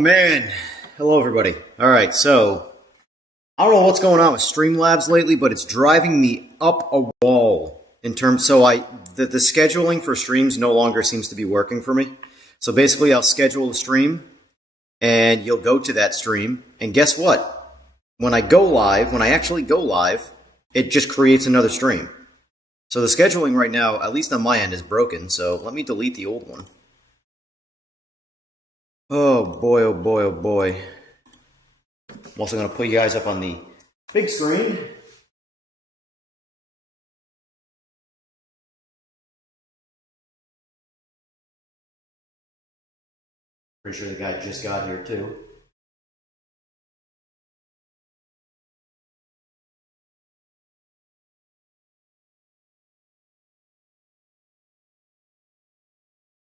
man. Hello, everybody. All right, so I don't know what's going on with Streamlabs lately, but it's driving me up a wall in terms. So the scheduling for streams no longer seems to be working for me. So basically, I'll schedule a stream, and you'll go to that stream, and guess what? When I actually go live, it just creates another stream. So the scheduling right now, at least on my end, is broken. So let me delete the old one. Oh boy, oh boy, oh boy. I'm also going to put you guys up on the big screen. Pretty sure the guy just got here too.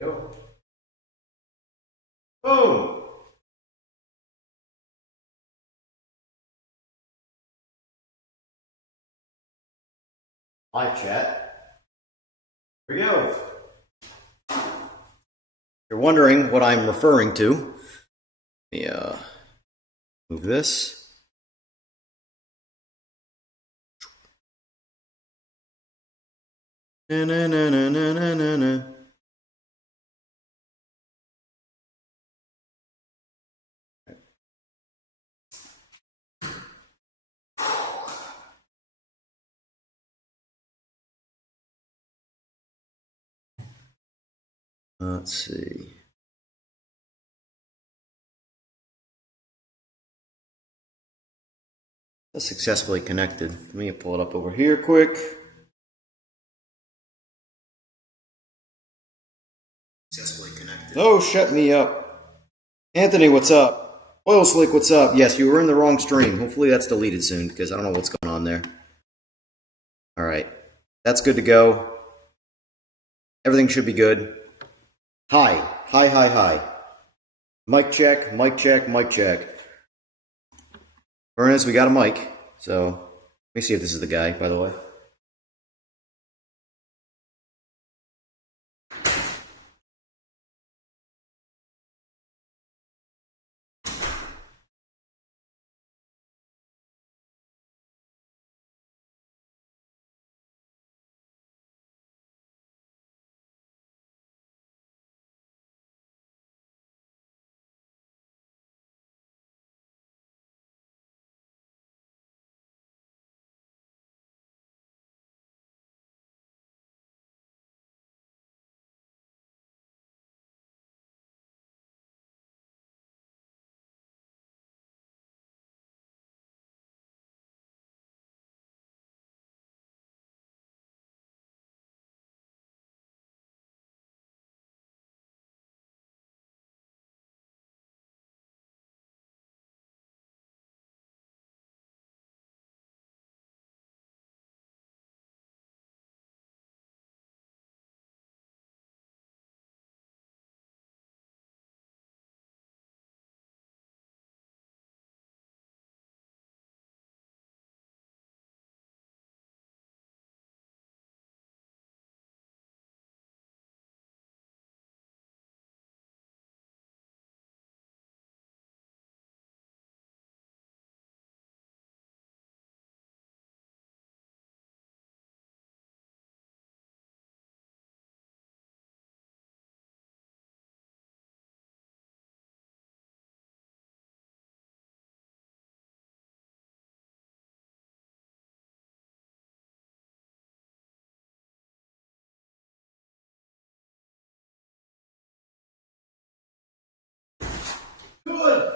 Go. Boom! Live chat. Here we go. You're wondering what I'm referring to. Let me move this. Na, na, na, na, na, na, na. Let's see. That's successfully connected. Let me pull it up over here quick. Successfully connected. Oh, shut me up. Anthony, what's up? Oil Slick, what's up? Yes, you were in the wrong stream. Hopefully that's deleted soon because I don't know what's going on there. All right. That's good to go. Everything should be good. Hi. Hi, hi, hi. Mic check, mic check, mic check. Ernest, we got a mic. So, let me see if this is the guy, by the way. Good.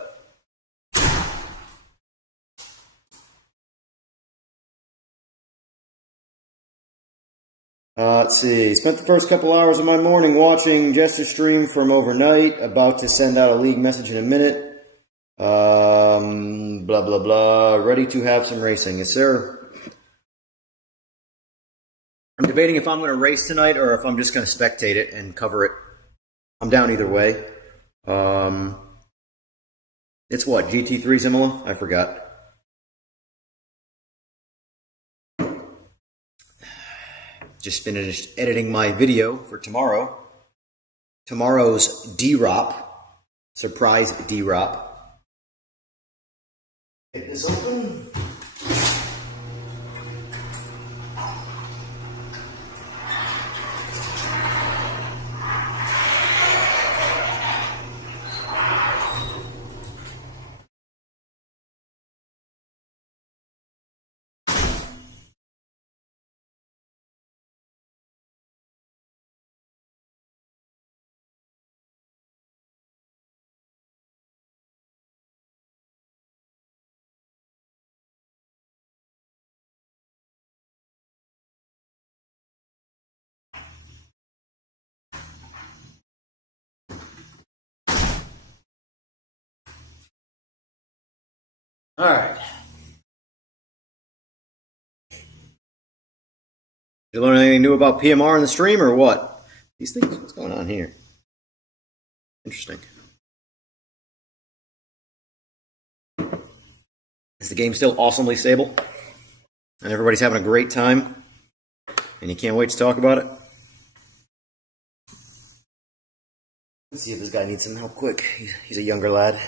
Let's see. Spent the first couple hours of my morning watching Jester's stream from overnight. About to send out a league message in a minute. Blah, blah, blah. Ready to have some racing. Yes, sir. I'm debating if I'm going to race tonight or if I'm just going to spectate it and cover it. I'm down either way. It's what? GT3 Imola? I forgot. Just finished editing my video for tomorrow. Tomorrow's D-Rop. Surprise D-Rop. Get this open. All right. Did you learn anything new about PMR in the stream or what? These things, what's going on here? Interesting. Is the game still awesomely stable? And everybody's having a great time? And you can't wait to talk about it? Let's see if this guy needs some help quick. He's a younger lad.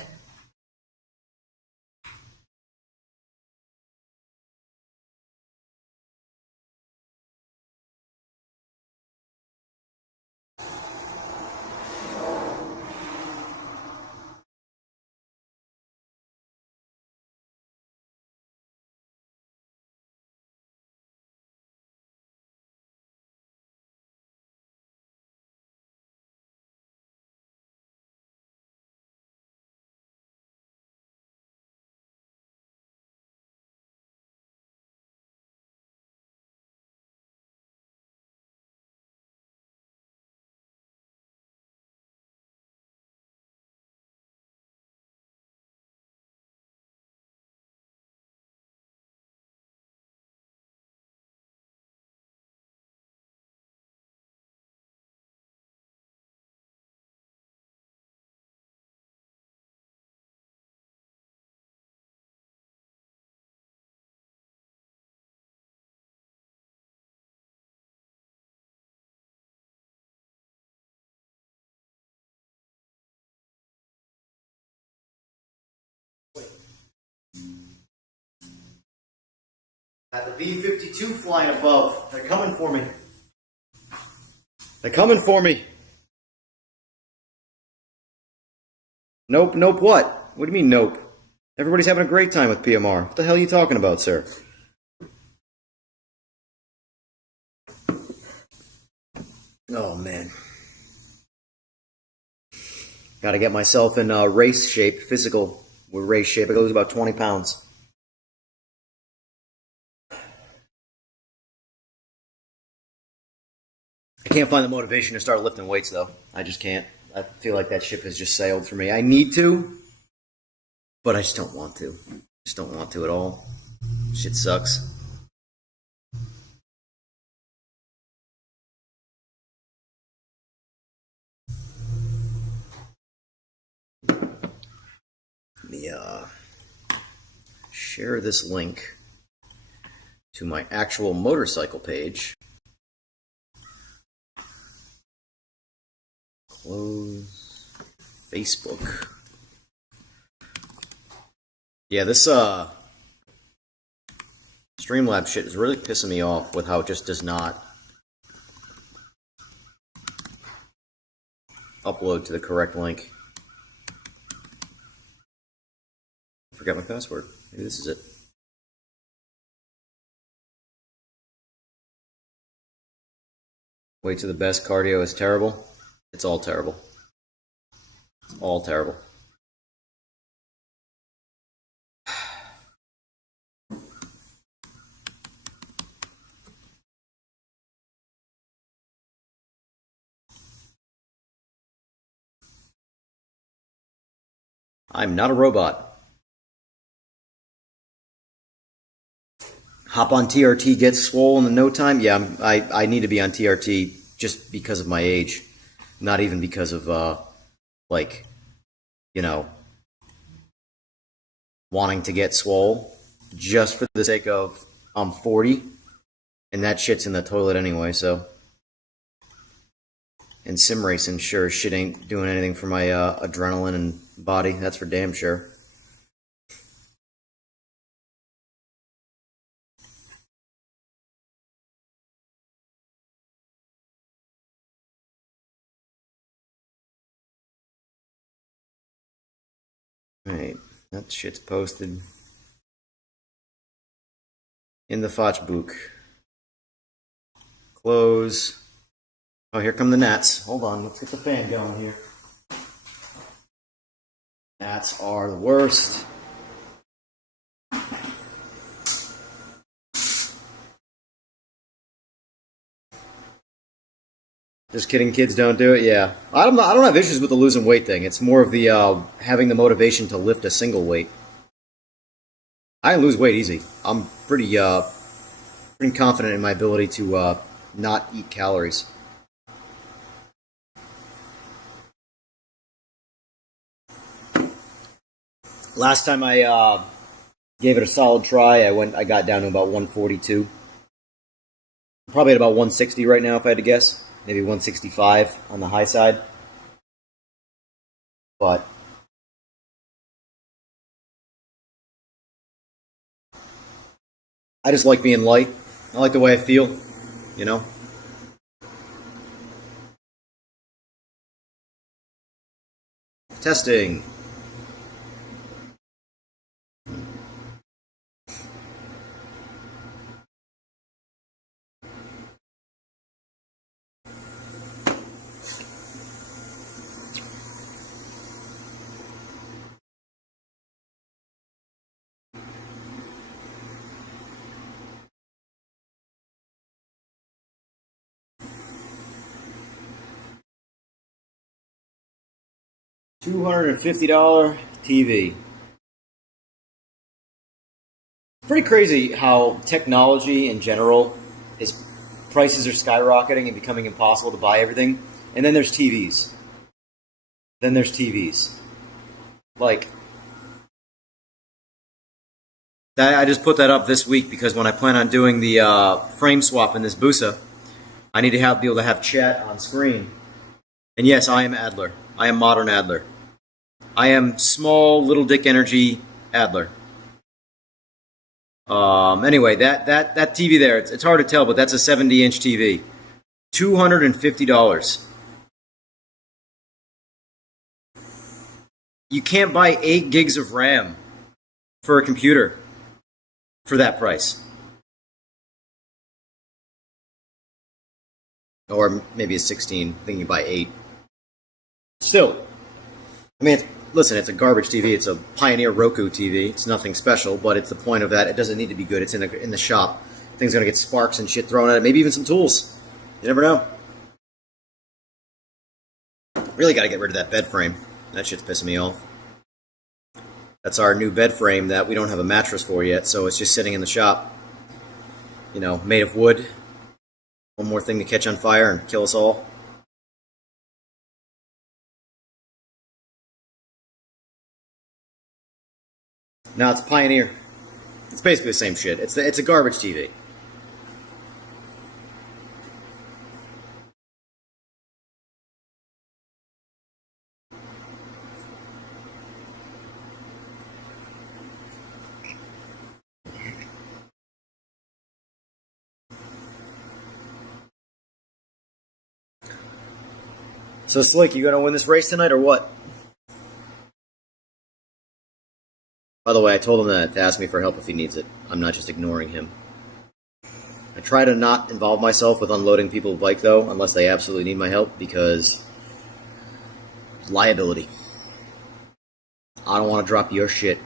Got the B-52 flying above. They're coming for me. They're coming for me. Nope, nope what? What do you mean nope? Everybody's having a great time with PMR. What the hell are you talking about, sir? Oh, man. Gotta get myself in race shape, physical with race shape. I lose about 20 pounds. I can't find the motivation to start lifting weights, though. I just can't. I feel like that ship has just sailed for me. I need to, but I just don't want to. Just don't want to at all. Shit sucks. Let me share this link to my actual motorcycle page. Close Facebook. Yeah, this Streamlabs shit is really pissing me off with how it just does not upload to the correct link. I forgot my password. Maybe this is it. Wait to the best cardio is terrible. It's all terrible. It's all terrible. I'm not a robot. Hop on TRT, get swollen in no time? Yeah, I need to be on TRT just because of my age. Not even because of, like, you know, wanting to get swole. Just for the sake of, I'm 40, and that shit's in the toilet anyway, so. And sim racing, sure, shit ain't doing anything for my adrenaline and body. That's for damn sure. Right, that shit's posted in the Fotchbook. Close. Oh, here come the gnats. Hold on, let's get the fan going here. Gnats are the worst. Just kidding, kids don't do it. Yeah, I don't have issues with the losing weight thing. It's more of the having the motivation to lift a single weight. I can lose weight easy. I'm pretty confident in my ability to not eat calories. Last time I gave it a solid try, I got down to about 142. Probably at about 160 right now, if I had to guess. Maybe 165 on the high side. But I just like being light. I like the way I feel, you know? Testing. $250 TV. Pretty crazy how technology in general is prices are skyrocketing and becoming impossible to buy everything. And then there's TVs. Like that, I just put that up this week because when I plan on doing the frame swap in this Busa, I need to be able to have chat on screen. And yes, I am Adler. I am modern Adler. I am small little dick energy Adler. Anyway, that TV there, it's hard to tell, but that's a 70-inch TV. $250. You can't buy 8 gigs of RAM for a computer for that price. Or maybe a 16. I think you buy 8. Still, I mean, listen, it's a garbage TV. It's a Pioneer Roku TV. It's nothing special, but it's the point of that. It doesn't need to be good. It's in the shop. Thing's gonna get sparks and shit thrown at it. Maybe even some tools. You never know. Really got to get rid of that bed frame. That shit's pissing me off. That's our new bed frame that we don't have a mattress for yet, so it's just sitting in the shop. You know, made of wood. One more thing to catch on fire and kill us all. No, it's Pioneer. It's basically the same shit. It's a garbage TV. So Slick, you gonna win this race tonight or what? By the way, I told him to ask me for help if he needs it. I'm not just ignoring him. I try to not involve myself with unloading people's bike, though, unless they absolutely need my help, because liability. I don't want to drop your shit.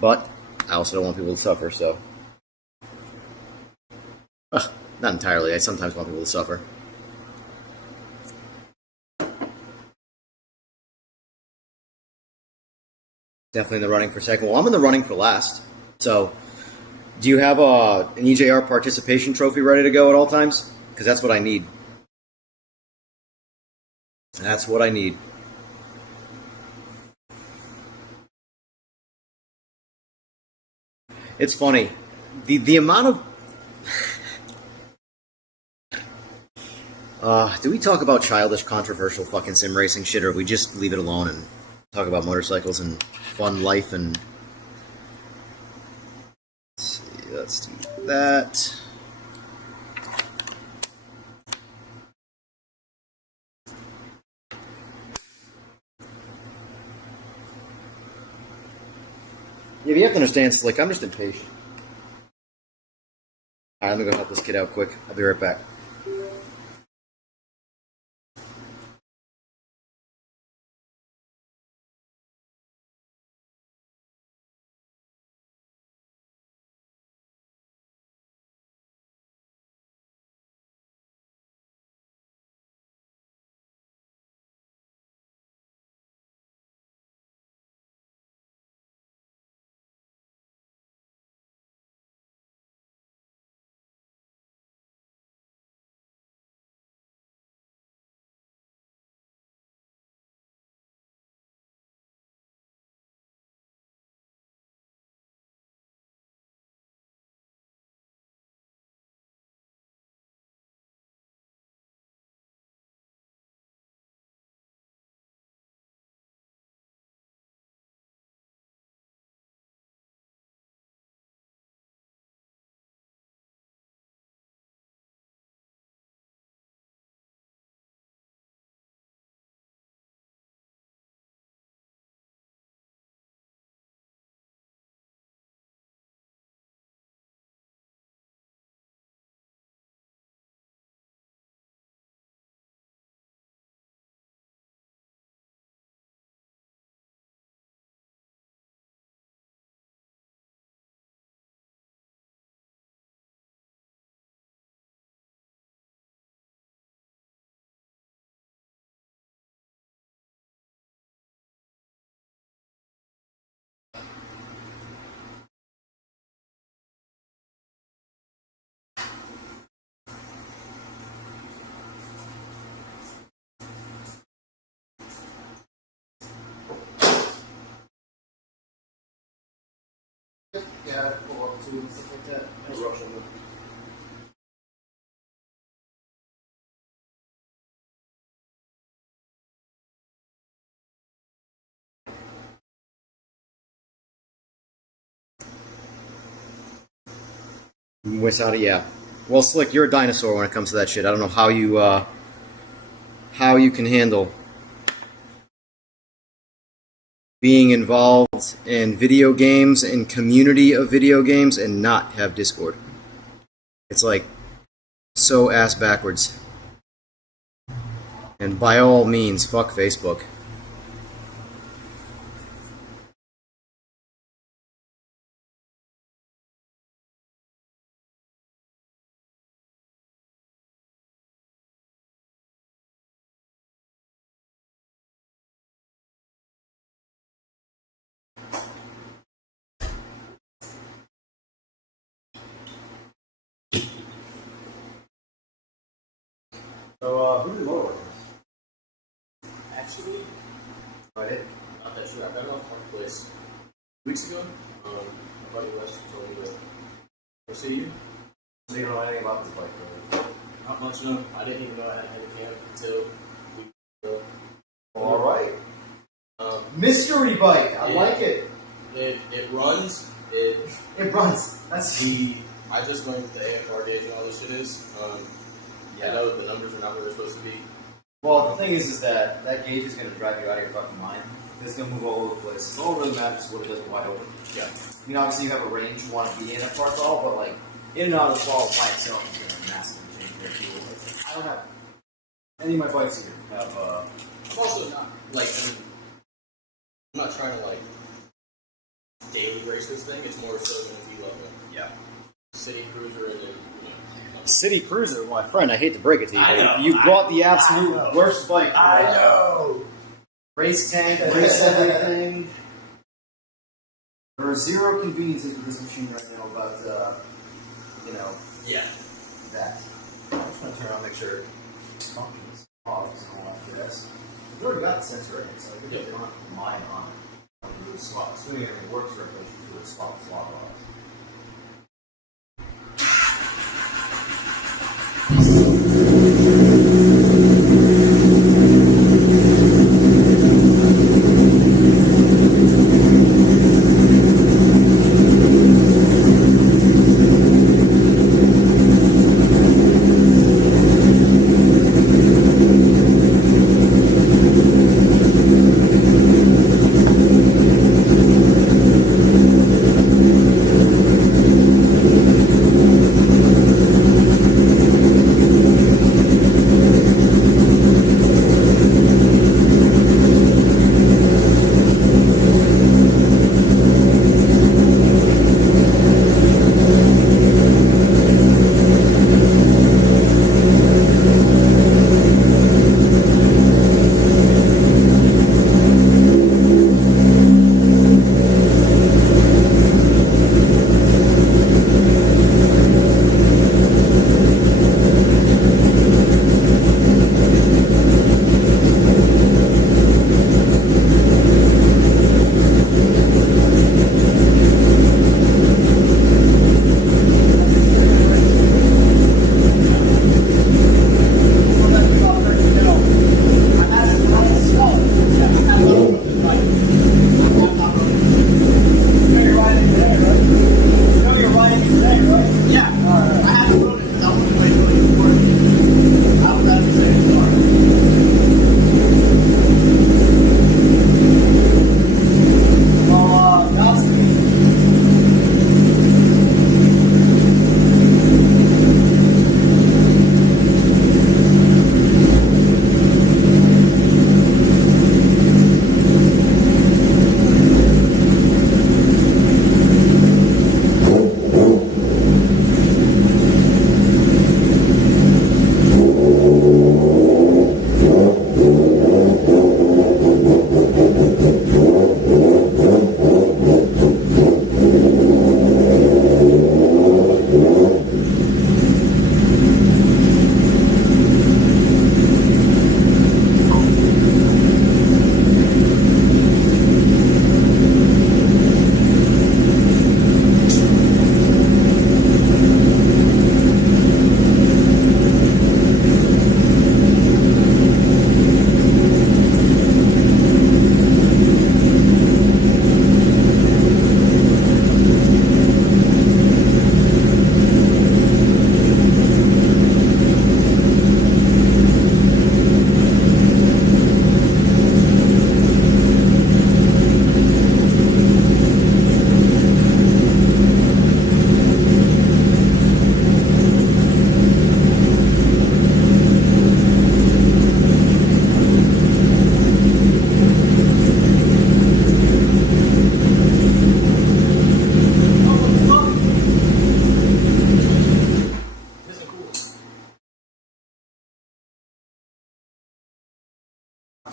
But I also don't want people to suffer, so... Not entirely. I sometimes want people to suffer. Definitely in the running for second. Well, I'm in the running for last. So, do you have an EJR participation trophy ready to go at all times? Because that's what I need. That's what I need. It's funny. The amount of... Do we talk about childish, controversial fucking sim racing shit, or we just leave it alone and talk about motorcycles and fun life and... Let's do that. Yeah, you have to understand, Slick, I'm just impatient. Alright, let me go help this kid out quick. I'll be right back. Yeah, pull up too and stuff like that. No rush on them. Without it, yeah. Well, Slick, you're a dinosaur when it comes to that shit. I don't know how you can handle being involved in video games and community of video games and not have Discord. It's like so ass backwards. And by all means, fuck Facebook. So, who did the motor work with? Actually, I did. not that sure. I got it on Marketplace weeks ago. My buddy Wes told me to go see you. So you don't know anything about this bike, really? Not much, no. I didn't even know I had a handicap until we ago. Alright. Mystery bike! I like it. It runs. It runs. That's I just learned what the AFR gauge and all this shit is. I know that the numbers are not where they're supposed to be. Well, the thing is that gauge is going to drive you out of your fucking mind. It's going to move all over the place. All really matters is what it does wide open. Yeah. I mean, obviously you have a range you want to be in at park all, but like in and out of the fall by itself is going to massively change your fuel. Like, I don't have any of my bikes here have. I'm also not I'm not trying to daily race this thing. It's more so going to be like a city cruiser and then City Cruiser, my friend. I hate to break it to you. I know, You brought the absolute worst bike. I know. Race tank, race everything. There are zero conveniences with this machine right now, but Yeah. that. I'm just gonna turn around and make sure it functions. Pogs and all that jazz. We've already got the sensor in it, so we don't have to mine on it. I'm gonna do a swap. Assuming everything works correctly, we should do a swap loss.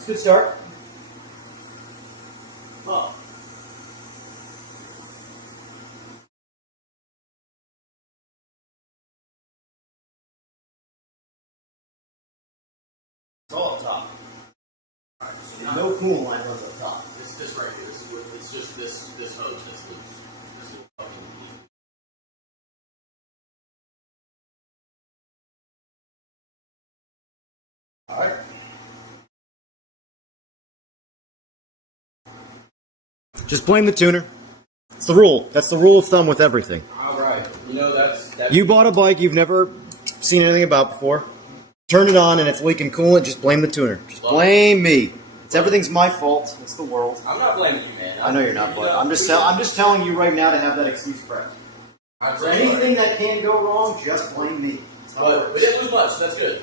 a good start. Oh. It's all up top. Alright, No coolant line runs up top. It's this right here. It's just this hose that's loose. This little fucking piece. Alright. Just blame the tuner. It's the rule. That's the rule of thumb with everything. Alright. You know, that's... You bought a bike you've never seen anything about before. Turn it on and it's leaking coolant, just blame the tuner. Just blame me. It's everything's my fault. It's the world. I'm not blaming you, man. I know you're not, but I'm just telling you right now to have that excuse prepped. For anything that can go wrong, just blame me. But we didn't lose much, so that's good.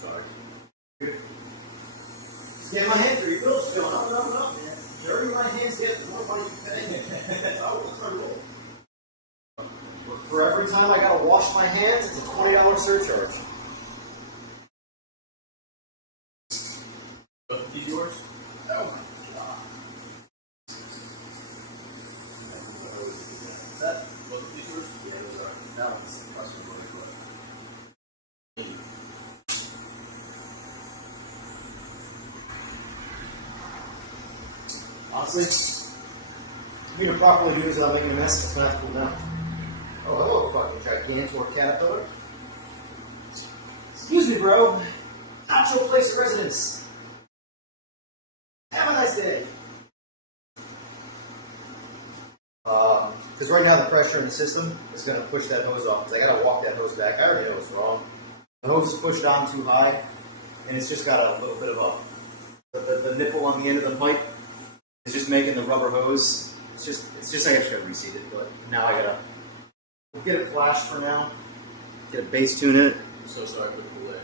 Sorry. Stand my hand through your bills going up, man. The dirtier my hands get, the more money you pay. That's my rule. For every time I gotta wash my hands, it's a $20 surcharge. Both of these yours? Oh my god. Is that Both of these yours? Yeah, those are. That one's the question really quick. Honestly, being to properly do this without making a mess, it's gonna have to cool down. Oh, hello, fucking gigantor caterpillar. Excuse me, bro. Not your place of residence. Have a nice day. Because right now the pressure in the system is going to push that hose off. Because I got to walk that hose back. I already know it's wrong. The hose is pushed on too high, and it's just got a little bit of a the nipple on the end of the pipe is just making the rubber hose. It's just I got to reseat it, but now I gotta get it flashed for now. Get a bass tune in it. I'm so sorry for the delay.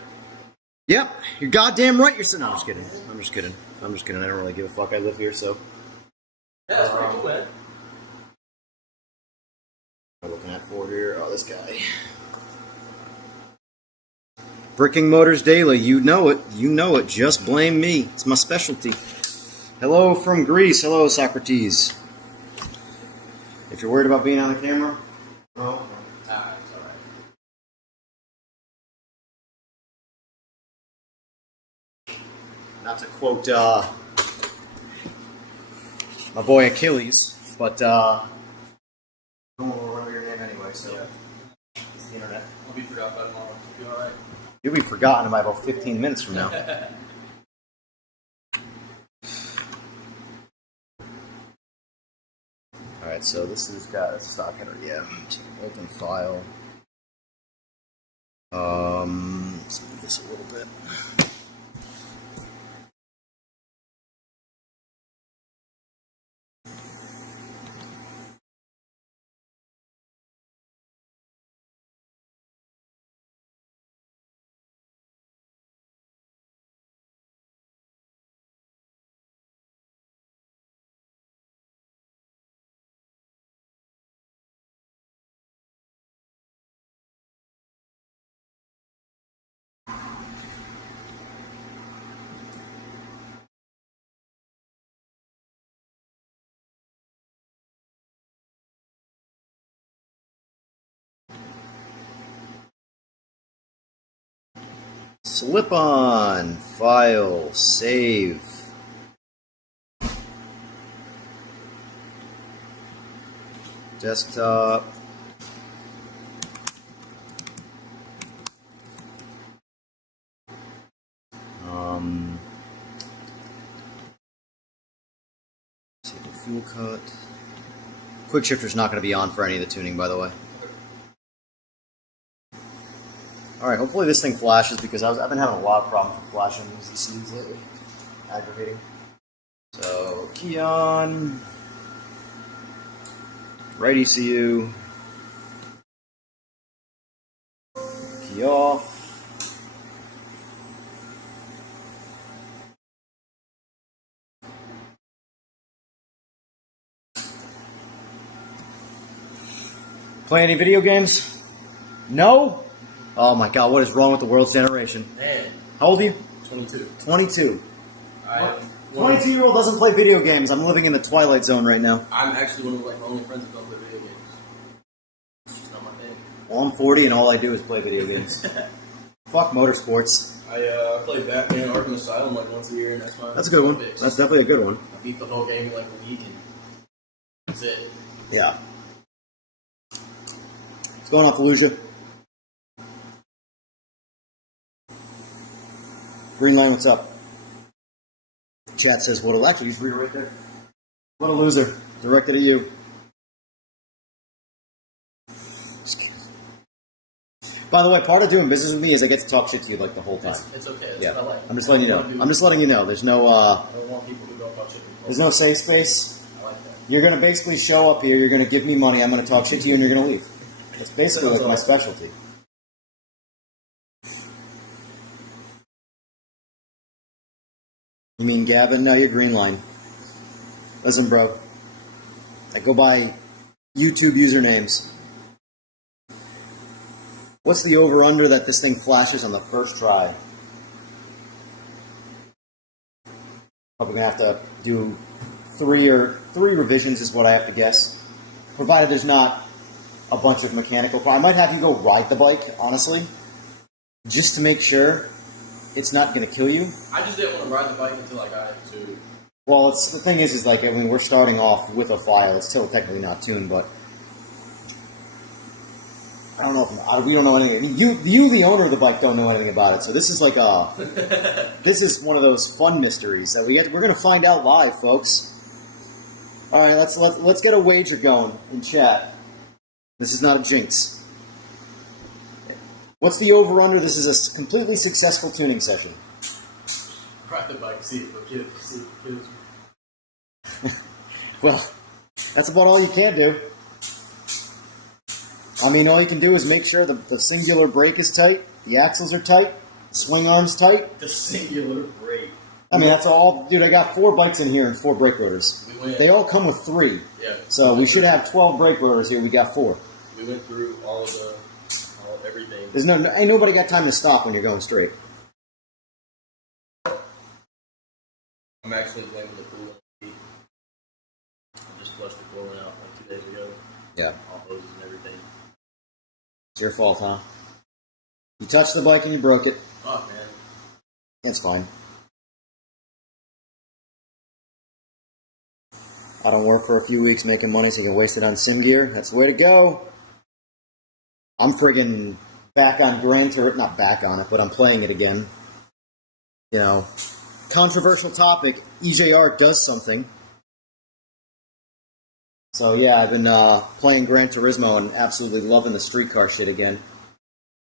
Yep, you're goddamn right. You're sitting. No, I'm just kidding. I don't really give a fuck. I live here, so. Yeah, that's pretty cool, man. What am I looking at for here? Oh, this guy. Bricking Motors Daily. You know it. Just blame me. It's my specialty. Hello from Greece. Hello, Socrates. If you're worried about being on the camera, no. It's alright. Not to quote my boy Achilles, but I don't want to remember your name anyway, so yeah. It's the internet. I'll be forgot by tomorrow. You'll be alright. You'll be forgotten by about 15 minutes from now. Alright, so this has got a stock header, yeah. Open file. Let's move this a little bit. Slip on, file, save. Desktop. Save the fuel cut. Quick shifter's not going to be on for any of the tuning, by the way. Alright, hopefully this thing flashes because I've been having a lot of problems with flashing these ECUs lately. Aggravating. So, key on. Right ECU. Key off. Play any video games? No? Oh my god, what is wrong with the world's generation? Man. How old are you? 22. 22. 22-year-old doesn't play video games. I'm living in the twilight zone right now. I'm actually one of like my only friends that don't play video games. It's just not my thing. Well, I'm 40 and all I do is play video games. Fuck motorsports. I play Batman Arkham Asylum like once a year, and that's a good one. Fix. That's definitely a good one. I beat the whole game in like a week, and that's it. Yeah. What's going on, Fallujah? Green Line, what's up? Chat says, what a... Actually, just read it right there. What a loser. Directed at you. By the way, part of doing business with me is I get to talk shit to you like the whole time. It's okay. That's Yeah. what I like. I'm just letting you know. I'm just letting you know. There's no, I don't want people who don't talk shit to me. there's no safe space. I like that. You're going to basically show up here, you're going to give me money, I'm going to talk shit to you, and you're going to leave. That's basically like my specialty. You mean Gavin? No, you're Green Line. Listen, bro. I go by YouTube usernames. What's the over-under that this thing flashes on the first try? Probably going to have to do three revisions is what I have to guess. Provided there's not a bunch of mechanical problems. I might have you go ride the bike, honestly. Just to make sure it's not going to kill you. I just didn't want to ride the bike until I got it to... Well, the thing is like, I mean, we're starting off with a file. It's still technically not tuned, but I don't know if we don't know anything. I mean, you, the owner of the bike, don't know anything about it. So this is like this is one of those fun mysteries that we're going to find out live, folks. All right, let's get a wager going in chat. This is not a jinx. What's the over-under? This is a completely successful tuning session. Ride the bike, see if it kills me. Well, that's about all you can do. I mean, all you can do is make sure the singular brake is tight, the axles are tight, the swing arm's tight. The singular brake. I mean, that's all. Dude, I got 4 bikes in here and 4 brake rotors. They all come with 3. Yeah. So we should have 12 brake rotors here. We got 4. We went through everything. There's ain't nobody got time to stop when you're going straight. I'm actually blaming the coolant. I just flushed the coolant out like 2 days ago. Yeah. All hoses and everything. It's your fault, huh? You touched the bike and you broke it. Fuck, man. It's fine. I don't work for a few weeks making money so you can waste it on sim gear. That's the way to go. I'm friggin' back on not back on it, but I'm playing it again. You know, controversial topic, EJR does something. So yeah, I've been playing Gran Turismo and absolutely loving the streetcar shit again.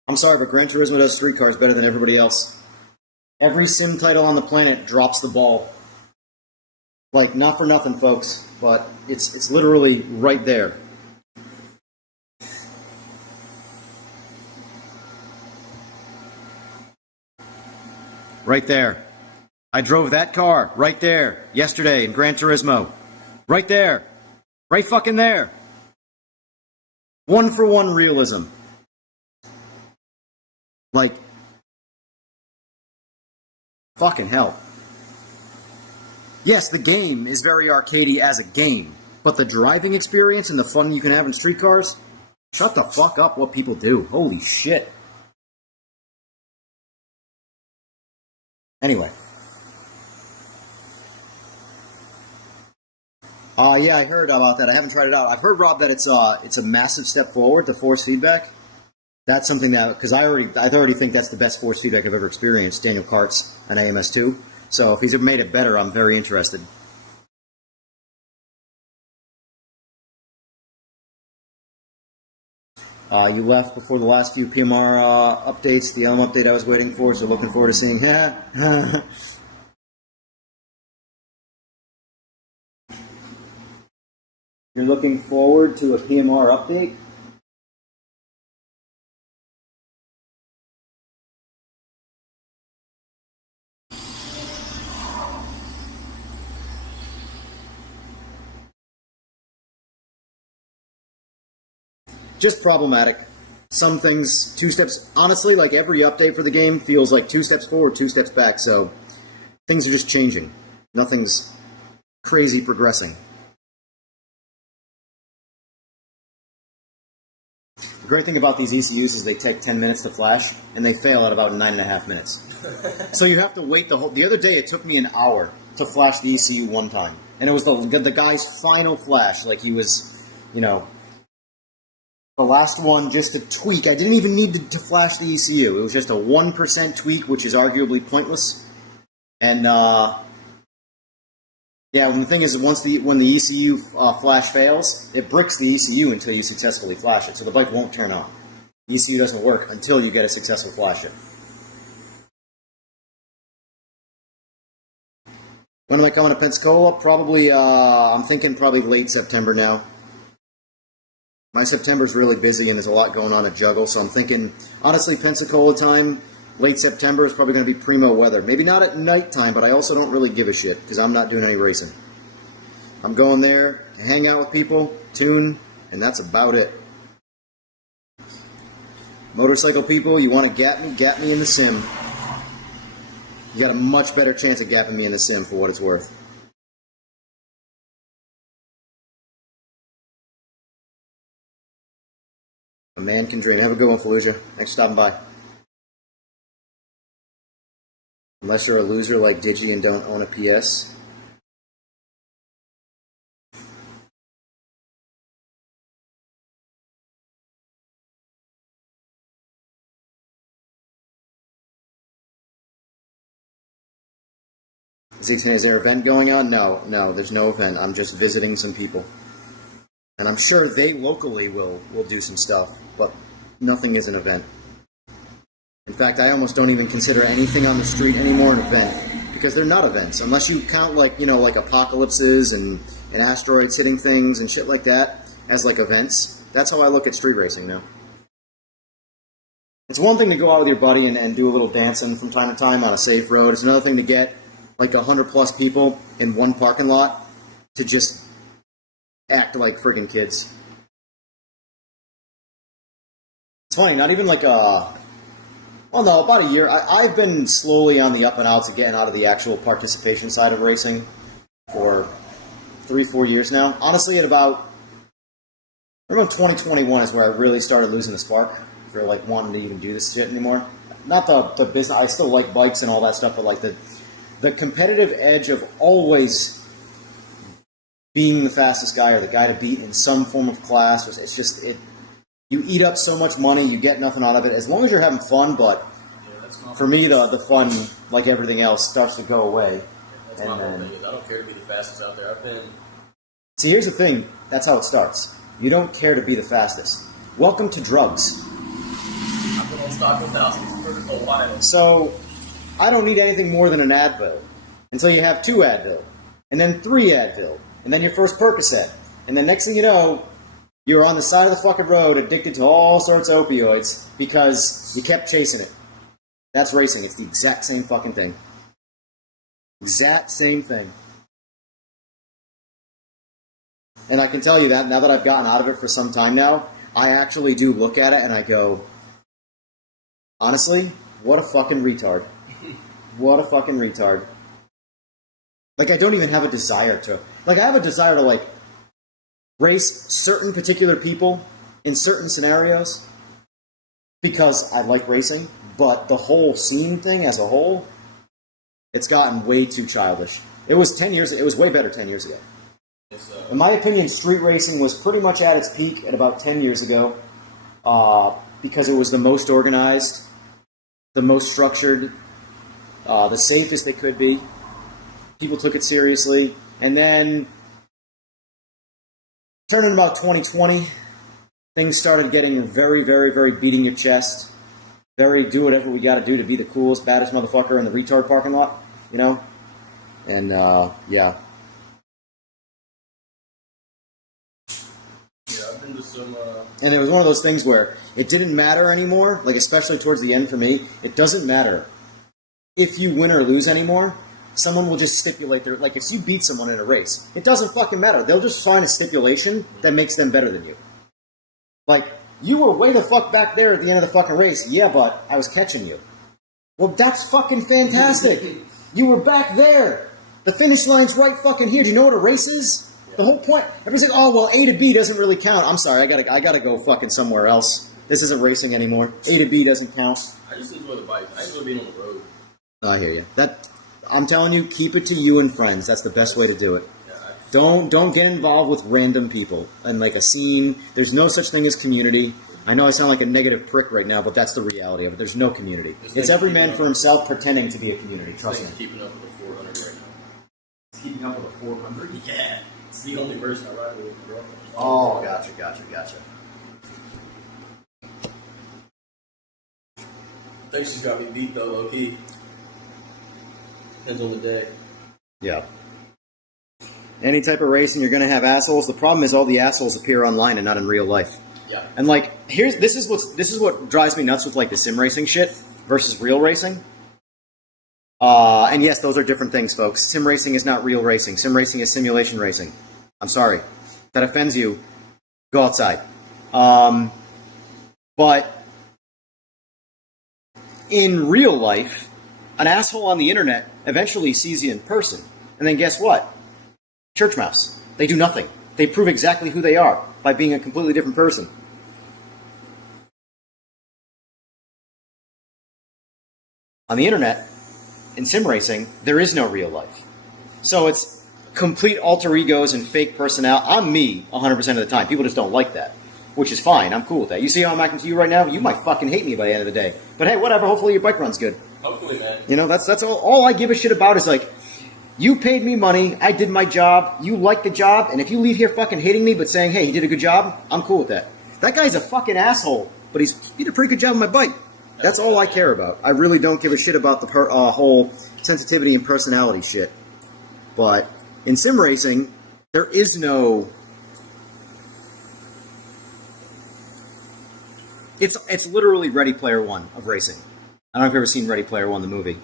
I'm sorry, but Gran Turismo does streetcars better than everybody else. Every sim title on the planet drops the ball. Like, not for nothing, folks, but it's literally right there. Right there. I drove that car right there yesterday in Gran Turismo. Right there. Right fucking there. 1-for-1 realism. Like, fucking hell. Yes, the game is very arcadey as a game, but the driving experience and the fun you can have in street cars, shut the fuck up what people do. Holy shit. Anyway. Yeah, I heard about that. I haven't tried it out. I've heard, Rob, that it's a massive step forward, the force feedback. That's something that, because I already think that's the best force feedback I've ever experienced, Daniel Kart's on AMS2. So if he's made it better, I'm very interested. You left before the last few PMR updates, the Elm update I was waiting for, so looking forward to seeing. You're looking forward to a PMR update? just problematic. Some things, 2 steps, honestly, like every update for the game feels like 2 steps forward, 2 steps back, so things are just changing. Nothing's crazy progressing. The great thing about these ECUs is they take 10 minutes to flash, and they fail at about 9.5 minutes. So you have to wait the other day it took me an hour to flash the ECU one time. And it was the guy's final flash, like he was, you know, the last one just a tweak. I didn't even need to flash the ECU. It was just a 1% tweak, which is arguably pointless. And, yeah, when the thing is, when the ECU flash fails, it bricks the ECU until you successfully flash it, so the bike won't turn on. The ECU doesn't work until you get a successful flash it. When am I coming to Pensacola? Probably, I'm thinking probably late September now. My September's really busy and there's a lot going on at Juggle, so I'm thinking, honestly, Pensacola time, late September is probably going to be primo weather. Maybe not at nighttime, but I also don't really give a shit, because I'm not doing any racing. I'm going there to hang out with people, tune, and that's about it. Motorcycle people, you want to gap me in the sim. You got a much better chance of gapping me in the sim for what it's worth. A man can dream. Have a good one, Fallujah. Thanks for stopping by. Unless you're a loser like Digi and don't own a PS. Is there an event going on? No, there's no event. I'm just visiting some people. And I'm sure they locally will do some stuff, but nothing is an event. In fact, I almost don't even consider anything on the street anymore an event, because they're not events. Unless you count, like, you know, like apocalypses and asteroids hitting things and shit like that as, like, events. That's how I look at street racing now. It's one thing to go out with your buddy and do a little dancing from time to time on a safe road. It's another thing to get, like, 100+ people in one parking lot to just act like friggin' kids. It's funny, not even like a... Well, no, about a year. I've been slowly on the up and outs of getting out of the actual participation side of racing for 3-4 years now. Honestly, at about 2021 is where I really started losing the spark for, like, wanting to even do this shit anymore. Not the business. I still like bikes and all that stuff, but, like, the competitive edge of always being the fastest guy or the guy to beat in some form of class, it's just, you eat up so much money, you get nothing out of it, as long as you're having fun, but for me, the fun, like everything else, starts to go away. That's my whole thing. I don't care to be the fastest out there. See, here's the thing, that's how it starts. You don't care to be the fastest. Welcome to drugs. I've been on stock 1000 for a while. So, I don't need anything more than an Advil. Until you have 2 Advil, and then 3 Advil, and then your first Percocet. And then next thing you know, you're on the side of the fucking road addicted to all sorts of opioids because you kept chasing it. That's racing. It's the exact same fucking thing. Exact same thing. And I can tell you that, now that I've gotten out of it for some time now, I actually do look at it and I go, honestly, what a fucking retard. What a fucking retard. Like, I don't even have a desire to... Like, I have a desire to, like, race certain particular people in certain scenarios because I like racing, but the whole scene thing as a whole, it's gotten way too childish. It was 10 years... It was way better 10 years ago. In my opinion, street racing was pretty much at its peak at about 10 years ago because it was the most organized, the most structured, the safest it could be. People took it seriously. And then, turning about 2020, things started getting very, very, very beating your chest. Very do whatever we got to do to be the coolest, baddest motherfucker in the retard parking lot, you know? And, yeah. And it was one of those things where it didn't matter anymore, like especially towards the end for me, it doesn't matter if you win or lose anymore. Someone will just stipulate their, like if you beat someone in a race, it doesn't fucking matter. They'll just find a stipulation that makes them better than you. Like You were way the fuck back there at the end of the fucking race. Yeah, but I was catching you. Well, that's fucking fantastic. You were back there. The finish line's right fucking here. Do you know what a race is? Yeah. The whole point. Everybody's like, oh, well, A to B doesn't really count. I'm sorry, I gotta go fucking somewhere else. This isn't racing anymore. A to B doesn't count. I just enjoy the bike. I enjoy being on the road. I hear you. I'm telling you, keep it to you and friends. That's the best way to do it. Don't get involved with random people and like a scene. There's no such thing as community. I know I sound like a negative prick right now, but that's the reality of it. There's no community. It's every man for himself pretending to be a community. Trust me. Keeping up with the 400 right now. It's keeping up with the 400? Yeah. It's the only person I ride with my girlfriend. Oh, gotcha. I think she's got me beat though, low key. Depends on the day. Yeah. Any type of racing, you're going to have assholes. The problem is all the assholes appear online and not in real life. Yeah. And like, this is what drives me nuts with like the sim racing shit versus real racing. And yes, those are different things, folks. Sim racing is not real racing. Sim racing is simulation racing. I'm sorry. If that offends you, go outside. But in real life, an asshole on the internet eventually sees you in person. And then guess what? Church mouse. They do nothing. They prove exactly who they are by being a completely different person. On the internet, in sim racing, there is no real life. So it's complete alter egos and fake personality. I'm me 100% of the time. People just don't like that, which is fine. I'm cool with that. You see how I'm acting to you right now? You might fucking hate me by the end of the day. But hey, whatever. Hopefully your bike runs good. Hopefully, man. You know, that's all I give a shit about is like, you paid me money, I did my job, you like the job, and if you leave here fucking hating me but saying, hey, he did a good job, I'm cool with that. That guy's a fucking asshole, but he did a pretty good job on my bike. That's all I care about. I really don't give a shit about the whole sensitivity and personality shit. But in sim racing, there is no... It's literally Ready Player One of racing. I don't know if you've ever seen Ready Player One, the movie.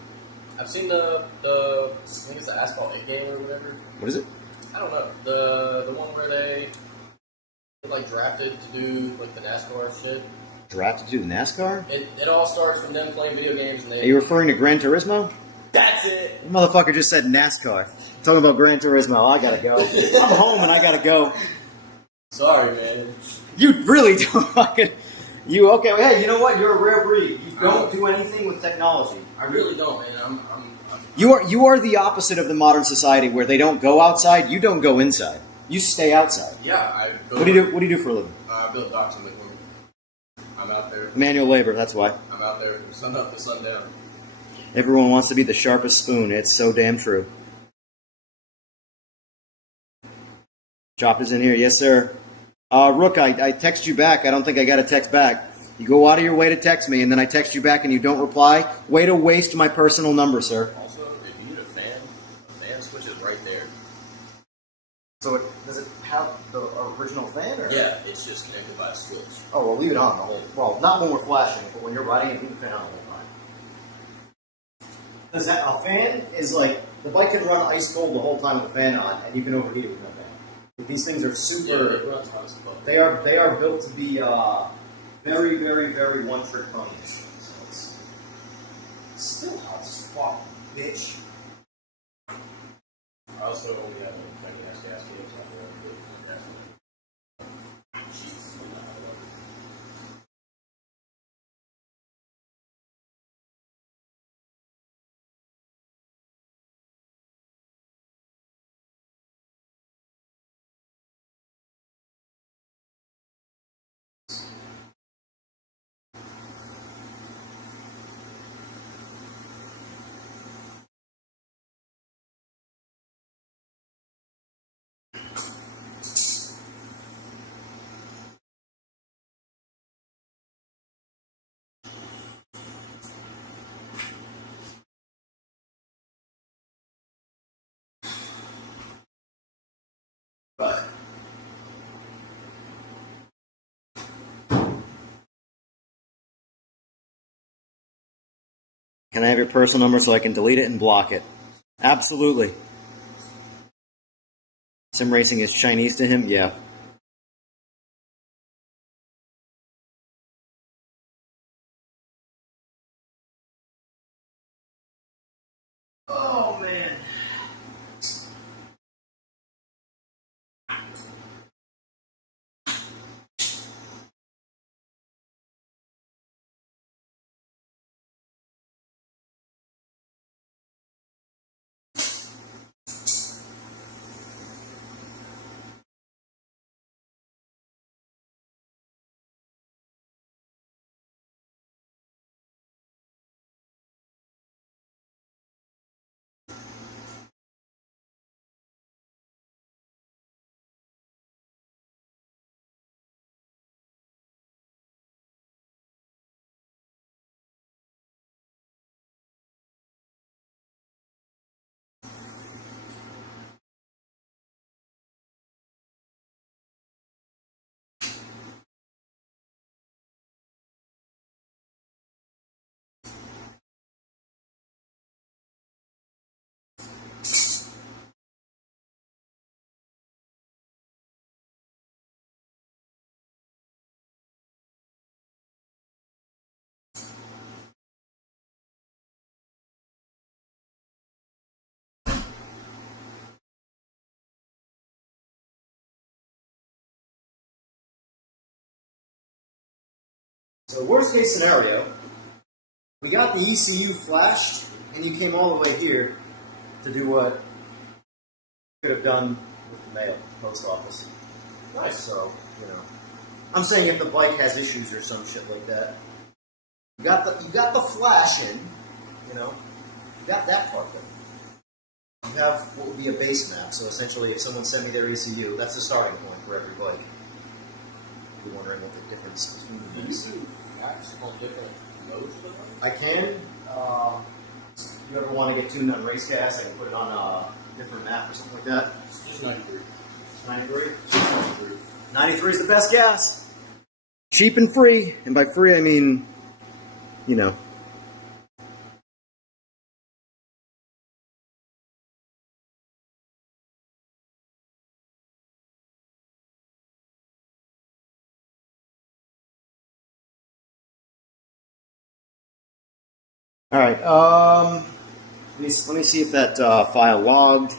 I've seen the I think it's the Asphalt 8 game or whatever. What is it? I don't know. The one where they get like drafted to do like the NASCAR shit. Drafted to do the NASCAR? It all starts from them playing video games and they... Are you referring to Gran Turismo? That's it! The motherfucker just said NASCAR. Talking about Gran Turismo. I gotta go. I'm home and I gotta go. Sorry, man. You really don't fucking... You, okay, well, hey, you know what? You're a rare breed. You don't do anything with technology. I really don't, man. You are the opposite of the modern society where they don't go outside, you don't go inside. You stay outside. Yeah, What do you do for a living? I build docks in Midland. I'm out there. Manual labor, that's why. I'm out there from sun up to sundown. Everyone wants to be the sharpest spoon. It's so damn true. Chop is in here. Yes, sir. Rook, I text you back. I don't think I got a text back. You go out of your way to text me, and then I text you back and you don't reply. Way to waste my personal number, sir. Also, if you need a fan switch is right there. So does it have the original fan? Or? Yeah, it's just connected by a switch. Oh, well, leave it on the whole... Well, not when we're flashing, but when you're riding it, leave the fan on the whole time. Because a fan is like... The bike can run ice cold the whole time with the fan on, and you can overheat it with no fan. But these things are super... Yeah, it runs hot as fuck. They are built to be very, very, very one-trick ponies. So it's still hot as fuck, bitch. I also only have like tiny ass gas cans out there. Jeez. But Can I have your personal number so I can delete it and block it? Absolutely. Sim racing is Chinese to him? Yeah. Oh man. So worst case scenario, we got the ECU flashed, and you came all the way here to do what you could have done with the mail, post office. Nice. So, you know, I'm saying if the bike has issues or some shit like that, you got the flash in, you know, you got that part done. You have what would be a base map. So essentially, if someone sent me their ECU, that's the starting point for every bike. If you're wondering what the difference between the Do you do maps on different modes of the bike? I can. If you ever want to get tuned on race gas, I can put it on a different map or something like that. It's just 93. 93? Just 93. 93 is the best gas. Cheap and free. And by free, I mean, you know. All right. Let me see if that file logged,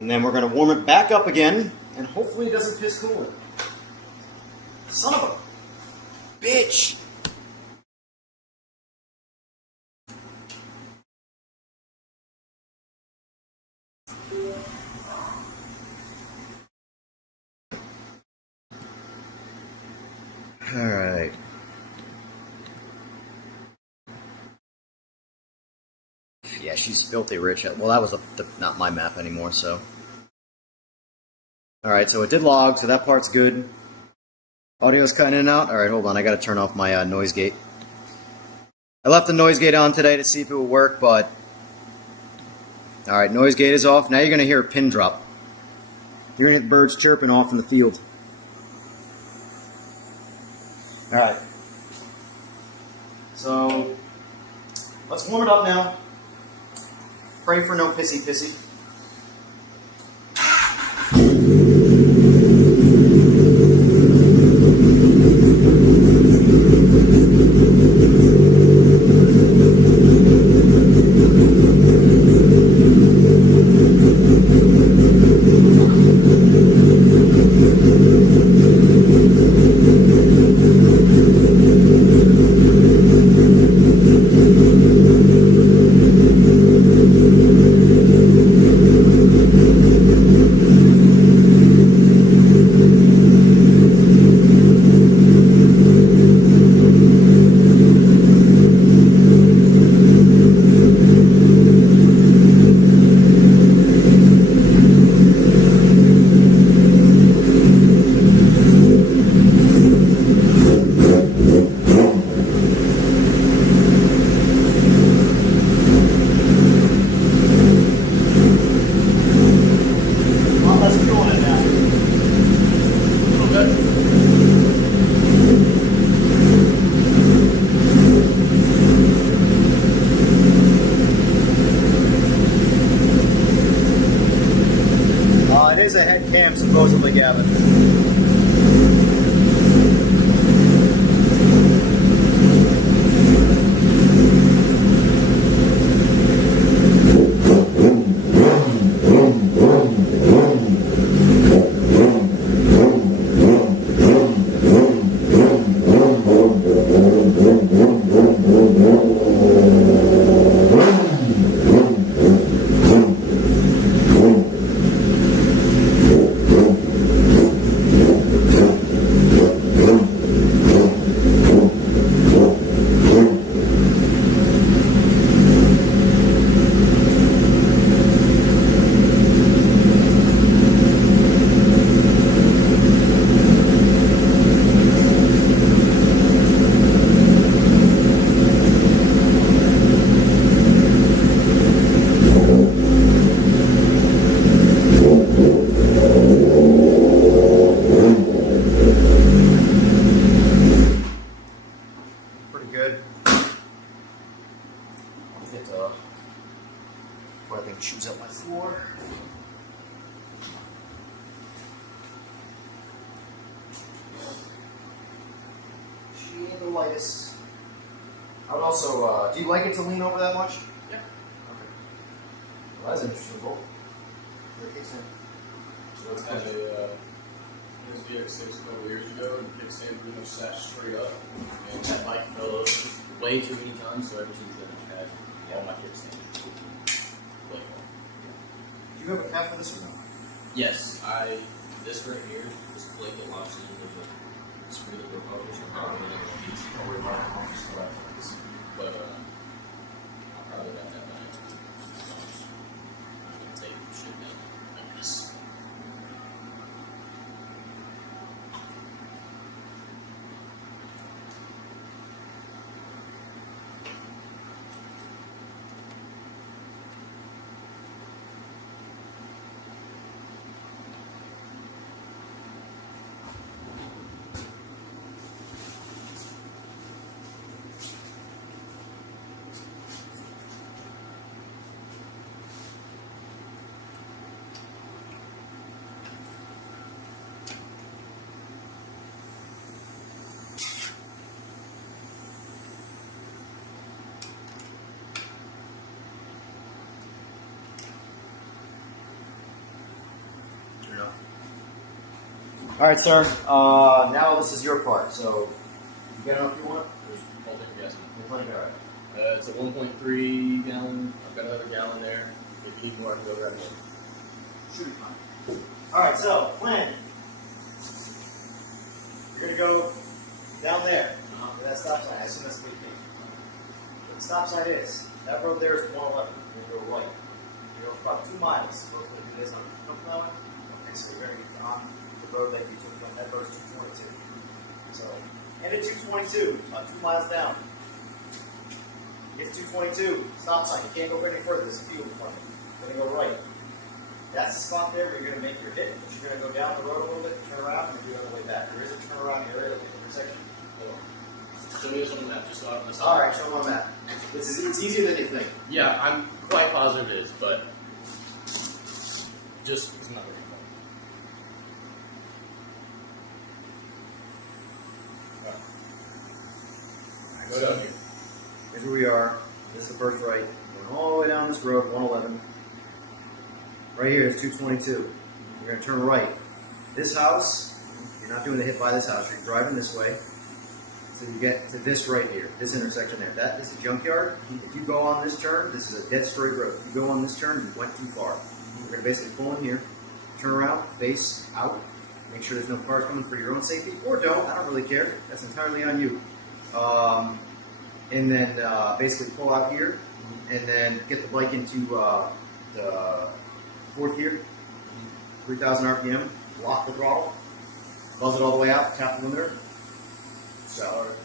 and then we're going to warm it back up again, and hopefully it doesn't piss coolant. Son of a bitch! All right. Yeah, she's filthy rich. Well, that was not my map anymore, so. Alright, so it did log, so that part's good. Audio's cutting in and out. Alright, hold on, I gotta turn off my noise gate. I left the noise gate on today to see if it would work, but... Alright, noise gate is off. Now you're gonna hear a pin drop. You're gonna get birds chirping off in the field. Alright. So, let's warm it up now. Pray for no pissy. It is a head cam, supposedly, Gavin. get what I think chews up my floor. She ain't the lightest. I would also, do you like it to lean over that much? Yeah. Okay. Well, that's an interesting bolt. So it's had a VX6 a couple years ago, and the kickstand pretty much sat straight up, and that bike fell over way too many times, so ever since then I've had all my kickstand. Do you have a cap for this or no? Yes, this right here, this plate that locks in, there's a screw that broke off, so I'm probably not going to use it. Don't worry about it. I'll just throw that for this. But, I'll probably got that back. So I'm just going to take shit down, I guess. All right, sir. Now this is your part. So you get enough you want? There's all different gas in it. You're playing all right. It's a 1.3 gallon. I've got another gallon there. If you need more, I can go grab more. Should be fine. All right. So plan. You're gonna go down there to that stop sign. I assume that's what you think. Where the stop sign is, that road there is 111. You're gonna go right. You go for about 2 miles. We're gonna do this on plowing. Okay, so you're gonna get on the road that you took. That road's 222. So, and at 222, about 2 miles down. Get to 222, stop sign. You can't go any further. There's a field in front of you. You're gonna go right. That's the spot there where you're gonna make your hit. But you're gonna go down the road a little bit, turn around, and you're on the way back. There is a turnaround area at the intersection. Hold on. Show me this on the map, just so I don't All right, show them on that. It's easier than you think. Yeah, I'm quite positive it is, but just it's not looking for. Go down here. Here's where we are. This is the first right. Going all the way down this road, 111. Right here is 222. You're going to turn right. This house, you're not doing the hit by this house. You're driving this way. So you get to this right here, this intersection there. That is a junkyard. If you go on this turn, this is a dead straight road. If you go on this turn, you went too far. You're going to basically pull in here, turn around, face out, make sure there's no cars coming for your own safety, or don't. I don't really care. That's entirely on you. And then basically pull out here, and then get the bike into the fourth gear, 3,000 RPM, lock the throttle, buzz it all the way out, tap the limiter, start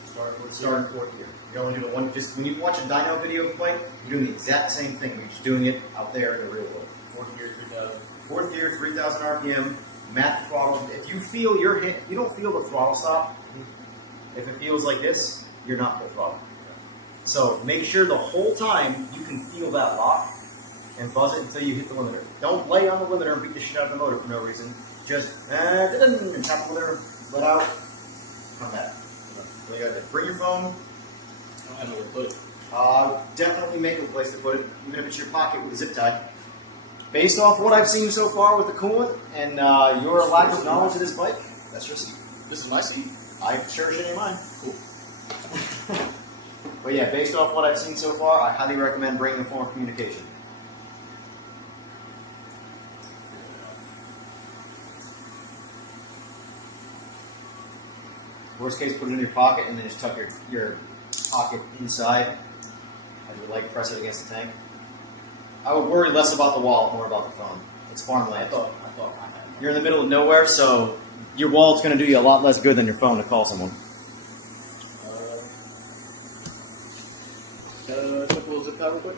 in fourth gear. You're only doing one, just when you watch a dyno video of the bike, you're doing the exact same thing, you're just doing it out there in the real world. Fourth gear, 3,000. Fourth gear, 3,000 RPM, mat the throttle. If you feel your hit, if you don't feel the throttle stop, if it feels like this, you're not full throttle. So make sure the whole time you can feel that lock and buzz it until you hit the limiter. Don't lay on the limiter and beat the shit out of the motor for no reason. Just and tap the limiter, let out, come back. So you got to bring your phone. I don't have nowhere to put it. Definitely make a place to put it, even if it's your pocket with a zip tie. Based off what I've seen so far with the coolant and your lack of knowledge of this bike, that's your seat. This is my seat. I sure should ain't mine. Cool. But yeah, based off what I've seen so far, I highly recommend bringing a form of communication. Worst case, put it in your pocket and then just tuck your pocket inside as you like press it against the tank. I would worry less about the wallet, more about the phone. It's farmland. I thought I had it. You're in the middle of nowhere, so your wallet's going to do you a lot less good than your phone to call someone. Quick little zip tie real quick.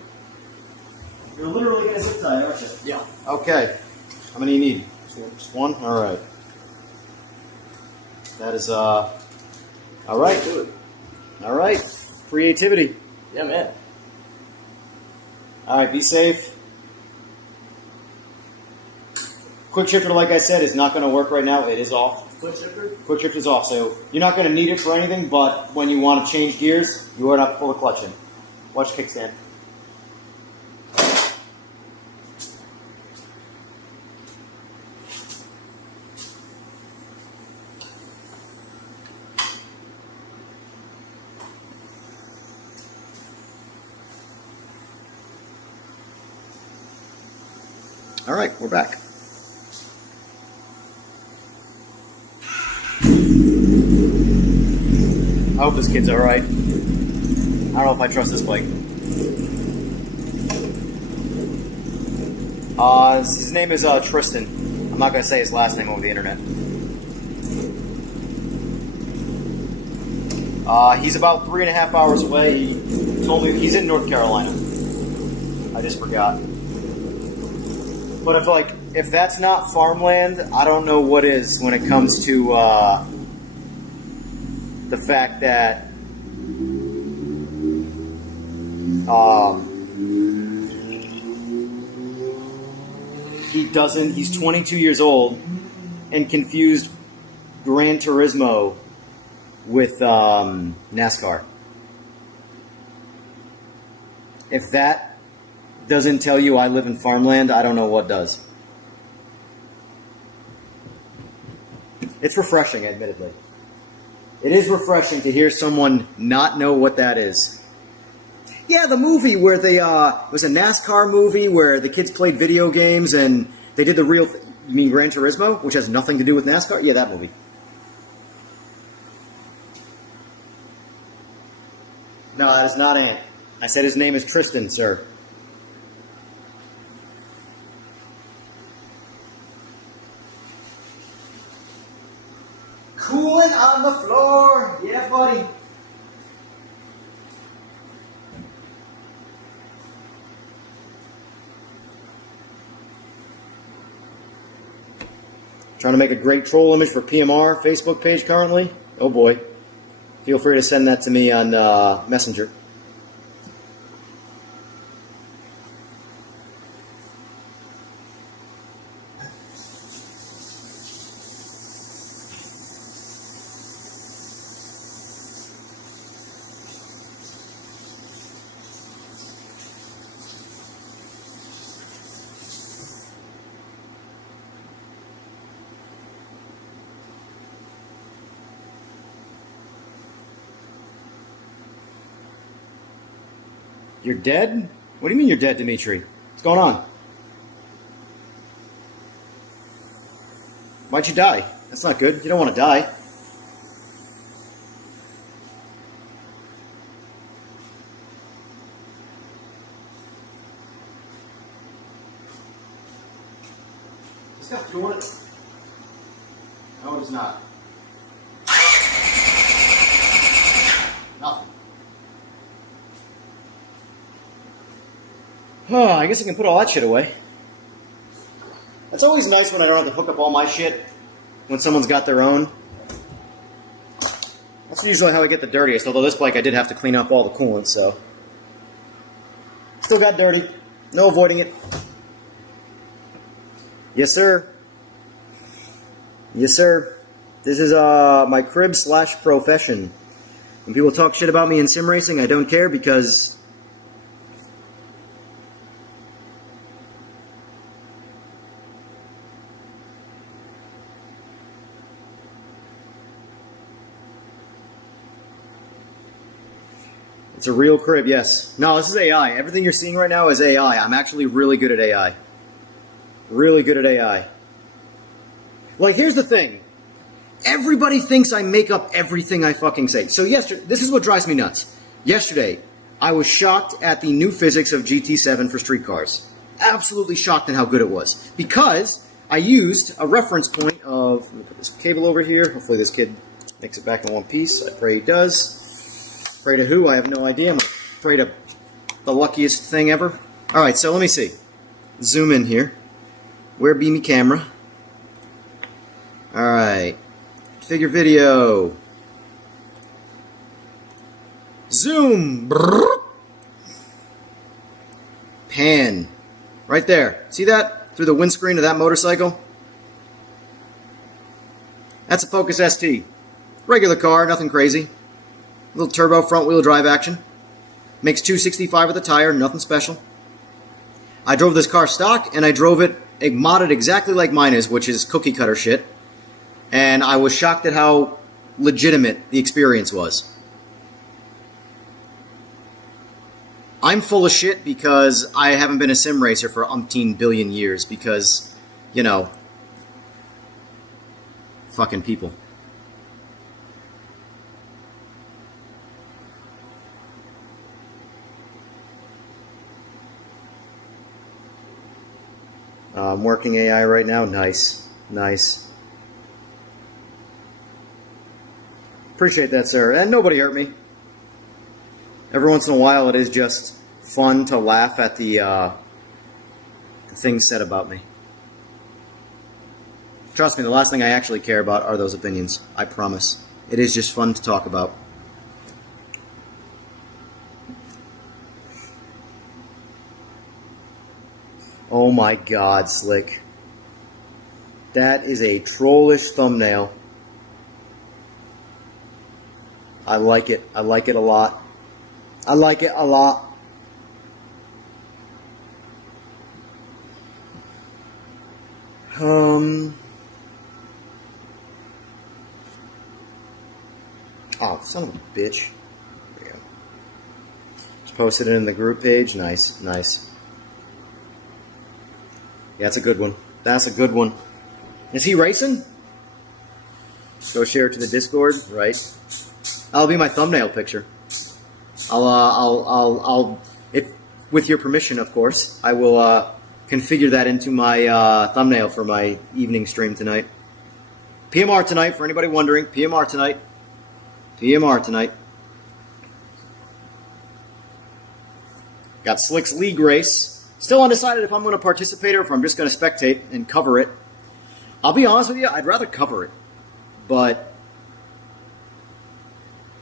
You're literally going to zip tie, aren't you? Yeah. Okay. How many do you need? Just one? All right. That is, all right. Do it. All right. Creativity. Yeah, man. Alright, be safe. Quick shifter, like I said, is not going to work right now. It is off. Quick shifter? Quick shift is off, so you're not going to need it for anything, but when you want to change gears, you are not pull the clutch in. Watch kickstand. Alright, we're back. I hope this kid's alright. I don't know if I trust this bike. His name is Tristan. I'm not going to say his last name over the internet. He's about 3.5 hours away. He told me he's in North Carolina. I just forgot. But if that's not farmland, I don't know what is when it comes to the fact that he's 22 years old and confused Gran Turismo with NASCAR. If that doesn't tell you I live in farmland, I don't know what does. It's refreshing, admittedly. It is refreshing to hear someone not know what that is. Yeah, the movie where they it was a NASCAR movie where the kids played video games and they did the real you mean Gran Turismo, which has nothing to do with NASCAR? Yeah, that movie. No, that is not Ant. I said his name is Tristan, sir. Cooling on the floor. Yeah, buddy. Trying to make a great troll image for PMR Facebook page currently. Oh boy. Feel free to send that to me on Messenger. You're dead? What do you mean you're dead, Dimitri? What's going on? Why'd you die? That's not good. You don't want to die. This got fuel in it? No, it is not. Nothing. I guess I can put all that shit away. It's always nice when I don't have to hook up all my shit when someone's got their own. That's usually how I get the dirtiest, although this bike I did have to clean up all the coolant, so. Still got dirty. No avoiding it. Yes, sir. Yes, sir. This is my crib / profession. When people talk shit about me in sim racing, I don't care because it's a real crib, yes. No, this is AI. Everything you're seeing right now is AI. I'm actually really good at AI. Really good at AI. Like, here's the thing. Everybody thinks I make up everything I fucking say. So yesterday, this is what drives me nuts. Yesterday, I was shocked at the new physics of GT7 for street cars. Absolutely shocked at how good it was. Because I used a reference point of, let me put this cable over here. Hopefully this kid makes it back in one piece. I pray he does. Pray to who? I have no idea. I'm going to pray to the luckiest thing ever. Alright, so let me see. Zoom in here. Where be me camera? Alright. Figure video. Zoom. Brrr. pan. Right there. See that? Through the windscreen of that motorcycle? That's a Focus ST. Regular car, nothing crazy. Little turbo front wheel drive action. Makes 265 with a tire, nothing special. I drove this car stock, and I drove it modded exactly like mine is, which is cookie cutter shit. And I was shocked at how legitimate the experience was. I'm full of shit because I haven't been a sim racer for umpteen billion years because, you know, fucking people. I'm working AI right now. Nice. Nice. Appreciate that, sir. And nobody hurt me. Every once in a while, it is just fun to laugh at the things said about me. Trust me, the last thing I actually care about are those opinions. I promise. It is just fun to talk about. Oh my god, Slick. That is a trollish thumbnail. I like it. I like it a lot. I like it a lot. Oh, son of a bitch. There we go. Just posted it in the group page. Nice, nice. Yeah, that's a good one. That's a good one. Is he racing? Go share it to the Discord, right? That'll be my thumbnail picture. I'll, if with your permission, of course, I will configure that into my thumbnail for my evening stream tonight. PMR tonight, for anybody wondering. PMR tonight. PMR tonight. Got Slick's League race. Still undecided if I'm going to participate or if I'm just going to spectate and cover it. I'll be honest with you, I'd rather cover it. But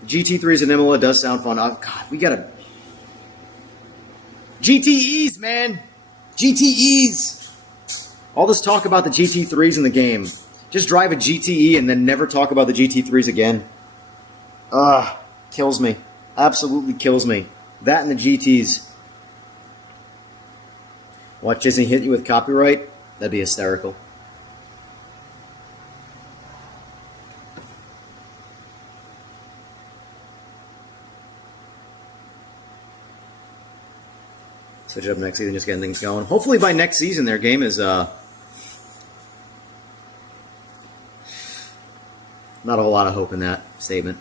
GT3s in Imola does sound fun. Oh, God, we got to... GTEs, man! GTEs! All this talk about the GT3s in the game. Just drive a GTE and then never talk about the GT3s again. Ugh, kills me. Absolutely kills me. That and the GTs. Watch Disney hit you with copyright? That'd be hysterical. Switch it up next season, just getting things going. Hopefully by next season their game is not a whole lot of hope in that statement.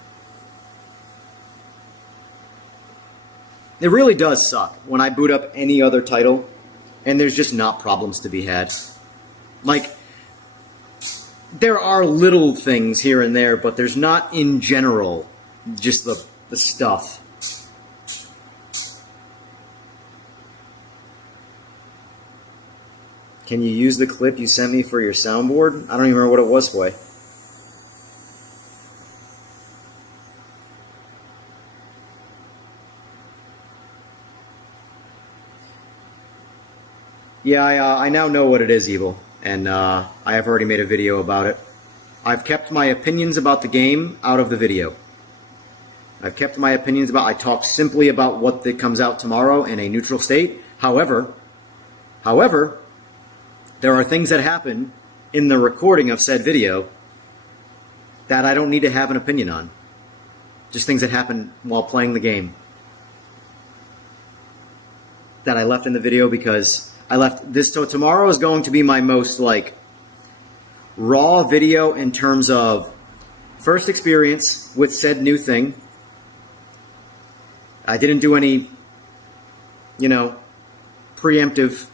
It really does suck when I boot up any other title and there's just not problems to be had. Like, there are little things here and there, but there's not in general just the stuff. Can you use the clip you sent me for your soundboard? I don't even remember what it was for. Yeah, I now know what it is, Evil, and I have already made a video about it. I've kept my opinions about the game out of the video. I talk simply about what that comes out tomorrow in a neutral state. However, there are things that happen in the recording of said video that I don't need to have an opinion on. Just things that happen while playing the game. That I left in the video because I left this. So tomorrow is going to be my most, like, raw video in terms of first experience with said new thing. I didn't do any, preemptive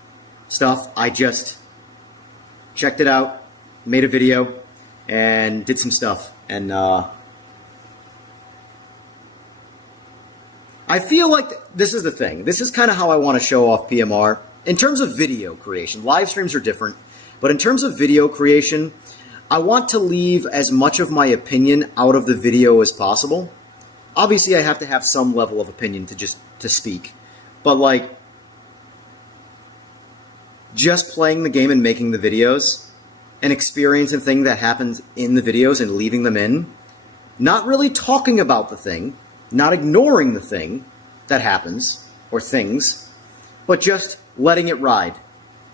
stuff. I just checked it out, made a video, and did some stuff. And I feel like this is the thing. This is kind of how I want to show off PMR. In terms of video creation, live streams are different. But in terms of video creation, I want to leave as much of my opinion out of the video as possible. Obviously, I have to have some level of opinion to speak. But, like, just playing the game and making the videos and experiencing things that happens in the videos and leaving them in, not really talking about the thing, not ignoring the thing that happens, or things, but just letting it ride,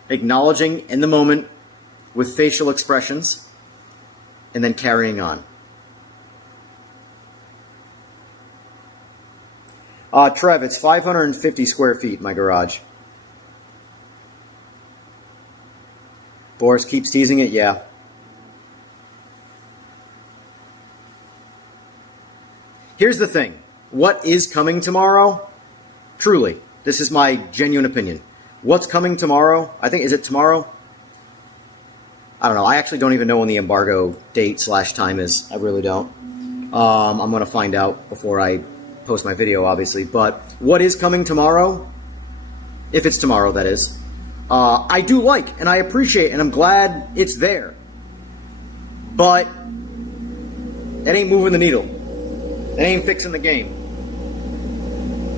acknowledging in the moment with facial expressions, and then carrying on. Trev, it's 550 square feet, my garage. Boris keeps teasing it, yeah. Here's the thing. What is coming tomorrow? Truly, this is my genuine opinion. What's coming tomorrow? I think, is it tomorrow? I don't know. I actually don't even know when the embargo date/time is. I really don't. I'm going to find out before I post my video, obviously. But what is coming tomorrow? If it's tomorrow, that is. I do like, and I appreciate, and I'm glad it's there. But it ain't moving the needle. It ain't fixing the game.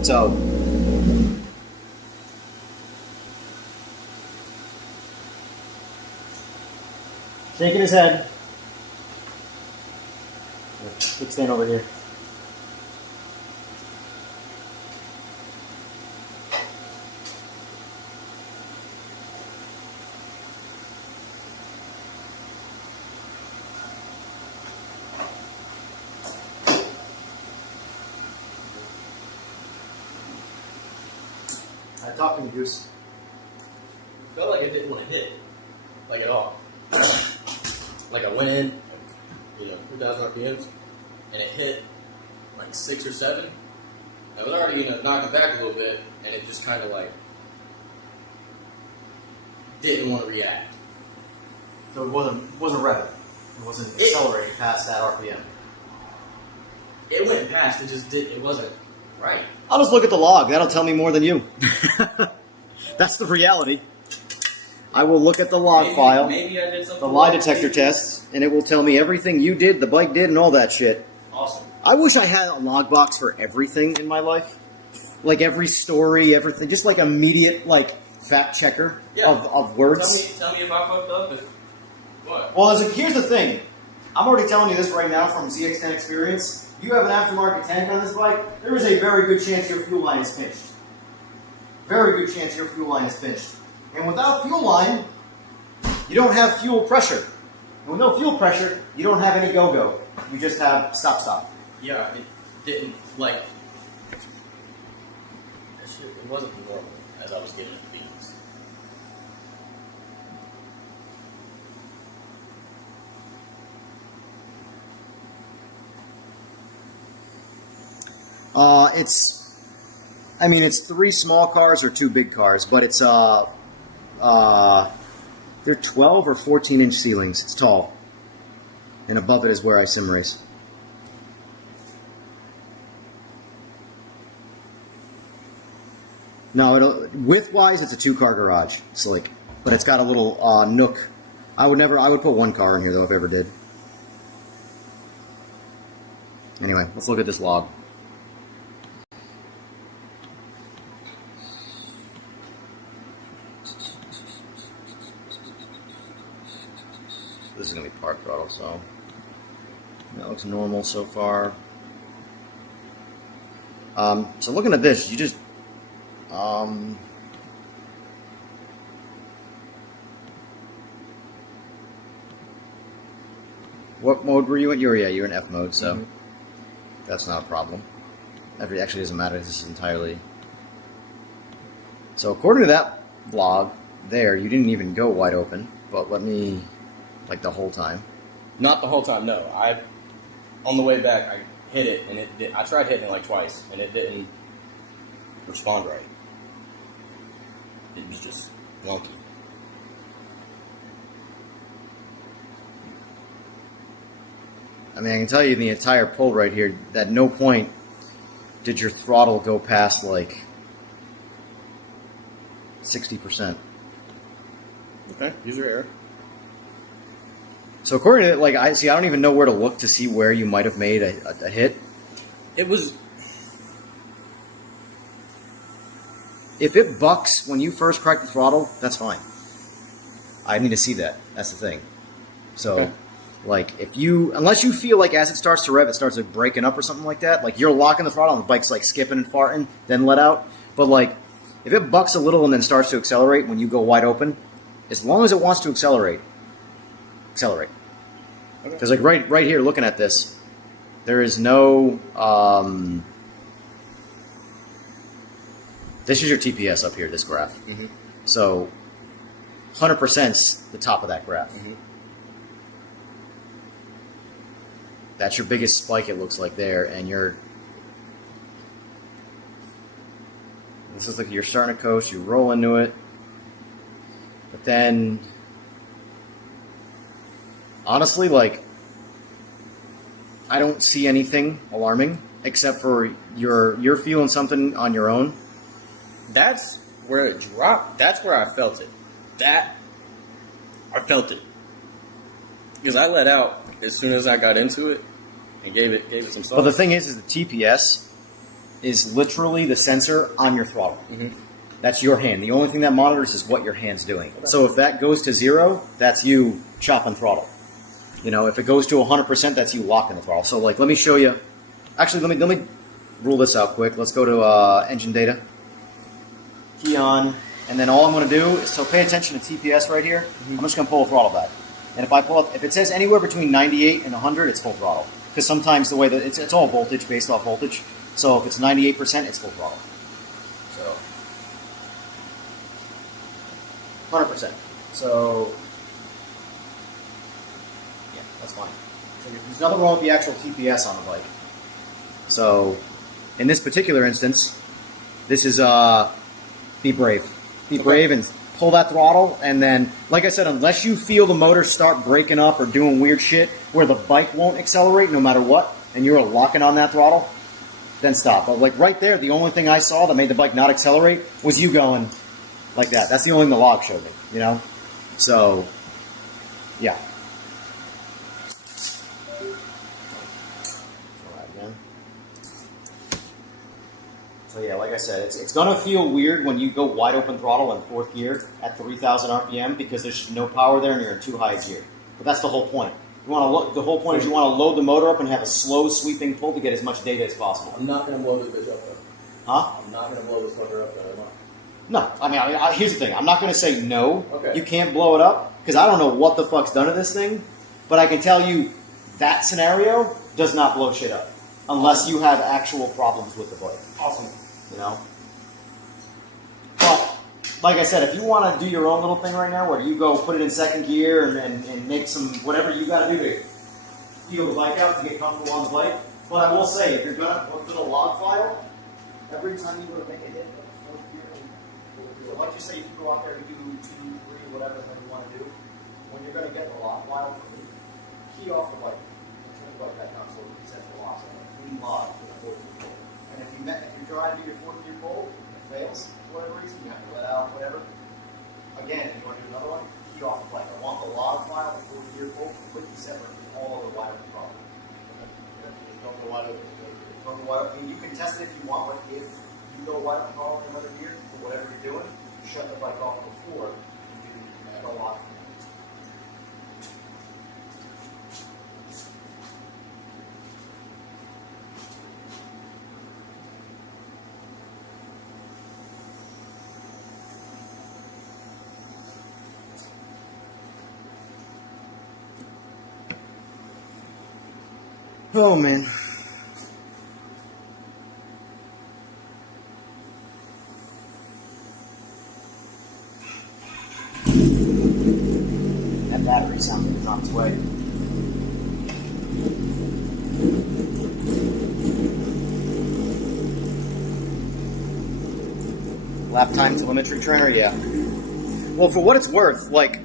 So, shaking his head. Quick stand over here. Talking to Goose. Felt like it didn't want to hit, like at all. Like I went in, 2,000 RPMs, and it hit like 6 or 7. I was already, knocking back a little bit, and it just kind of like didn't want to react. So it wasn't revving. It wasn't accelerating past that RPM. It went past. It wasn't right. I'll just look at the log. That'll tell me more than you. That's the reality. I will look at the log file, Maybe I did something the lie wrong. detector tests, and it will tell me everything you did, the bike did, and all that shit. Awesome. I wish I had a log box for everything in my life. Like every story, everything. Just like immediate, fact checker of words. Tell me if I fucked up. What? Well, here's the thing. I'm already telling you this right now from ZX10 experience. You have an aftermarket tank on this bike, there is a very good chance your fuel line is pinched. Very good chance your fuel line is pinched. And without fuel line, you don't have fuel pressure. And with no fuel pressure, you don't have any go-go. You just have stop-stop. Yeah, it didn't, that shit, it wasn't normal as I was getting at the beats. It's 3 small cars or 2 big cars, but it's, they're 12 or 14-inch ceilings. It's tall. And above it is where I sim race. No, width-wise, it's a 2-car garage. But it's got a little nook. I would put 1 car in here, though, if I ever did. Anyway, let's look at this log. This is going to be park throttle, so that looks normal so far. So looking at this, you just what mode were you in? You're in F mode, so that's not a problem. It actually doesn't matter. This is entirely. So according to that vlog, there you didn't even go wide open. But let me. Like the whole time? Not the whole time, no. On the way back, I hit it, and I tried hitting it twice, and it didn't respond right. It was just wonky. I can tell you the entire pull right here, at no point did your throttle go past 60%. Okay, user error. So according to it, I don't even know where to look to see where you might have made a hit. It was. If it bucks when you first crack the throttle, that's fine. I need to see that. That's the thing. So, Okay. like, unless you feel like as it starts to rev, it starts like breaking up or something like that, like you're locking the throttle and the bike's like skipping and farting, then let out. But like, if it bucks a little and then starts to accelerate when you go wide open, as long as it wants to accelerate. Because like right here, looking at this, there is no. This is your TPS up here. This graph. Mm-hmm. So, 100%'s the top of that graph. Mm-hmm. That's your biggest spike. It looks like there, and this is like you're starting to coast. You roll into it, but then. Honestly, like, I don't see anything alarming except for you're feeling something on your own. That's where it dropped. That's where I felt it. I felt it. Because I let out as soon as I got into it and gave it some salt. But the thing is the TPS is literally the sensor on your throttle. Mm-hmm. That's your hand. The only thing that monitors is what your hand's doing. So if that goes to 0, that's you chopping throttle. You know, if it goes to 100%, that's you locking the throttle. So, like, let me show you. Actually, let me rule this out quick. Let's go to engine data. Key on. And then all I'm going to do is, so pay attention to TPS right here. Mm-hmm. I'm just going to pull the throttle back. And if I pull up, if it says anywhere between 98 and 100, it's full throttle. Because sometimes the way that it's all voltage, based off voltage. So if it's 98%, it's full throttle. So 100%. So yeah, that's fine. So there's nothing wrong with the actual TPS on the bike. So in this particular instance, this is be brave. Be brave and pull that throttle, and then, like I said, unless you feel the motor start breaking up or doing weird shit where the bike won't accelerate no matter what, and you're locking on that throttle, then stop. But like right there, the only thing I saw that made the bike not accelerate was you going like that. That's the only thing the log showed me, you know? So, yeah. So yeah, like I said, it's going to feel weird when you go wide open throttle in 4th gear at 3,000 RPM because there's no power there and you're in too high gear. But that's the whole point. You want to the whole point is you want to load the motor up and have a slow sweeping pull to get as much data as possible. I'm not going to blow this bitch up though. Huh? I'm not going to blow this fucker up though, am I? No, I mean, here's the thing. I'm not going to say no. Okay. You can't blow it up because I don't know what the fuck's done to this thing, but I can tell you that scenario does not blow shit up unless you have actual problems with the bike. Awesome. You know? But, like I said, if you want to do your own little thing right now where you go put it in 2nd gear and make some, whatever you got to do to feel the bike out to get comfortable on the bike. But I will say, if you're going to look for the log file, every time you go to make a hit, so like you say, if you go out there and do 2, 3, whatever the hell you want to do, when you're going to get the log file from me, key off the bike. Turn the bike back on so it resets the log. So clean log for the 4th gear pull. And if you try to do your 4th gear pull and it fails for whatever reason, you have to let out, whatever. Again, if you want to do another one, key off the bike. I want the log file, the 4th gear pull, completely separate from all of the wide open problem. Don't go wide open. Don't go wide open. I mean, you can test it if you want, but if you go wide open problem in another gear for whatever you're doing, shut the bike off before you do the lock. Oh man. That battery sound on its way. Lap time telemetry trainer, yeah. Well, for what it's worth, like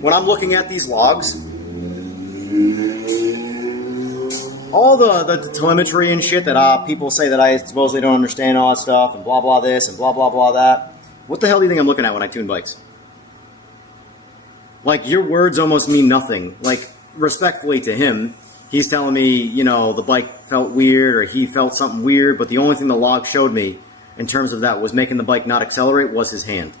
when I'm looking at these logs, all the telemetry and shit that people say that I supposedly don't understand all that stuff and blah blah this and blah blah blah that. What the hell do you think I'm looking at when I tune bikes? Like, your words almost mean nothing. Like, respectfully to him, he's telling me, you know, the bike felt weird or he felt something weird, but the only thing the log showed me in terms of that was making the bike not accelerate was his hand.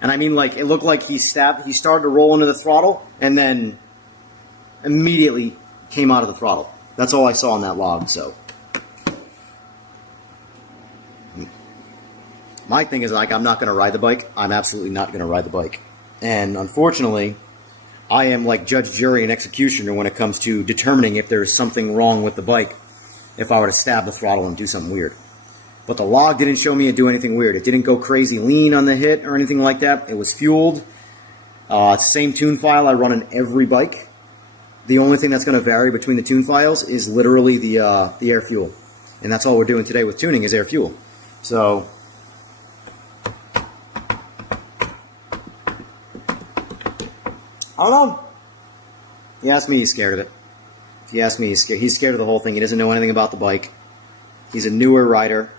And I mean, like, it looked like he started to roll into the throttle, and then immediately came out of the throttle. That's all I saw on that log, so. My thing is, like, I'm not going to ride the bike. I'm absolutely not going to ride the bike. And unfortunately, I am like judge, jury, and executioner when it comes to determining if there's something wrong with the bike if I were to stab the throttle and do something weird. But the log didn't show me it do anything weird. It didn't go crazy lean on the hit or anything like that. It was fueled. It's the same tune file I run in every bike. The only thing that's going to vary between the tune files is literally the air fuel. And that's all we're doing today with tuning is air fuel. So I don't know. If you ask me, he's scared of it. If you ask me, he's scared of the whole thing. He doesn't know anything about the bike. He's a newer rider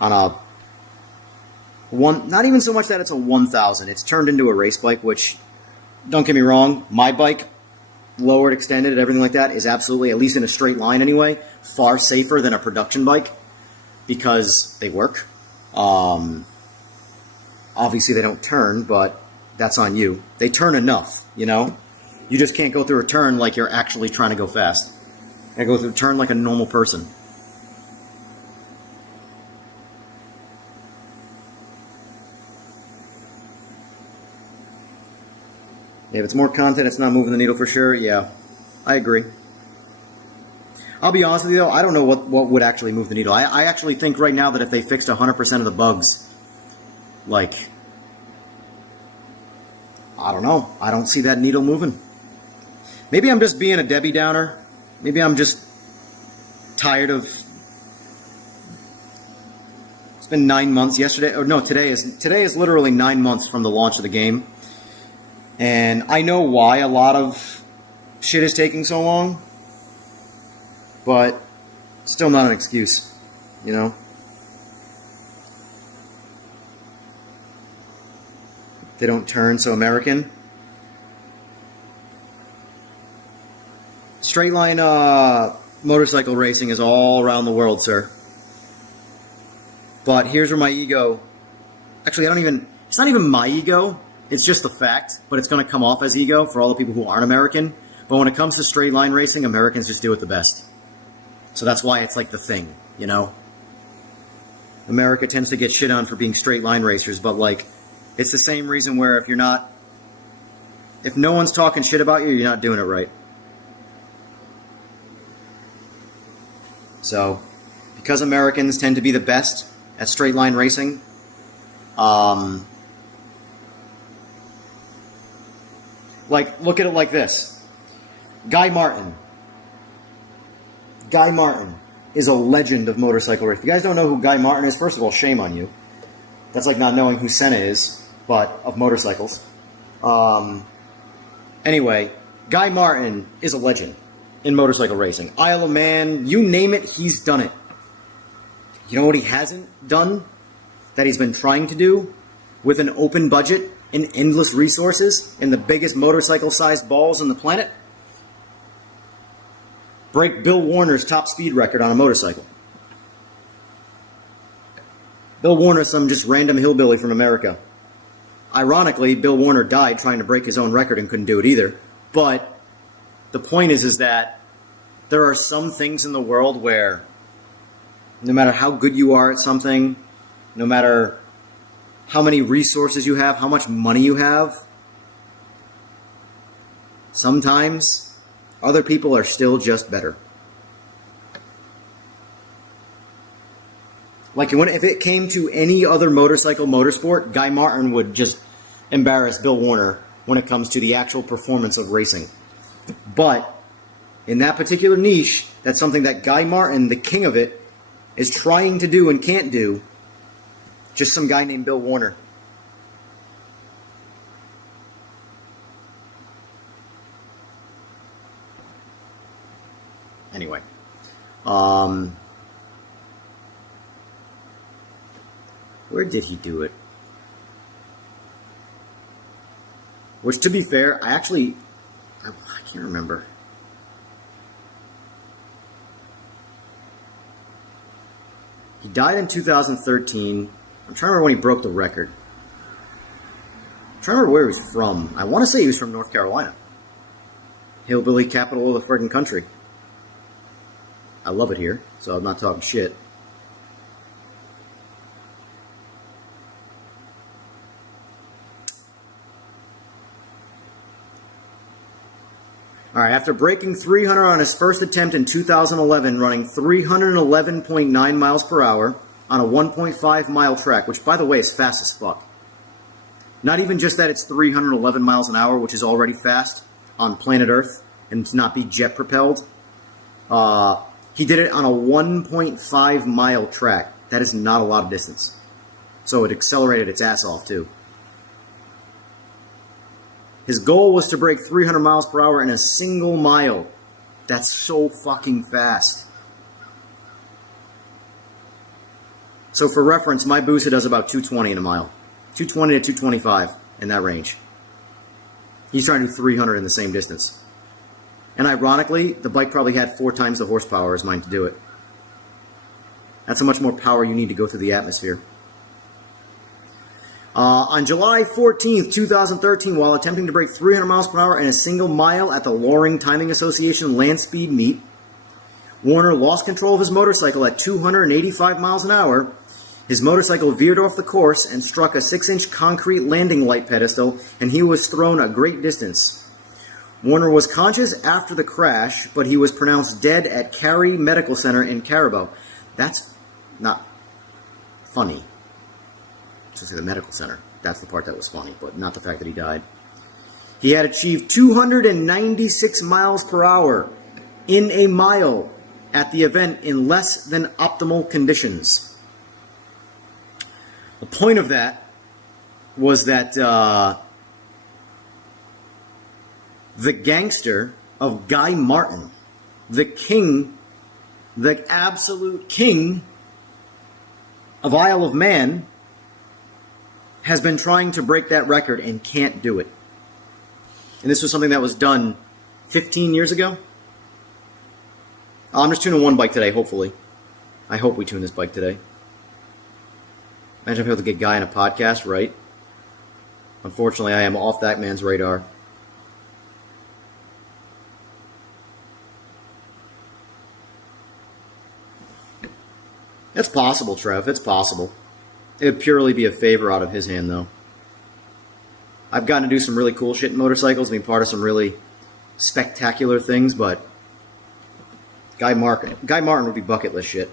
on a not even so much that it's a 1000. It's turned into a race bike, which, don't get me wrong, my bike, lowered, extended, and everything like that, is absolutely, at least in a straight line anyway, far safer than a production bike because they work. Obviously, they don't turn, but that's on you. They turn enough, you know? You just can't go through a turn like you're actually trying to go fast. You go through a turn like a normal person. If it's more content, it's not moving the needle for sure. Yeah, I agree. I'll be honest with you, though, I don't know what would actually move the needle. I actually think right now that if they fixed 100% of the bugs, like, I don't know. I don't see that needle moving. Maybe I'm just being a Debbie Downer. Maybe I'm just tired of... It's been 9 months. Yesterday, or no, today is literally 9 months from the launch of the game. And I know why a lot of shit is taking so long. But still not an excuse, you know? They don't turn so American. Straight line motorcycle racing is all around the world, sir. But here's where my ego... Actually, it's not even my ego. It's just the fact, but it's going to come off as ego for all the people who aren't American. But when it comes to straight line racing, Americans just do it the best. So that's why it's like the thing, you know? America tends to get shit on for being straight line racers, but like, it's the same reason where if no one's talking shit about you, you're not doing it right. So, because Americans tend to be the best at straight line racing, like, look at it like this. Guy Martin is a legend of motorcycle racing. If you guys don't know who Guy Martin is, first of all, shame on you. That's like not knowing who Senna is, but of motorcycles. Anyway, Guy Martin is a legend in motorcycle racing. Isle of Man, you name it, he's done it. You know what he hasn't done that he's been trying to do with an open budget and endless resources and the biggest motorcycle-sized balls on the planet? Break Bill Warner's top speed record on a motorcycle. Bill Warner, some just random hillbilly from America. Ironically, Bill Warner died trying to break his own record and couldn't do it either. But the point is that there are some things in the world where no matter how good you are at something, no matter how many resources you have, how much money you have, sometimes other people are still just better. Like, if it came to any other motorsport, Guy Martin would just embarrass Bill Warner when it comes to the actual performance of racing. But in that particular niche, that's something that Guy Martin, the king of it, is trying to do and can't do. Just some guy named Bill Warner. Anyway. Where did he do it? Which, to be fair, I can't remember. He died in 2013. I'm trying to remember when he broke the record. trying to remember where he was from. I want to say he was from North Carolina. Hillbilly capital of the friggin' country. I love it here, so I'm not talking shit. Alright, after breaking 300 on his first attempt in 2011, running 311.9 miles per hour on a 1.5 mile track, which by the way is fast as fuck. Not even just that it's 311 miles an hour, which is already fast on planet Earth, and to not be jet propelled. He did it on a 1.5 mile track. That is not a lot of distance. So it accelerated its ass off too. His goal was to break 300 miles per hour in a single mile. That's so fucking fast. So for reference, my Busa does about 220 in a mile. 220 to 225 in that range. He's trying to do 300 in the same distance. And ironically, the bike probably had 4 times the horsepower as mine to do it. That's how much more power you need to go through the atmosphere. On July 14th, 2013, while attempting to break 300 miles per hour in a single mile at the Loring Timing Association Land Speed Meet, Warner lost control of his motorcycle at 285 miles an hour. His motorcycle veered off the course and struck a 6-inch concrete landing light pedestal, and he was thrown a great distance. Warner was conscious after the crash, but he was pronounced dead at Cary Medical Center in Caribou. That's not funny. To say the medical center. That's the part that was funny, but not the fact that he died. He had achieved 296 miles per hour in a mile at the event in less than optimal conditions. The point of that was that the gangster of Guy Martin, the king, the absolute king of Isle of Man, has been trying to break that record and can't do it. And this was something that was done 15 years ago. I'm just tuning one bike today, hopefully. I hope we tune this bike today. Imagine if I was able to get Guy in a podcast, right? Unfortunately, I am off that man's radar. It's possible, Trev. It's possible. It would purely be a favor out of his hand, though. I've gotten to do some really cool shit in motorcycles, being part of some really spectacular things, but Guy Martin would be bucket list shit.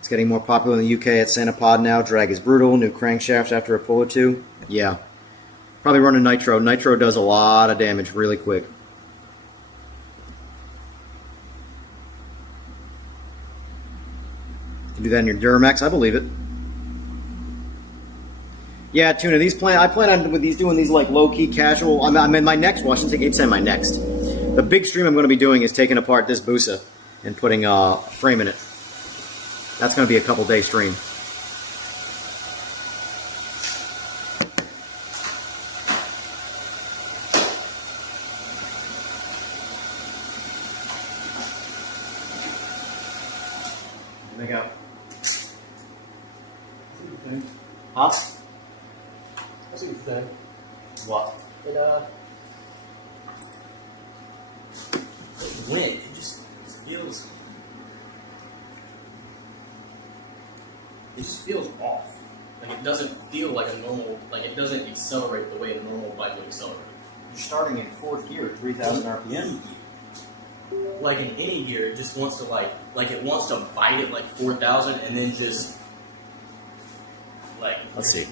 It's getting more popular in the UK at Santa Pod now. Drag is brutal. New crankshafts after a pull or two. Yeah. Probably running nitro. Nitro does a lot of damage really quick. You can do that in your Duramax. I believe it. Yeah, Tuna. I plan on with doing these like low key casual. I'm in my next. Well, I shouldn't say my next. The big stream I'm going to be doing is taking apart this Busa and putting a frame in it. That's going to be a couple day stream. Make out. Huh? I see what you're saying. What? Wind, it just feels. It just feels off. Like it doesn't feel like a normal. Like it doesn't accelerate the way a normal bike would accelerate. You're starting in 4th gear at 3,000 RPM. Like in any gear, it just wants to like it wants to bite it like 4,000 and then just like. Let's see.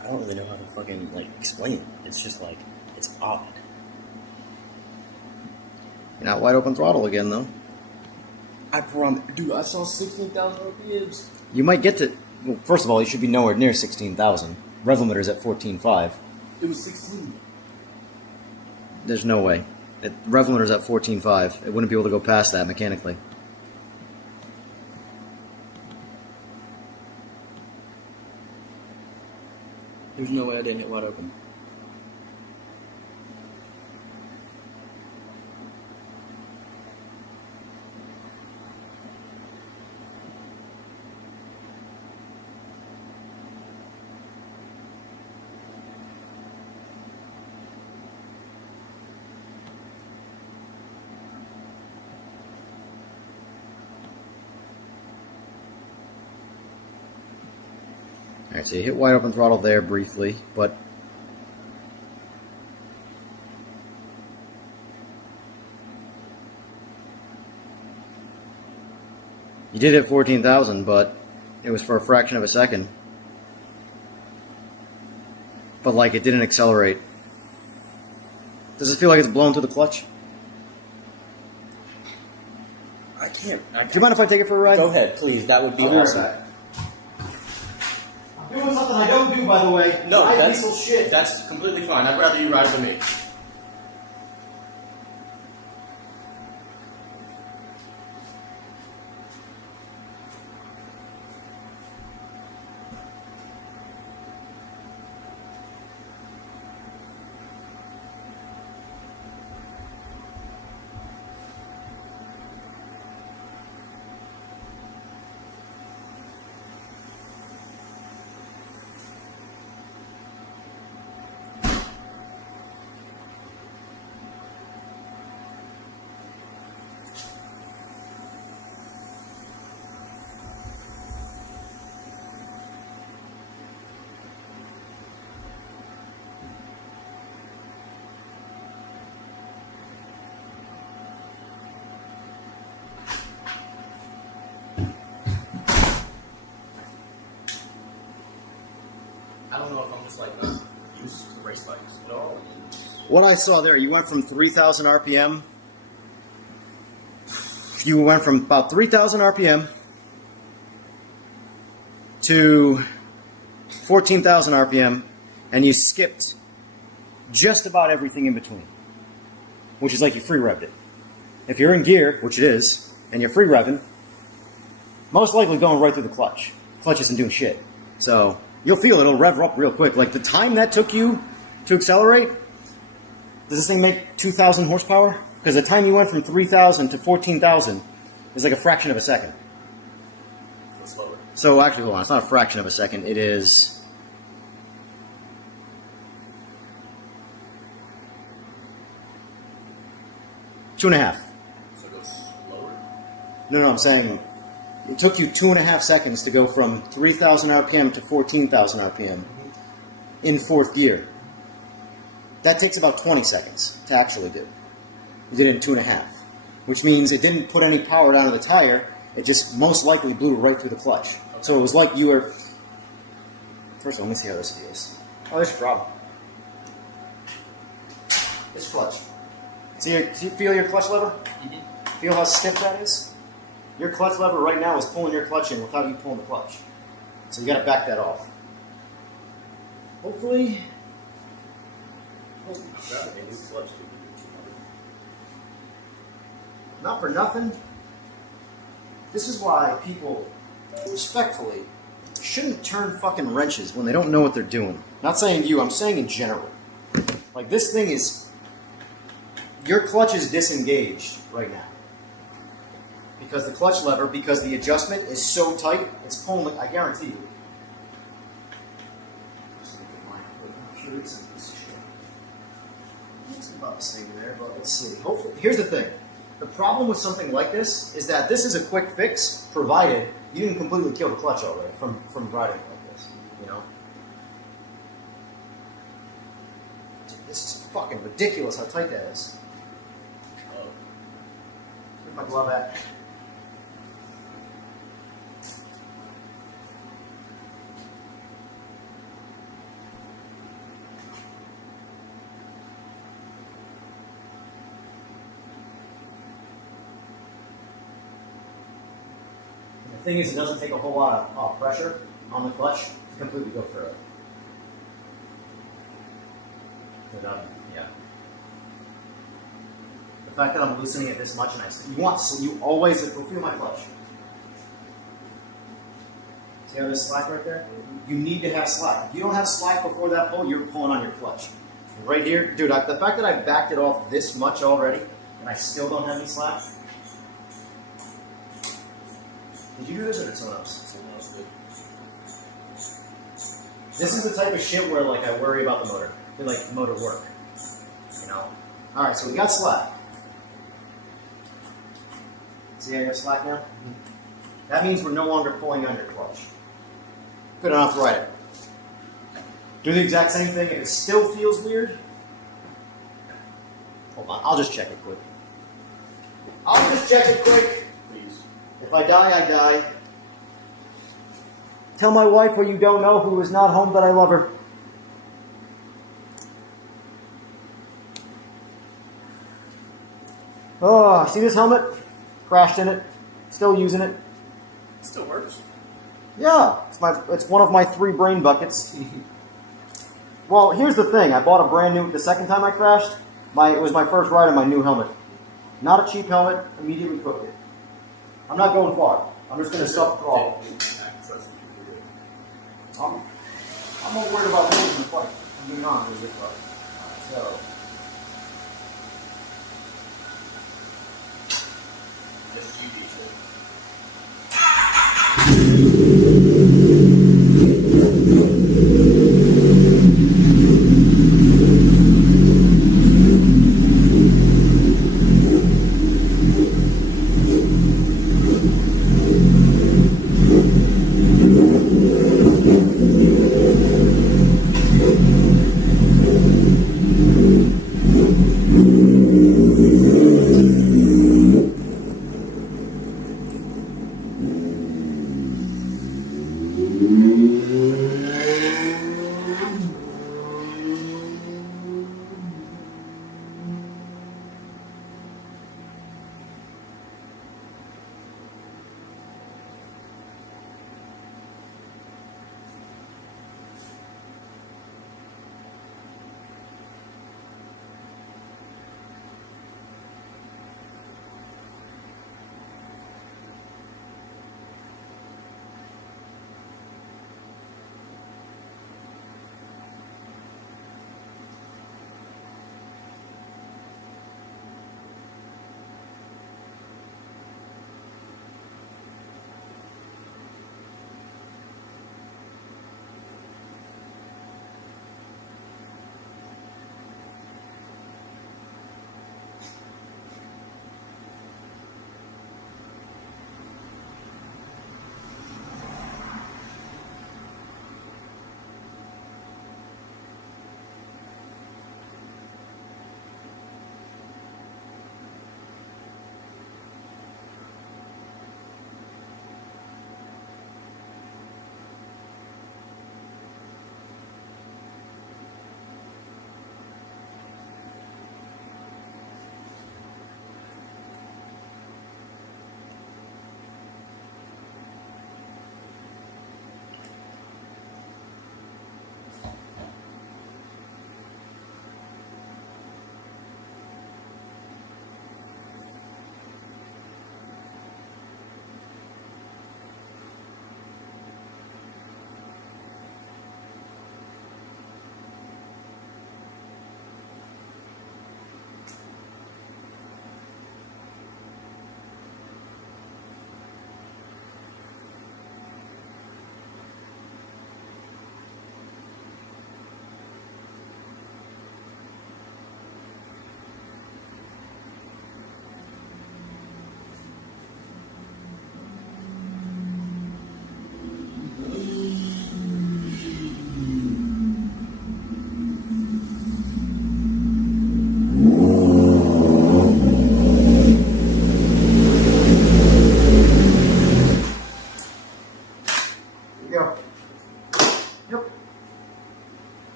I don't really know how to fucking like explain it. It's just like it's odd. You're not wide open throttle again though. I promise, dude. I saw 16,000 RPMs. You might get to. Well, first of all, you should be nowhere near 16,000. Rev limiter's at 14.5. It was 16. There's no way. Rev limiter's at 14.5. It wouldn't be able to go past that mechanically. There's no way I didn't hit wide open. Alright, so you hit wide open throttle there briefly, but you did hit 14,000, but it was for a fraction of a second. But like it didn't accelerate. Does it feel like it's blown through the clutch? I can't. Do you mind if I take it for a ride? Go ahead, please. That would be awesome. I'm doing something I don't do, by the way. No, shit. That's completely fine. I'd rather you ride it than me. I don't know if I'm just like not used to race bikes at all. What I saw there, you went from 3,000 RPM. You went from about 3,000 RPM to 14,000 RPM, and you skipped just about everything in between, which is like you free revved it. If you're in gear, which it is, and you're free revving, most likely going right through the clutch. Clutch isn't doing shit. So you'll feel it'll rev up real quick. Like the time that took you to accelerate, does this thing make 2,000 horsepower? Because the time you went from 3,000 to 14,000 is like a fraction of a second. It's slower. So actually, hold on, it's not a fraction of a second. It is 2.5. So it goes slower? No, I'm saying it took you 2.5 seconds to go from 3,000 RPM to 14,000 RPM in fourth gear. That takes about 20 seconds to actually do. You did it in 2.5, which means it didn't put any power down to the tire. It just most likely blew right through the clutch. So it was like you were... First of all, let me see how this feels. Oh, there's a problem. This clutch. See, you feel your clutch lever? Mm-hmm. Feel how stiff that is? Your clutch lever right now is pulling your clutch in without you pulling the clutch. So you got to back that off. Hopefully... Not for nothing. This is why people, respectfully, shouldn't turn fucking wrenches when they don't know what they're doing. Not saying you, I'm saying in general. Like, this thing is... Your clutch is disengaged right now. Because the clutch lever, because the adjustment is so tight, it's pulling, I guarantee you. It's about the same there, but let's see. Hopefully, here's the thing. The problem with something like this is that this is a quick fix, provided you didn't completely kill the clutch already from riding it like this, you know? Dude, this is fucking ridiculous how tight that is. Where's my glove at? The thing is, it doesn't take a whole lot of pressure on the clutch to completely go through it. Yeah. The fact that I'm loosening it this much, and you always will feel my clutch. See how there's slack right there? You need to have slack. If you don't have slack before that pull, you're pulling on your clutch. Right here, dude, the fact that I backed it off this much already, and I still don't have any slack. Did you do this or did someone else? Someone else did. This is the type of shit where like I worry about the motor. Like motor work. You know? Alright, so we got slack. See how you have slack now? That means we're no longer pulling on your clutch. Good enough to ride it. Do the exact same thing if it still feels weird. Hold on, I'll just check it quick. Please. If I die, I die. Tell my wife who you don't know who is not home that I love her. Oh, see this helmet? Crashed in it. Still using it. It still works. Yeah, it's one of my 3 brain buckets. Well, here's the thing. I bought a brand new, the second time I crashed, it was my first ride on my new helmet. Not a cheap helmet, immediately cooked it. I'm not going far. I'm just going to stop the throttle. I'm more worried about losing the fight. I'm being honest with you. So, Just UV shit.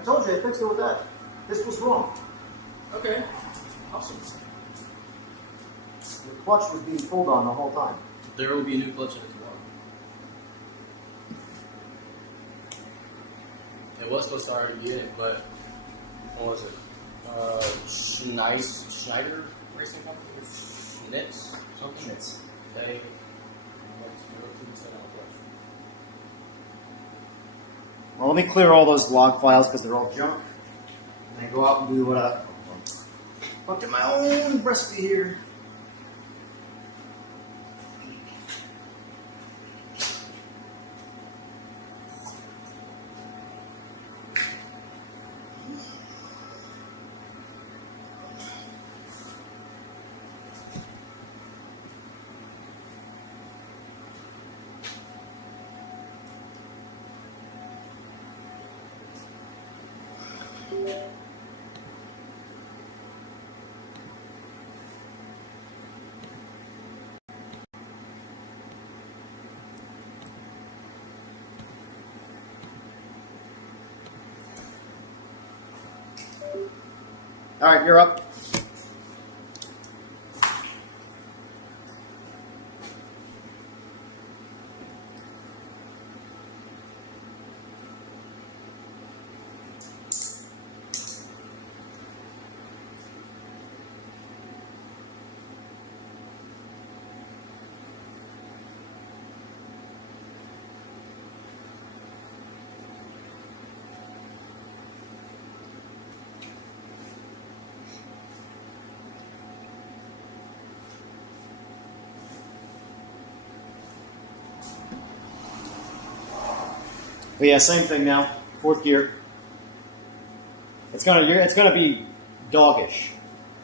I told you I fixed it with that. This was wrong. Okay. Awesome. The clutch was being pulled on the whole time. There will be a new clutch in it tomorrow. It was supposed to already be in it, but what was it? Schneider Racing Company? nits, something. Shits. Okay. Well, let me clear all those log files because they're all junk. And then go out and do what I fucking my own recipe here. All right, you're up. But yeah, same thing now. Fourth gear. It's gonna be doggish.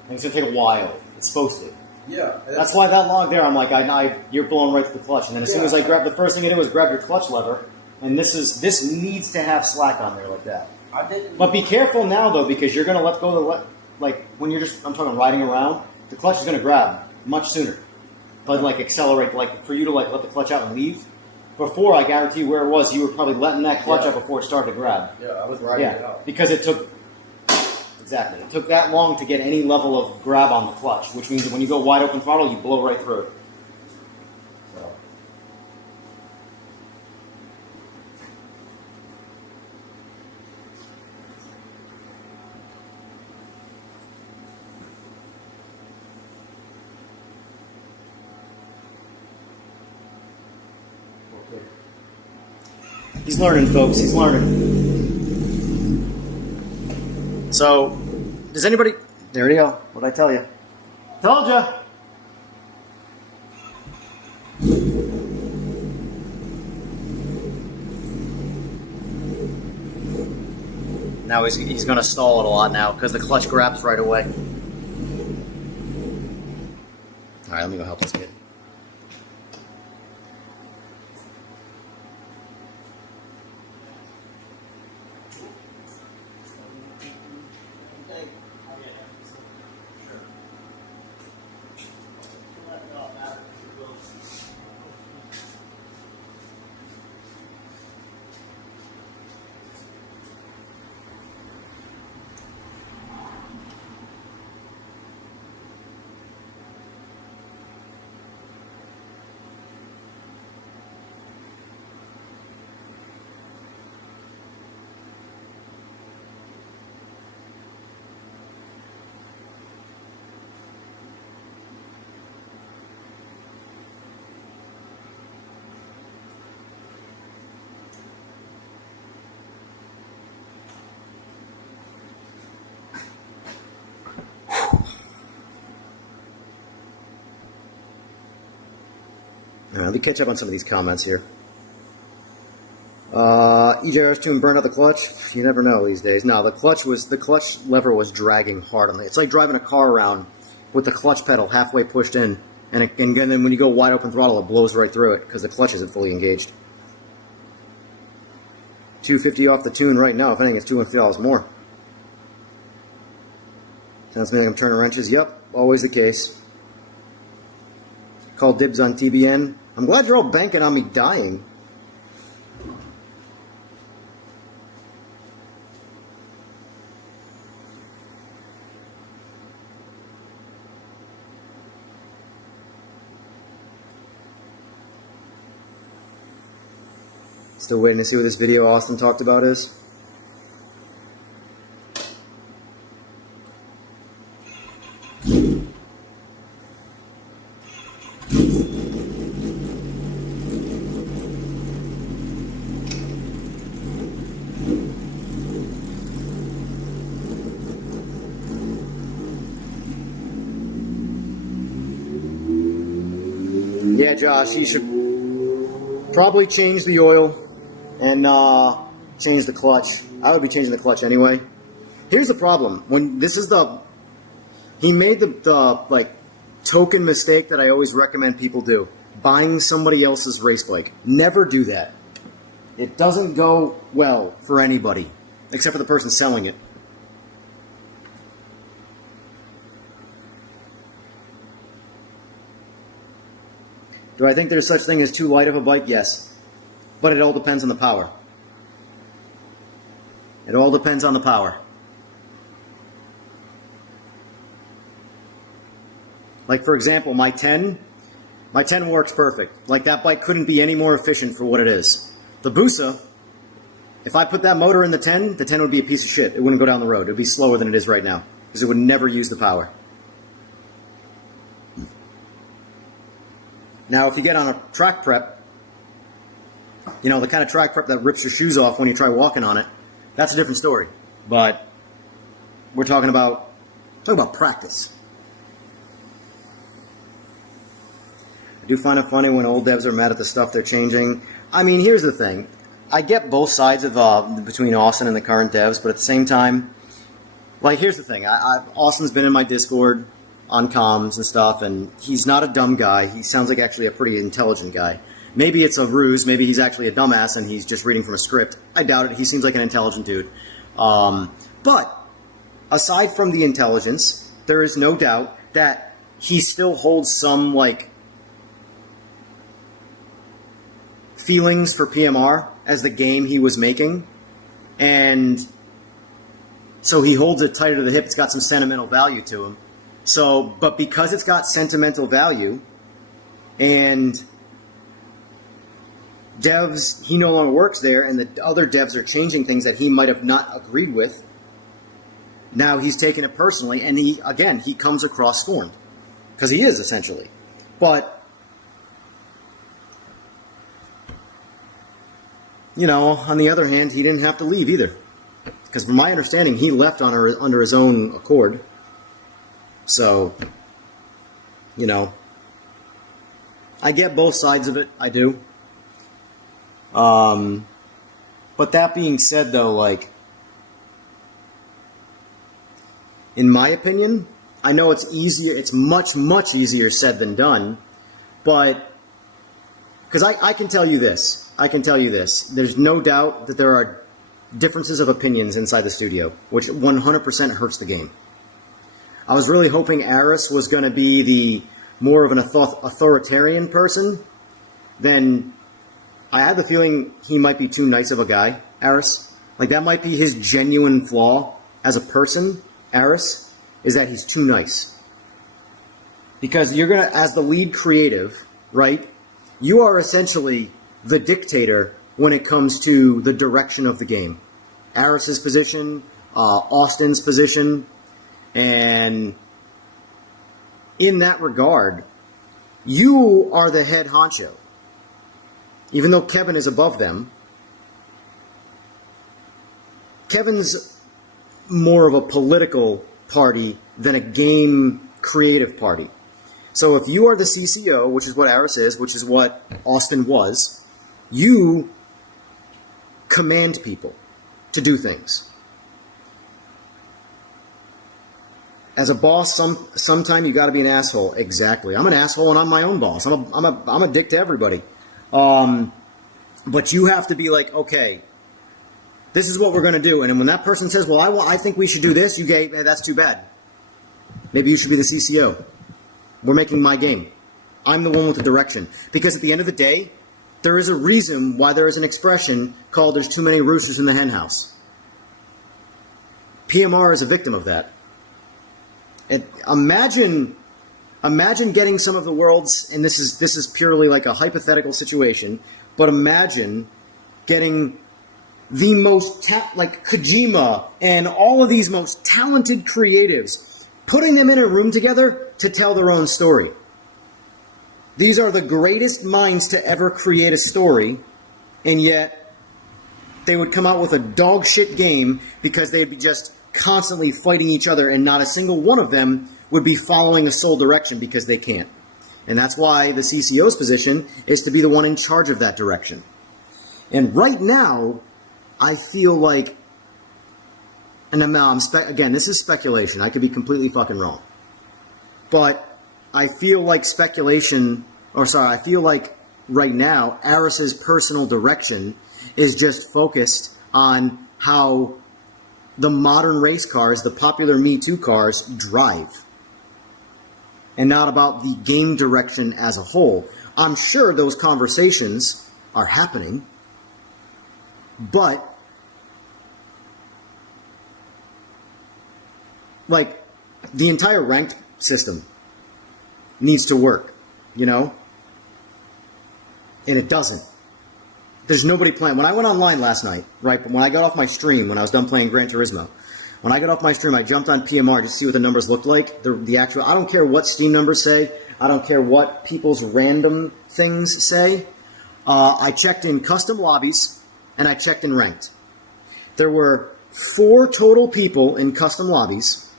And it's gonna take a while. It's supposed to. Yeah. That's why that log there, I'm like, you're blowing right to the clutch. And then as soon as I grab, the first thing I did was grab your clutch lever. And this needs to have slack on there like that. I didn't. But be careful now though, because you're gonna let go of when you're I'm talking riding around, the clutch is gonna grab much sooner. But accelerate, for you to let the clutch out and leave. Before, I guarantee you where it was, you were probably letting that clutch out before it started to grab. Yeah, I was riding it out. Because it took that long to get any level of grab on the clutch, which means that when you go wide open throttle, you blow right through it. So. He's learning, folks. He's learning. So, does anybody... There you go. What'd I tell you? Told ya! Now he's going to stall it a lot now because the clutch grabs right away. All right, let me go help this kid. All right, let me catch up on some of these comments here. EJR's tune burned out the clutch. You never know these days. No, the clutch lever was dragging hard on it. It's like driving a car around with the clutch pedal halfway pushed in, and then when you go wide open throttle, it blows right through it because the clutch isn't fully engaged. 250 off the tune right now. If anything, it's $250 more. Sounds to me like I'm turning wrenches. Yep, always the case. Call dibs on TBN. I'm glad you're all banking on me dying. Still waiting to see what this video Austin talked about is. Yeah, Josh, you should probably change the oil and change the clutch. I would be changing the clutch anyway. Here's the problem. He made the like token mistake that I always recommend people do. Buying somebody else's race bike. Never do that. It doesn't go well for anybody, except for the person selling it. Do I think there's such thing as too light of a bike? Yes. But it all depends on the power. It all depends on the power. Like, for example, my 10 works perfect. Like, that bike couldn't be any more efficient for what it is. The Busa, if I put that motor in the 10 would be a piece of shit. It wouldn't go down the road. It would be slower than it is right now, because it would never use the power. Now, if you get on a track prep, you know, the kind of track prep that rips your shoes off when you try walking on it, that's a different story. But we're talking about practice. I do find it funny when old devs are mad at the stuff they're changing. I mean, here's the thing. I get both sides of between Austin and the current devs, but at the same time, like, here's the thing. Austin's been in my Discord on comms and stuff, and he's not a dumb guy. He sounds like actually a pretty intelligent guy. Maybe it's a ruse. Maybe he's actually a dumbass and he's just reading from a script. I doubt it. He seems like an intelligent dude. But aside from the intelligence, there is no doubt that he still holds some, like, feelings for PMR as the game he was making, and so he holds it tighter to the hip. It's got some sentimental value to him. So, but because it's got sentimental value, and devs, he no longer works there, and the other devs are changing things that he might have not agreed with, now he's taking it personally, and he comes across scorned, because he is, essentially. But you know, on the other hand, he didn't have to leave either. Because from my understanding, he left under his own accord. So, you know, I get both sides of it. I do. But that being said, though, like, in my opinion, I know it's easier. It's much, much easier said than done. But, because I can tell you this. There's no doubt that there are differences of opinions inside the studio, which 100% hurts the game. I was really hoping Aris was going to be the more of an authoritarian person. Then I had the feeling he might be too nice of a guy, Aris. Like, that might be his genuine flaw as a person, Aris, is that he's too nice. Because you're going to, as the lead creative, right, you are essentially the dictator when it comes to the direction of the game. Aris's position, Austin's position, and in that regard, you are the head honcho. Even though Kevin is above them, Kevin's more of a political party than a game creative party. So if you are the CCO, which is what Aris is, which is what Austin was, you command people to do things. As a boss, sometime you got to be an asshole. Exactly. I'm an asshole and I'm my own boss. I'm a dick to everybody. But you have to be like, okay, this is what we're going to do. And when that person says, well, I think we should do this, you go, that's too bad. Maybe you should be the CCO. We're making my game. I'm the one with the direction. Because at the end of the day, there is a reason why there is an expression called "there's too many roosters in the hen house." PMR is a victim of that. Imagine getting some of the world's, and this is purely like a hypothetical situation, but imagine getting the most like Kojima and all of these most talented creatives, putting them in a room together to tell their own story. These are the greatest minds to ever create a story, and yet they would come out with a dog shit game because they'd be just constantly fighting each other, and not a single one of them would be following a sole direction because they can't. And that's why the CCO's position is to be the one in charge of that direction. And right now, I feel like, and again, this is speculation. I could be completely fucking wrong. But I feel like I feel like right now, Aris's personal direction is just focused on how the modern race cars, the popular Me Too cars, drive. And not about the game direction as a whole. I'm sure those conversations are happening, but like the entire ranked system needs to work, you know? And it doesn't. There's nobody playing. When I went online last night, right, but when I got off my stream, when I was done playing Gran Turismo, when I got off my stream, I jumped on PMR just to see what the numbers looked like. The actual, I don't care what Steam numbers say. I don't care what people's random things say. I checked in custom lobbies, and I checked in ranked. There were 4 total people in custom lobbies.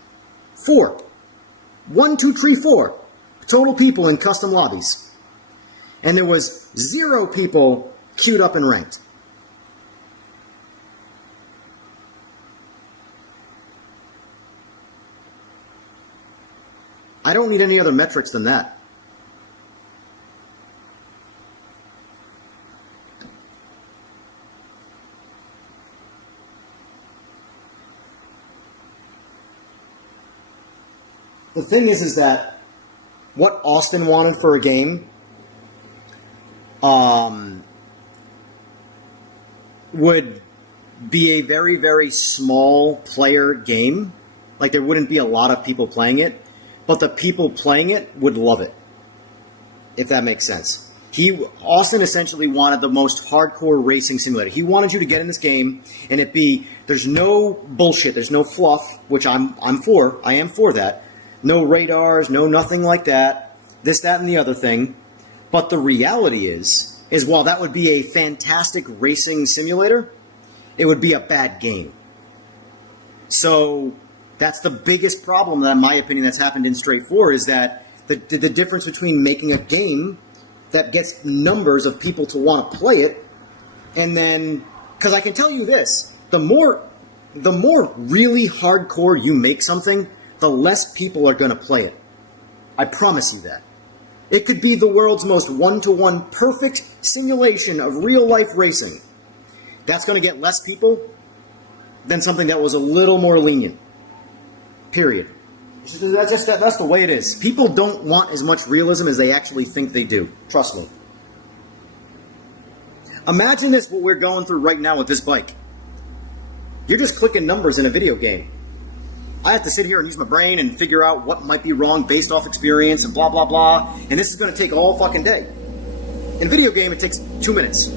4. 1, 2, 3, 4 total people in custom lobbies. And there was 0 people queued up in ranked. I don't need any other metrics than that. The thing is that what Austin wanted for a game would be a very, very small player game. Like, there wouldn't be a lot of people playing it, but the people playing it would love it, if that makes sense. Austin essentially wanted the most hardcore racing simulator. He wanted you to get in this game and there's no bullshit, there's no fluff, which I am for that. No radars, no nothing like that, this, that, and the other thing. But the reality is while that would be a fantastic racing simulator, it would be a bad game. So that's the biggest problem that, in my opinion, that's happened in Straight 4 is that the difference between making a game that gets numbers of people to want to play it, and then, because I can tell you this, the more really hardcore you make something, the less people are going to play it. I promise you that. It could be the world's most one-to-one perfect simulation of real-life racing. That's going to get less people than something that was a little more lenient. Period. That's the way it is. People don't want as much realism as they actually think they do. Trust me. Imagine this, what we're going through right now with this bike. You're just clicking numbers in a video game. I have to sit here and use my brain and figure out what might be wrong based off experience and blah, blah, blah. And this is going to take all fucking day. In a video game, it takes 2 minutes.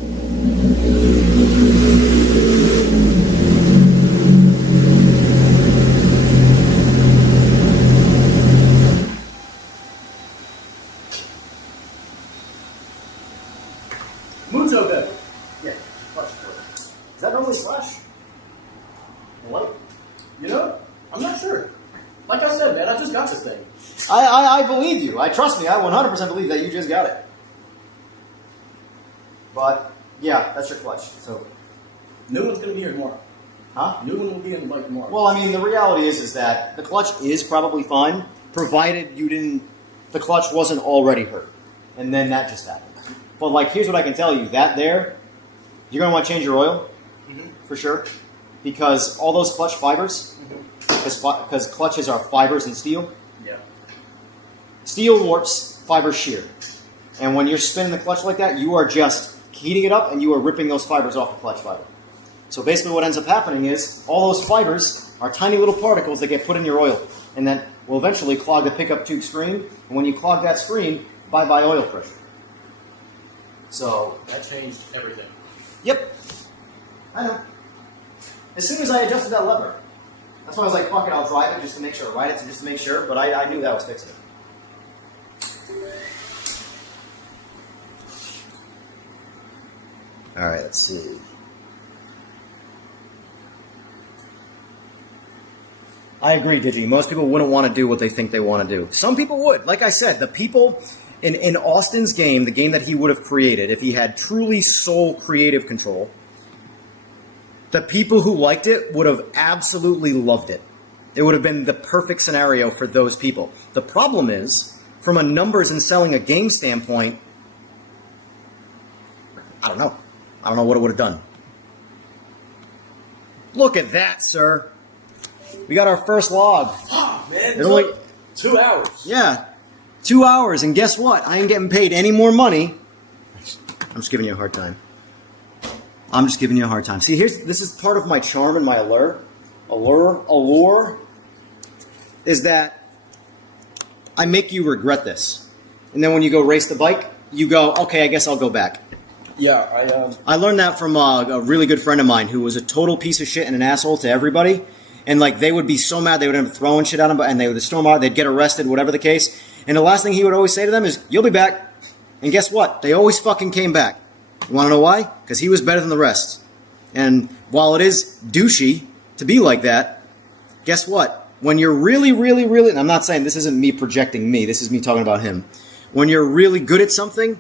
Moon's okay. Yeah, is that normally flash? What? You know? I'm not sure. Like I said, man, I just got this thing. I believe you. I trust me. I 100% believe that you just got it. But yeah, that's your clutch. So new one's gonna be here tomorrow. Huh? New one will be in the bike tomorrow. Well, I mean, the reality is that the clutch is probably fine, provided the clutch wasn't already hurt, and then that just happened. But like, here's what I can tell you: that there, you're gonna want to change your oil for sure, because all those clutch fibers. Because clutches are fibers and steel. Yeah. Steel warps, fibers shear. And when you're spinning the clutch like that, you are just heating it up and you are ripping those fibers off the clutch fiber. So basically what ends up happening is all those fibers are tiny little particles that get put in your oil and that will eventually clog the pickup tube screen. And when you clog that screen, bye-bye oil pressure. So that changed everything. Yep. I know. As soon as I adjusted that lever, that's why I was like, fuck it, I'll drive it just to make sure, ride it just to make sure, but I knew that was fixing it. Alright, let's see. I agree, Digi. Most people wouldn't want to do what they think they want to do. Some people would. Like I said, the people, in Austin's game, the game that he would have created, if he had truly sole creative control, the people who liked it would have absolutely loved it. It would have been the perfect scenario for those people. The problem is, from a numbers and selling a game standpoint, I don't know. I don't know what it would have done. Look at that, sir. We got our first log. Oh, man. It only, 2 hours. yeah. 2 hours, and guess what? I ain't getting paid any more money. I'm just giving you a hard time. I'm just giving you a hard time. See, this is part of my charm and my allure. Allure is that I make you regret this. And then when you go race the bike, you go, okay, I guess I'll go back. Yeah, I learned that from a really good friend of mine who was a total piece of shit and an asshole to everybody. And like they would be so mad they would end up throwing shit at him, and they would storm out, they'd get arrested, whatever the case. And the last thing he would always say to them is, "You'll be back." And guess what? They always fucking came back. You want to know why? Because he was better than the rest. And while it is douchey to be like that, guess what? When you're really, really, really, and I'm not saying this isn't me projecting me, this is me talking about him. When you're really good at something,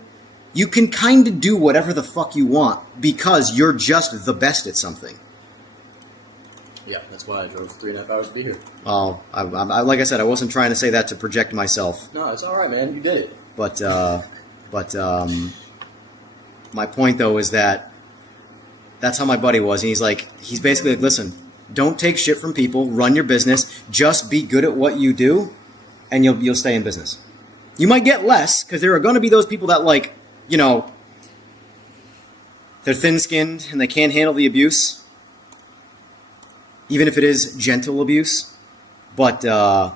you can kind of do whatever the fuck you want because you're just the best at something. yeah, that's why I drove 3.5 hours to be here. Oh, like I said, I wasn't trying to say that to project myself. No, it's all right, man. You did it. But my point though is that that's how my buddy was, and he's basically like, listen, don't take shit from people, run your business, just be good at what you do, and you'll stay in business. You might get less because there are going to be those people that like, you know, they're thin-skinned and they can't handle the abuse, even if it is gentle abuse. But yeah.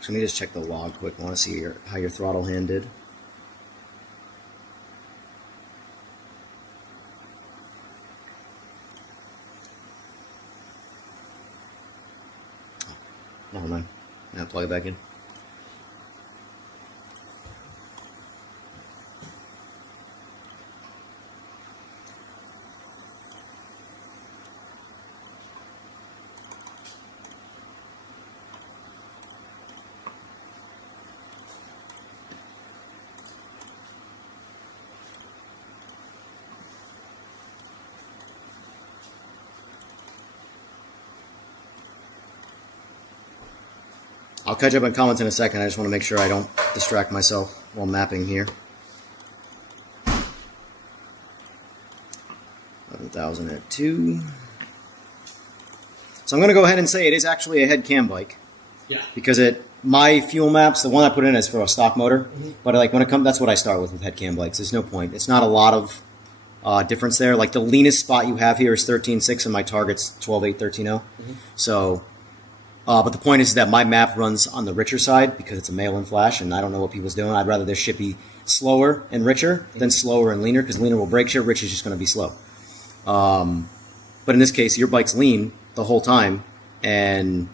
So let me just check the log quick. I want to see how your throttle hand did. Oh, never mind. Now plug it back in. I'll catch up on comments in a second. I just want to make sure I don't distract myself while mapping here. 11,000 at 2. So I'm going to go ahead and say it is actually a head cam bike. Yeah. Because my fuel maps, the one I put in is for a stock motor. Mm-hmm. But like when it comes, that's what I start with head cam bikes. There's no point. It's not a lot of difference there. Like the leanest spot you have here is 13.6 and my target's 12.8, 13.0. Mm-hmm. So... but the point is that my map runs on the richer side because it's a mail-in flash, and I don't know what people's doing. I'd rather their shit be slower and richer than slower and leaner, because leaner will break shit, rich is just going to be slow. But in this case, your bike's lean the whole time, and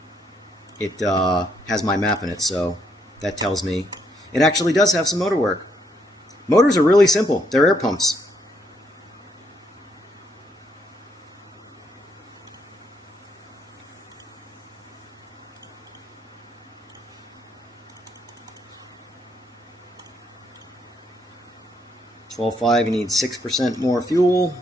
it has my map in it, so that tells me it actually does have some motor work. Motors are really simple. They're air pumps. $12.5, you need 6% more fuel.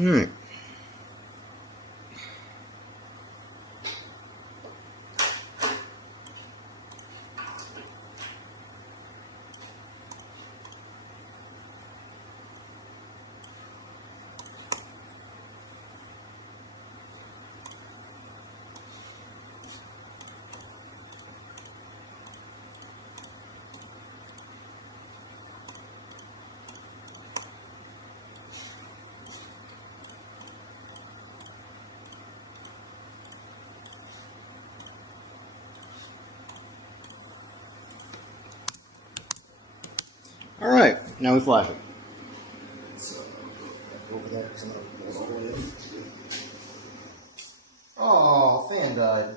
Alright. All right, now we flash it. So, over there, because I'm going to pull it all the way in. Oh, fan died.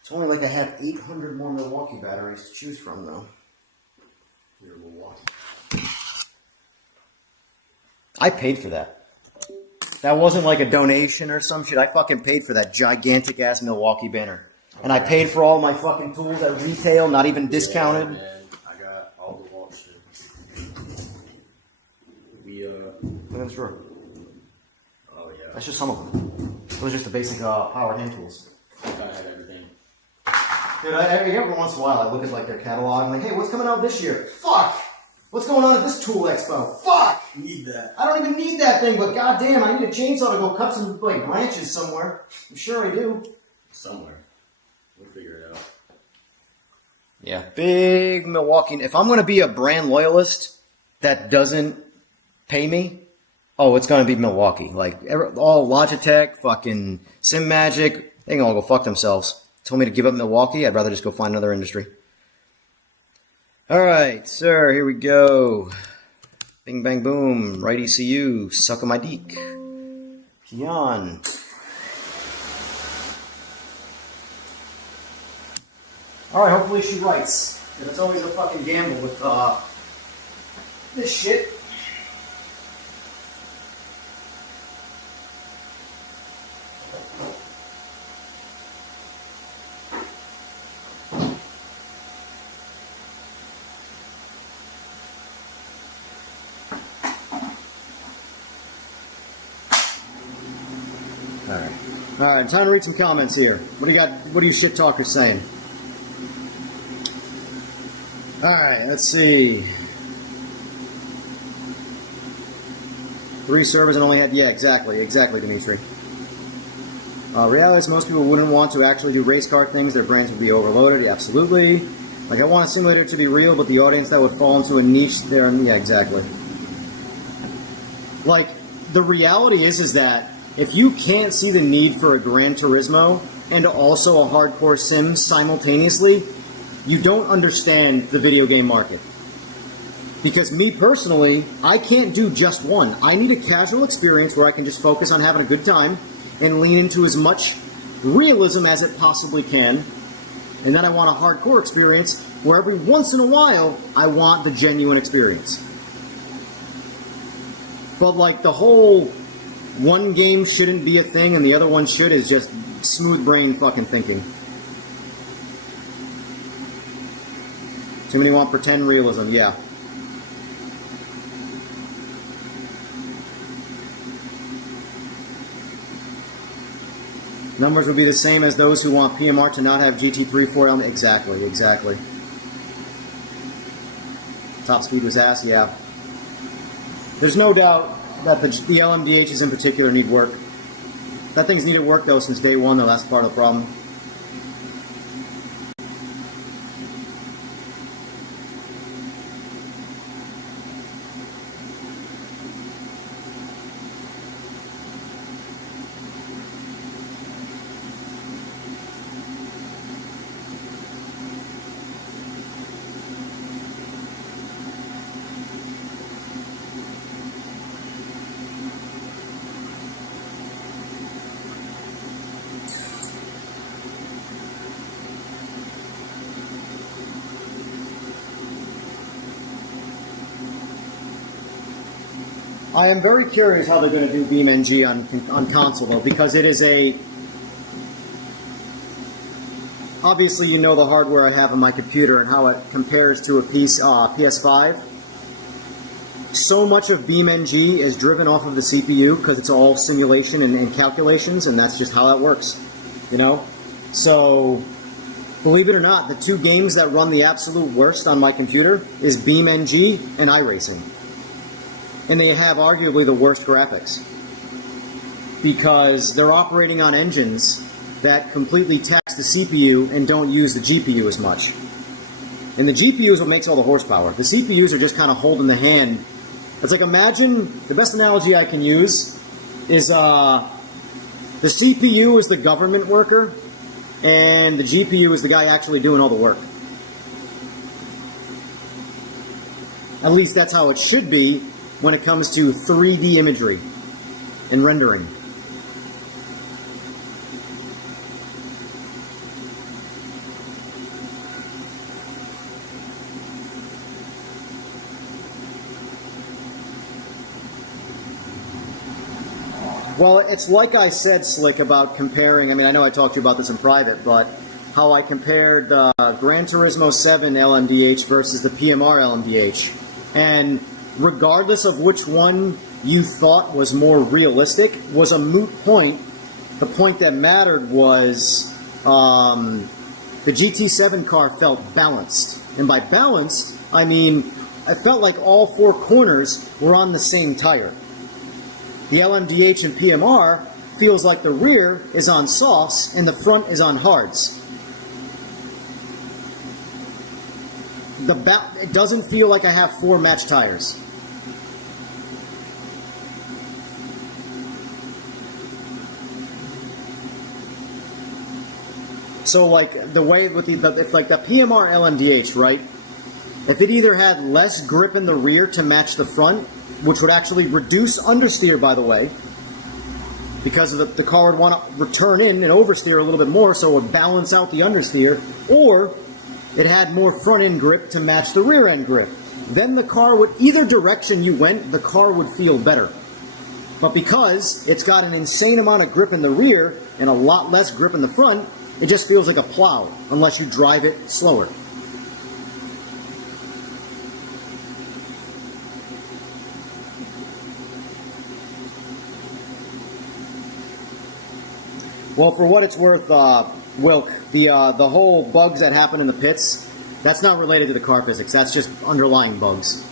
It's only like I have 800 more Milwaukee batteries to choose from, though. Here, Milwaukee. I paid for that. That wasn't like a donation or some shit. I fucking paid for that gigantic ass Milwaukee banner. And I paid for all my fucking tools at retail, not even discounted. Yeah, man. I got all the wall shit. Look at this drawer. Oh, yeah. That's just some of them. Those are just the basic power hand tools. I had everything. Dude, every once in a while I look at like their catalog and like, hey, what's coming out this year? Fuck! What's going on at this tool expo? Fuck! Need that. I don't even need that thing, but goddamn, I need a chainsaw to go cut some like branches somewhere. I'm sure I do. Somewhere. We'll figure it out. Yeah. Big Milwaukee. If I'm going to be a brand loyalist that doesn't pay me, oh, it's going to be Milwaukee. Like, all Logitech, fucking Simagic, they can all go fuck themselves. Told me to give up Milwaukee, I'd rather just go find another industry. All right, sir, here we go. Bing, bang, boom. Right ECU. Suck on my deek. Keon. All right, hopefully she writes. And it's always a fucking gamble with this shit. All right, time to read some comments here. What do you got? What are you shit talkers saying? All right, let's see. 3 servers and only had, yeah, exactly, Dimitri. Reality is most people wouldn't want to actually do race car things. Their brains would be overloaded. Yeah, absolutely. Like, I want a simulator to be real, but the audience that would fall into a niche there, yeah, exactly. Like, the reality is that if you can't see the need for a Gran Turismo and also a hardcore sim simultaneously, you don't understand the video game market. Because me personally, I can't do just one. I need a casual experience where I can just focus on having a good time and lean into as much realism as it possibly can. And then I want a hardcore experience where every once in a while, I want the genuine experience. But like the whole one game shouldn't be a thing and the other one should is just smooth brain fucking thinking. Too many want pretend realism, yeah. Numbers would be the same as those who want PMR to not have GT3 4 element. Exactly. Top speed was ass, yeah. There's no doubt that the LMDHs in particular need work. That thing's needed work though since day one though, that's part of the problem. I am very curious how they're going to do BeamNG on console, though, because it is a... Obviously, you know the hardware I have on my computer and how it compares to a PS5. so much of BeamNG is driven off of the CPU because it's all simulation and calculations, and that's just how that works, you know? So, believe it or not, the two games that run the absolute worst on my computer is BeamNG and iRacing. And they have arguably the worst graphics because they're operating on engines that completely tax the CPU and don't use the GPU as much. And the GPU is what makes all the horsepower. The CPUs are just kind of holding the hand. It's like, imagine, the best analogy I can use is the CPU is the government worker and the GPU is the guy actually doing all the work. At least that's how it should be when it comes to 3D imagery and rendering. Well, it's like I said, Slick, about comparing, I mean, I know I talked to you about this in private, but how I compared the Gran Turismo 7 LMDH versus the PMR LMDH. And regardless of which one you thought was more realistic, was a moot point. The point that mattered was the GT7 car felt balanced. And by balanced, I mean, I felt like all four corners were on the same tire. The LMDH and PMR feels like the rear is on softs and the front is on hards. It doesn't feel like I have four match tires. So like the way with if like the PMR LMDH, right? If it either had less grip in the rear to match the front, which would actually reduce understeer, by the way, because the car would want to return in and oversteer a little bit more, so it would balance out the understeer, or it had more front-end grip to match the rear-end grip. Then the car would, either direction you went, the car would feel better. But because it's got an insane amount of grip in the rear and a lot less grip in the front, it just feels like a plow, unless you drive it slower. Well, for what it's worth, Wilk, the whole bugs that happen in the pits, that's not related to the car physics. That's just underlying bugs.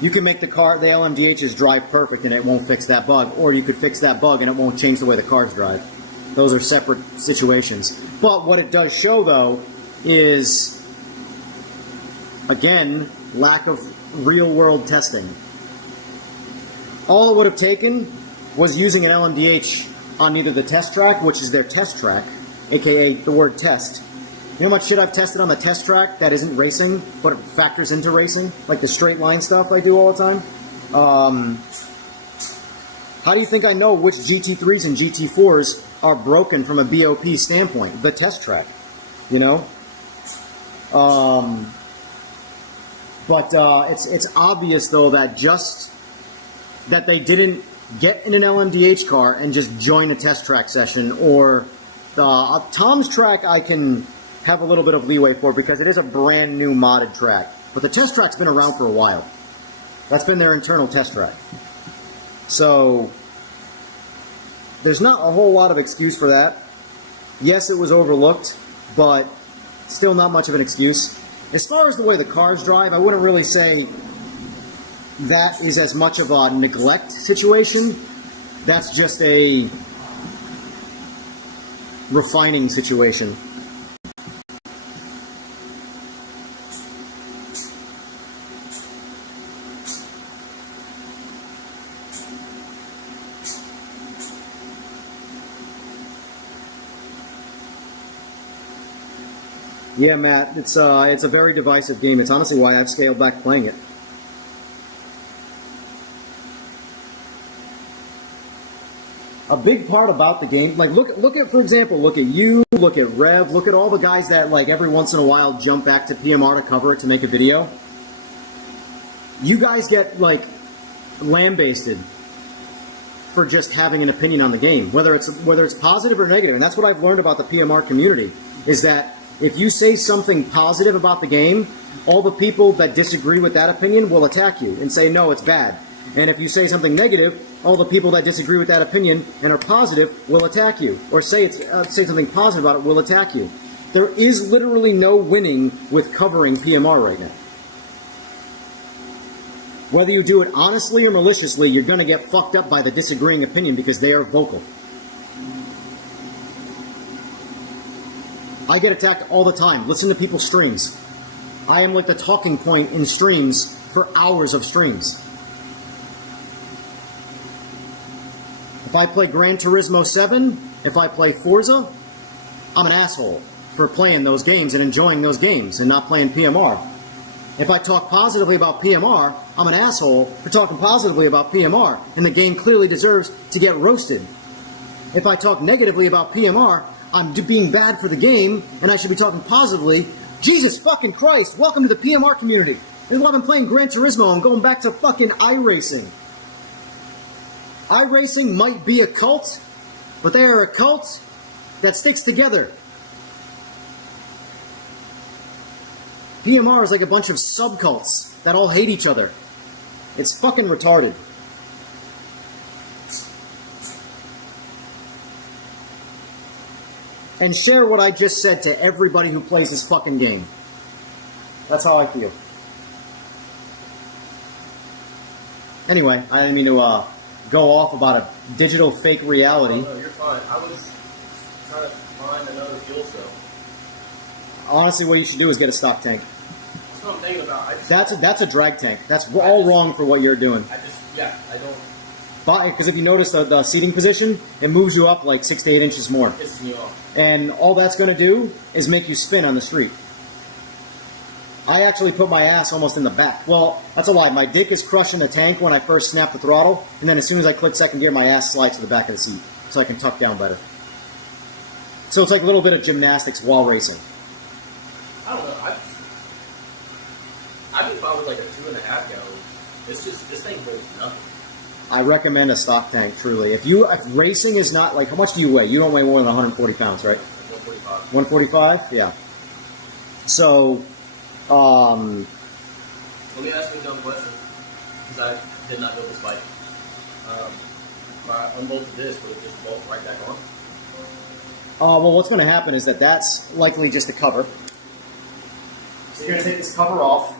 You can make the LMDHs drive perfect and it won't fix that bug, or you could fix that bug and it won't change the way the cars drive. Those are separate situations. But what it does show, though, is, again, lack of real-world testing. All it would have taken was using an LMDH on either the test track, which is their test track, aka the word test. You know how much shit I've tested on the test track that isn't racing, but it factors into racing? Like the straight line stuff I do all the time. How do you think I know which GT3s and GT4s are broken from a BOP standpoint? The test track, you know? It's obvious, though, that that they didn't get in an LMDH car and just join a test track session, or Tom's track I can have a little bit of leeway for because it is a brand new modded track. But the test track's been around for a while. That's been their internal test track. So there's not a whole lot of excuse for that. Yes, it was overlooked, but still not much of an excuse. As far as the way the cars drive, I wouldn't really say that is as much of a neglect situation. That's just a refining situation. Yeah, Matt, it's a very divisive game. It's honestly why I've scaled back playing it. A big part about the game, like look at, for example, look at you, look at Rev, look at all the guys that like every once in a while jump back to PMR to cover it to make a video. You guys get like lambasted for just having an opinion on the game, whether it's positive or negative. And that's what I've learned about the PMR community, is that If you say something positive about the game, all the people that disagree with that opinion will attack you and say, no, it's bad. And if you say something negative, all the people that disagree with that opinion and are positive will attack you. Or say something positive about it will attack you. There is literally no winning with covering PMR right now. Whether you do it honestly or maliciously, you're going to get fucked up by the disagreeing opinion because they are vocal. I get attacked all the time. Listen to people's streams. I am like the talking point in streams for hours of streams. If I play Gran Turismo 7, if I play Forza, I'm an asshole for playing those games and enjoying those games and not playing PMR. If I talk positively about PMR, I'm an asshole for talking positively about PMR, and the game clearly deserves to get roasted. If I talk negatively about PMR, I'm being bad for the game, and I should be talking positively. Jesus fucking Christ, welcome to the PMR community. This is why I've been playing Gran Turismo. I'm going back to fucking iRacing. iRacing might be a cult, but they are a cult that sticks together. PMR is like a bunch of subcults that all hate each other. It's fucking retarded. And share what I just said to everybody who plays this fucking game. That's how I feel. Anyway, I didn't mean to go off about a digital fake reality. Oh, no, you're fine. I was trying to find another fuel cell. Honestly, what you should do is get a stock tank. That's what I'm thinking about. That's a drag tank. That's all wrong for what you're doing. I don't. Because if you notice the seating position, it moves you up like 6 to 8 inches more. It pisses me off. And all that's going to do is make you spin on the street. I actually put my ass almost in the back. Well, that's a lie. My dick is crushing the tank when I first snap the throttle, and then as soon as I click second gear, my ass slides to the back of the seat, so I can tuck down better. So it's like a little bit of gymnastics while racing. I don't know. I've been fine with like a 2.5 gallon. It's just, this thing holds nothing. I recommend a stock tank, truly. If racing is not, like, how much do you weigh? You don't weigh more than 140 pounds, right? 145. 145? Yeah. So, let me ask you a dumb question, because I did not build this bike. I unbolted this, but it just bolted right back on. well, what's going to happen is that's likely just a cover. So you're going to take this cover off.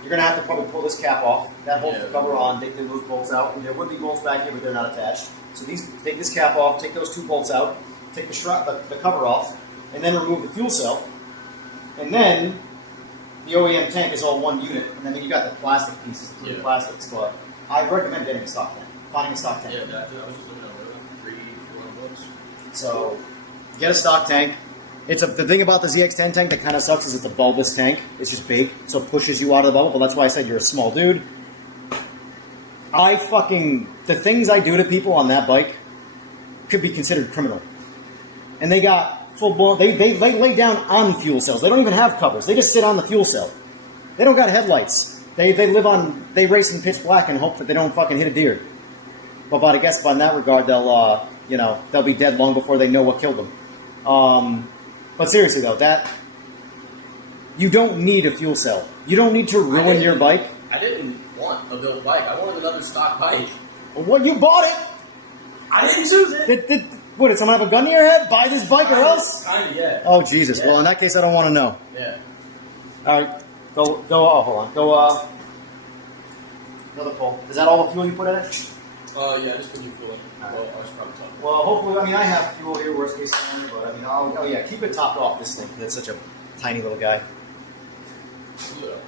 You're going to have to probably pull this cap off. That holds the cover on. Take those bolts out. And there would be bolts back here, but they're not attached. So take this cap off, take those 2 bolts out, take the cover off, and then remove the fuel cell. And then the OEM tank is all one unit. And then you got the plastic pieces, 3 plastics. But I recommend getting a stock tank, finding a stock tank. Yeah, I was just looking at $300-$400. So get a stock tank. The thing about the ZX-10 tank that kind of sucks is it's a bulbous tank. It's just big, so it pushes you out of the bubble. But that's why I said you're a small dude. The things I do to people on that bike could be considered criminal. And they got full-blown, they lay down on fuel cells. They don't even have covers. They just sit on the fuel cell. They don't got headlights. They race in pitch black and hope that they don't fucking hit a deer. But I guess in that regard, they'll be dead long before they know what killed them. But seriously though, you don't need a fuel cell. You don't need to ruin your bike. I didn't want a built bike. I wanted another stock bike. Well, you bought it. I didn't choose it. Did someone have a gun to your head? Buy this bike or else? Kinda, yeah. Oh, Jesus. Yeah. Well, in that case, I don't want to know. Yeah. All right. Go. Oh, hold on. Go, another pull. Is that all the fuel you put in it? Yeah, just put new fuel in it. Well, I should probably talk. Well, hopefully, I have fuel here, worst case scenario, but oh yeah, keep it topped off, this thing. It's such a tiny little guy. Screw it up.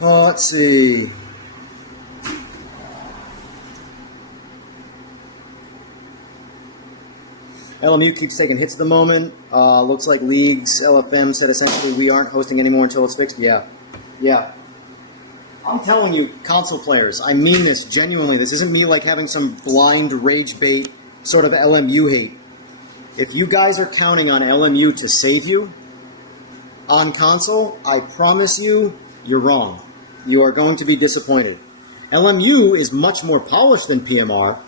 Let's see. LMU keeps taking hits at the moment. Looks like Leagues, LFM said essentially we aren't hosting anymore until it's fixed. Yeah. I'm telling you, console players, I mean this genuinely. This isn't me like having some blind rage bait sort of LMU hate. If you guys are counting on LMU to save you, on console, I promise you, you're wrong. You are going to be disappointed. LMU is much more polished than PMR,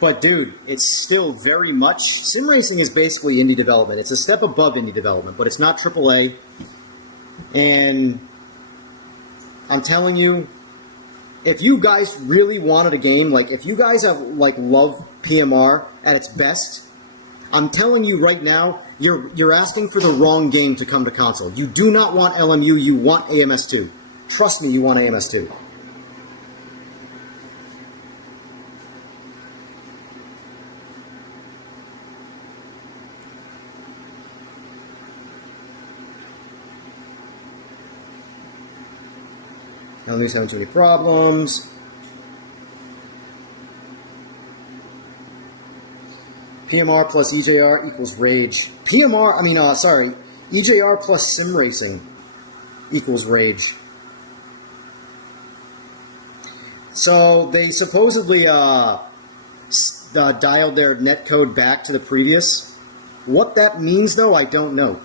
but dude, it's still very much... Sim racing is basically indie development. It's a step above indie development, but it's not AAA. And I'm telling you, if you guys really wanted a game, like if you guys have love PMR at its best, I'm telling you right now, you're asking for the wrong game to come to console. You do not want LMU, you want AMS2. Trust me, you want AMS2. LMU's having too many problems. PMR plus EJR equals rage. EJR plus sim racing equals rage. So they supposedly dialed their netcode back to the previous. What that means, though, I don't know.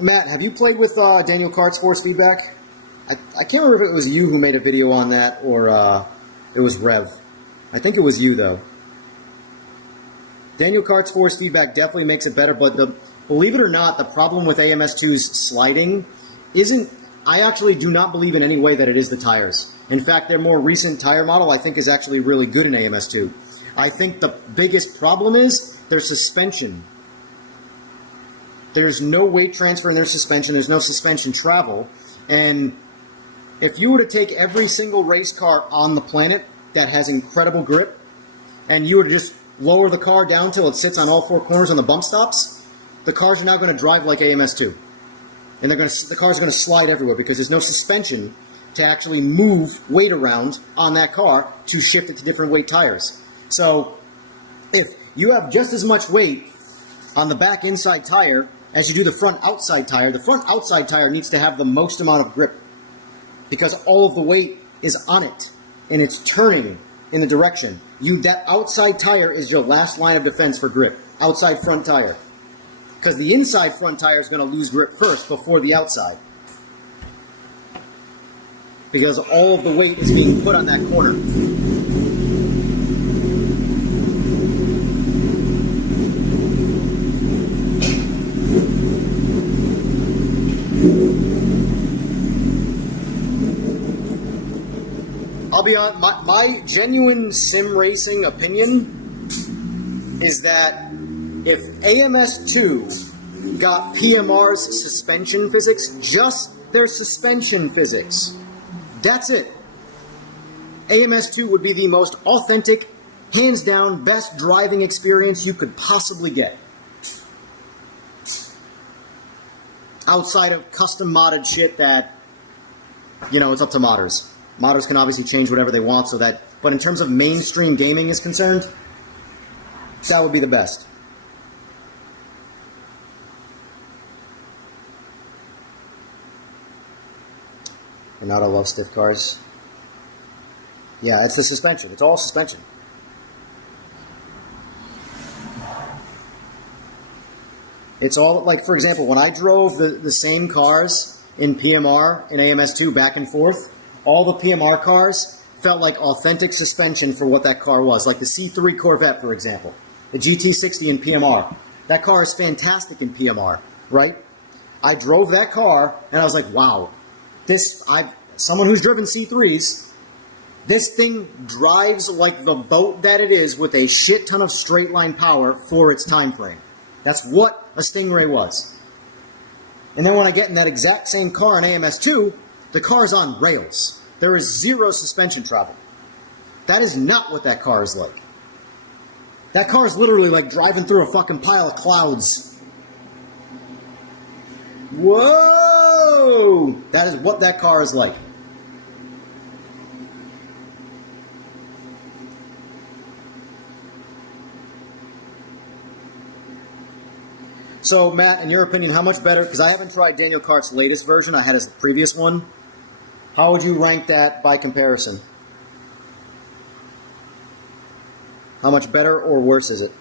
Matt, have you played with Daniel Kart's force feedback? I can't remember if it was you who made a video on that or it was Rev. I think it was you, though. Daniel Kart's force feedback definitely makes it better, but believe it or not, the problem with AMS2's sliding isn't... I actually do not believe in any way that it is the tires. In fact, their more recent tire model I think is actually really good in AMS2. I think the biggest problem is their suspension. There's no weight transfer in their suspension. There's no suspension travel. And if you were to take every single race car on the planet that has incredible grip, and you were to just lower the car down till it sits on all four corners on the bump stops, the cars are now going to drive like AMS2. And the cars are going to slide everywhere because there's no suspension to actually move weight around on that car to shift it to different weight tires. So if you have just as much weight on the back inside tire as you do the front outside tire needs to have the most amount of grip because all of the weight is on it and it's turning in the direction. That outside tire is your last line of defense for grip. Outside front tire. Because the inside front tire is going to lose grip first before the outside. Because all of the weight is being put on that corner. I'll be on my genuine sim racing opinion is that if AMS2 got PMR's suspension physics, just their suspension physics, that's it. AMS2 would be the most authentic, hands down, best driving experience you could possibly get. Outside of custom modded shit that, it's up to modders. Modders can obviously change whatever they want but in terms of mainstream gaming is concerned, that would be the best. Renato loves stiff cars. Yeah, it's the suspension. It's all suspension. It's all, for example, when I drove the same cars in PMR and AMS2 back and forth, all the PMR cars felt like authentic suspension for what that car was. Like the C3 Corvette, for example. The GT60 in PMR. That car is fantastic in PMR, right? I drove that car, and I was like, wow. Someone who's driven C3s, this thing drives like the boat that it is with a shit ton of straight line power for its time frame. That's what a Stingray was. And then when I get in that exact same car in AMS2, the car's on rails. There is zero suspension travel. That is not what that car is like. That car is literally like driving through a fucking pile of clouds. Whoa! That is what that car is like. So, Matt, in your opinion, how much better, because I haven't tried Daniel Kart's latest version, I had his previous one. How would you rank that by comparison? How much better or worse is it?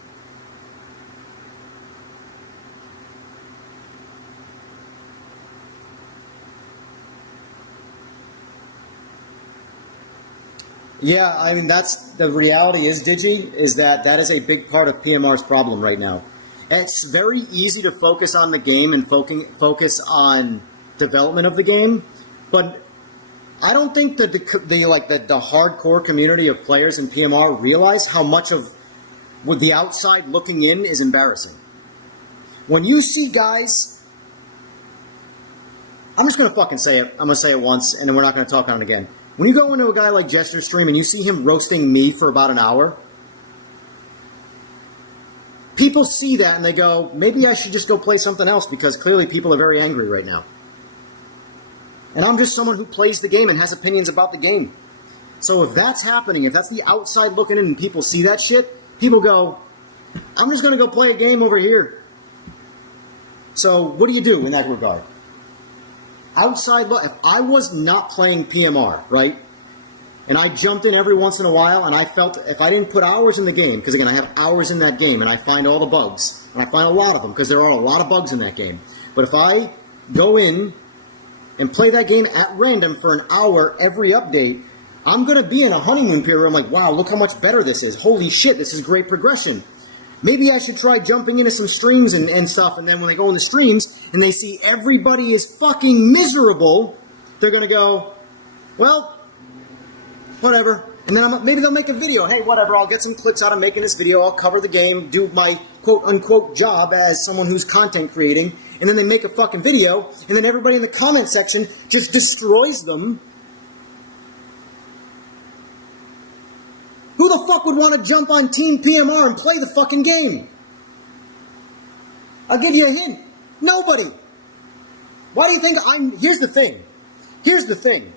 Yeah, I mean, that's the reality is, Digi, is that is a big part of PMR's problem right now. It's very easy to focus on the game and focus on development of the game, but I don't think that the hardcore community of players in PMR realize how much of with the outside looking in is embarrassing. When you see guys, I'm just going to fucking say it. I'm going to say it once, and then we're not going to talk on it again. When you go into a guy like Jester's stream and you see him roasting me for about an hour, people see that and they go, maybe I should just go play something else because clearly people are very angry right now. And I'm just someone who plays the game and has opinions about the game. So if that's happening, if that's the outside looking in and people see that shit, people go, I'm just going to go play a game over here. So what do you do in that regard? Outside look, if I was not playing PMR, right, and I jumped in every once in a while and I felt if I didn't put hours in the game, because again, I have hours in that game and I find all the bugs, and I find a lot of them because there are a lot of bugs in that game. But if I go in and play that game at random for an hour every update, I'm going to be in a honeymoon period where I'm like, wow, look how much better this is. Holy shit, this is great progression. Maybe I should try jumping into some streams and stuff, and then when they go in the streams and they see everybody is fucking miserable, they're going to go, well, whatever. And then maybe they'll make a video. Hey, whatever, I'll get some clicks out of making this video. I'll cover the game, do my quote-unquote job as someone who's content creating, and then they make a fucking video, and then everybody in the comment section just destroys them. Who the fuck would want to jump on Team PMR and play the fucking game? I'll give you a hint. Nobody. Why do you think I'm... Here's the thing. Here's the thing.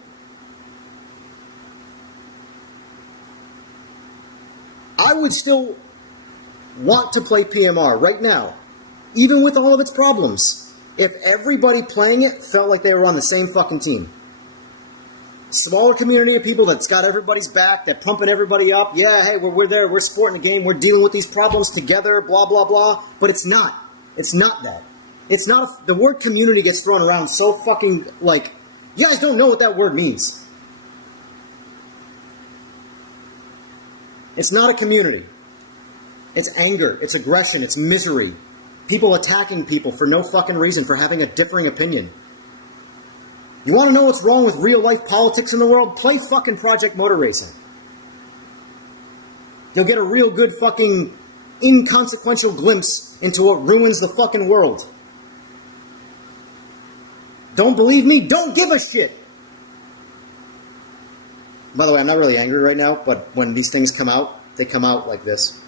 I would still want to play PMR right now, even with all of its problems, if everybody playing it felt like they were on the same fucking team. Smaller community of people that's got everybody's back, that pumping everybody up. Yeah, hey, we're there, we're supporting the game, we're dealing with these problems together, blah, blah, blah. But it's not. It's not that. It's not, the word community gets thrown around so fucking, like, you guys don't know what that word means. It's not a community. It's anger, it's aggression, it's misery. People attacking people for no fucking reason, for having a differing opinion. You want to know what's wrong with real-life politics in the world? Play fucking Project Motor Racing. You'll get a real good fucking inconsequential glimpse into what ruins the fucking world. Don't believe me? Don't give a shit! By the way, I'm not really angry right now, but when these things come out, they come out like this.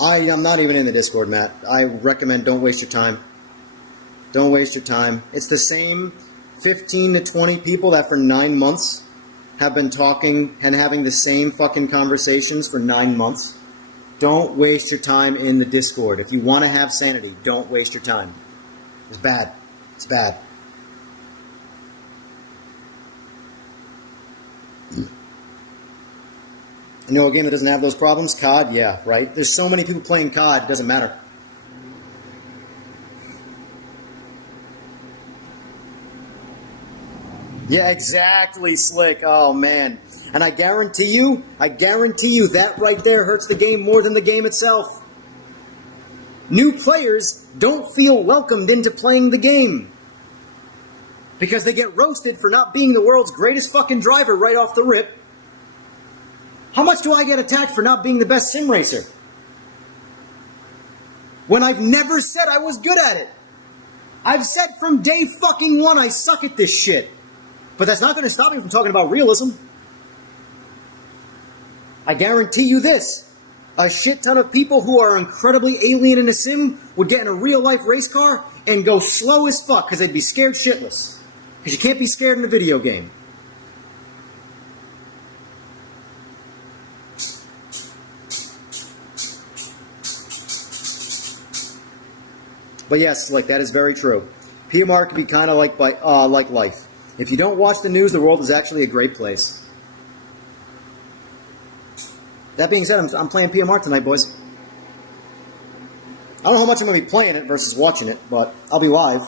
I'm not even in the Discord, Matt. I recommend don't waste your time. Don't waste your time. It's the same 15 to 20 people that for 9 months have been talking and having the same fucking conversations for 9 months. Don't waste your time in the Discord. If you want to have sanity, don't waste your time. It's bad. It's bad. You know a game that doesn't have those problems? COD? Yeah, right? There's so many people playing COD, it doesn't matter. Yeah, exactly, Slick. Oh, man. And I guarantee you that right there hurts the game more than the game itself. New players don't feel welcomed into playing the game. Because they get roasted for not being the world's greatest fucking driver right off the rip. How much do I get attacked for not being the best sim racer? When I've never said I was good at it. I've said from day fucking one I suck at this shit. But that's not going to stop me from talking about realism. I guarantee you this. A shit ton of people who are incredibly alien in a sim would get in a real life race car and go slow as fuck because they'd be scared shitless. Because you can't be scared in a video game. But yes, like that is very true. PMR can be kind of like life. If you don't watch the news, the world is actually a great place. That being said, I'm playing PMR tonight, boys. I don't know how much I'm going to be playing it versus watching it, but I'll be live.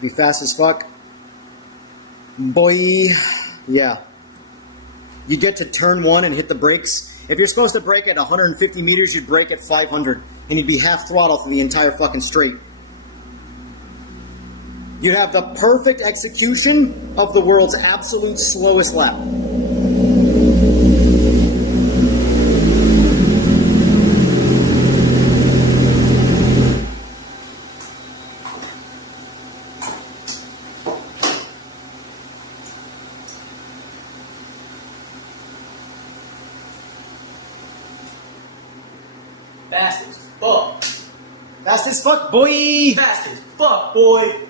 Be fast as fuck. Boy. Yeah. You get to turn one and hit the brakes. If you're supposed to brake at 150 meters, you'd brake at 500. And you'd be half throttle for the entire fucking straight. You'd have the perfect execution of the world's absolute slowest lap. Fast as fuck. Fast as fuck, boy! Fast as fuck, boy!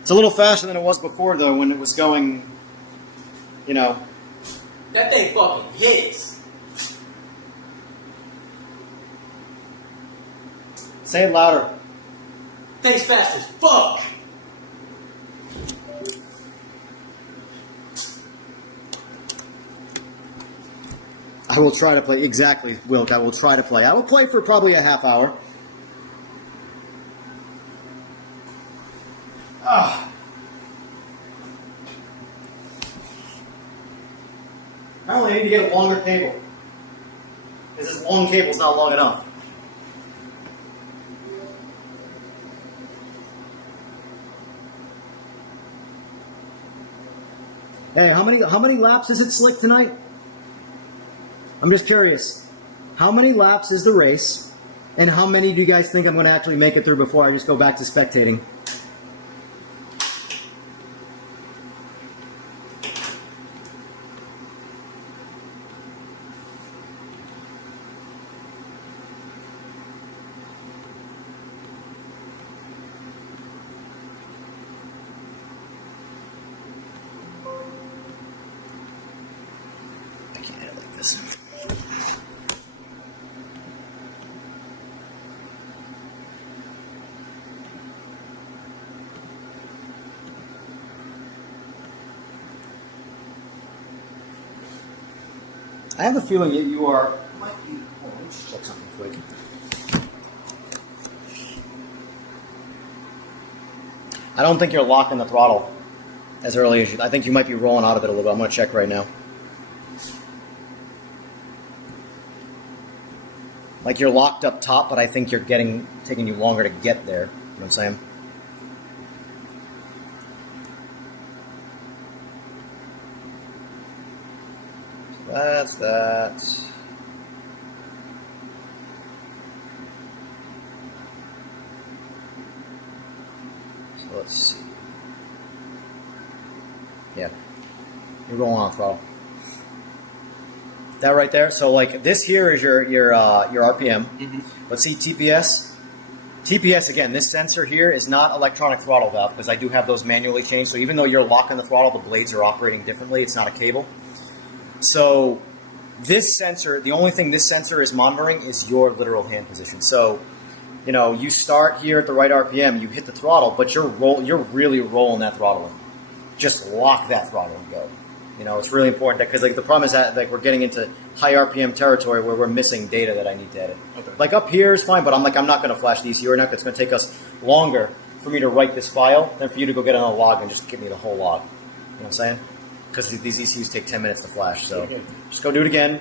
It's a little faster than it was before, though, when it was going, you know. That thing fucking hits. Say it louder. Thing's fast as fuck. I will try to play, exactly, Wilk, I will try to play. I will play for probably a half hour. Apparently I need to get a longer cable. Because this long cable's not long enough. Hey, how many laps is it slick tonight? I'm just curious. How many laps is the race? And how many do you guys think I'm going to actually make it through before I just go back to spectating? I can't hit it like this. I have a feeling that you are. Might be. Oh, let me just check something quick. I don't think you're locking the throttle as early as you. I think you might be rolling out of it a little bit. I'm going to check right now. Like you're locked up top, but I think you're taking you longer to get there. You know what I'm saying? That's that. So let's see. Yeah, you're rolling on throttle. That right there. So like this here is your RPM. Mm-hmm. Let's see TPS. TPS again. This sensor here is not electronic throttle valve because I do have those manually changed. So even though you're locking the throttle, the blades are operating differently. It's not a cable. So this sensor, the only thing this sensor is monitoring is your literal hand position. So, you know, you start here at the right RPM, you hit the throttle, but you're really rolling that throttle in. Just lock that throttle and go. You know, it's really important because like the problem is that like we're getting into high RPM territory where we're missing data that I need to edit. Okay. Like up here is fine, but I'm not going to flash the ECU right now because it's going to take us longer for me to write this file than for you to go get another log and just give me the whole log. You know what I'm saying? Because these ECUs take 10 minutes to flash, so just go do it again.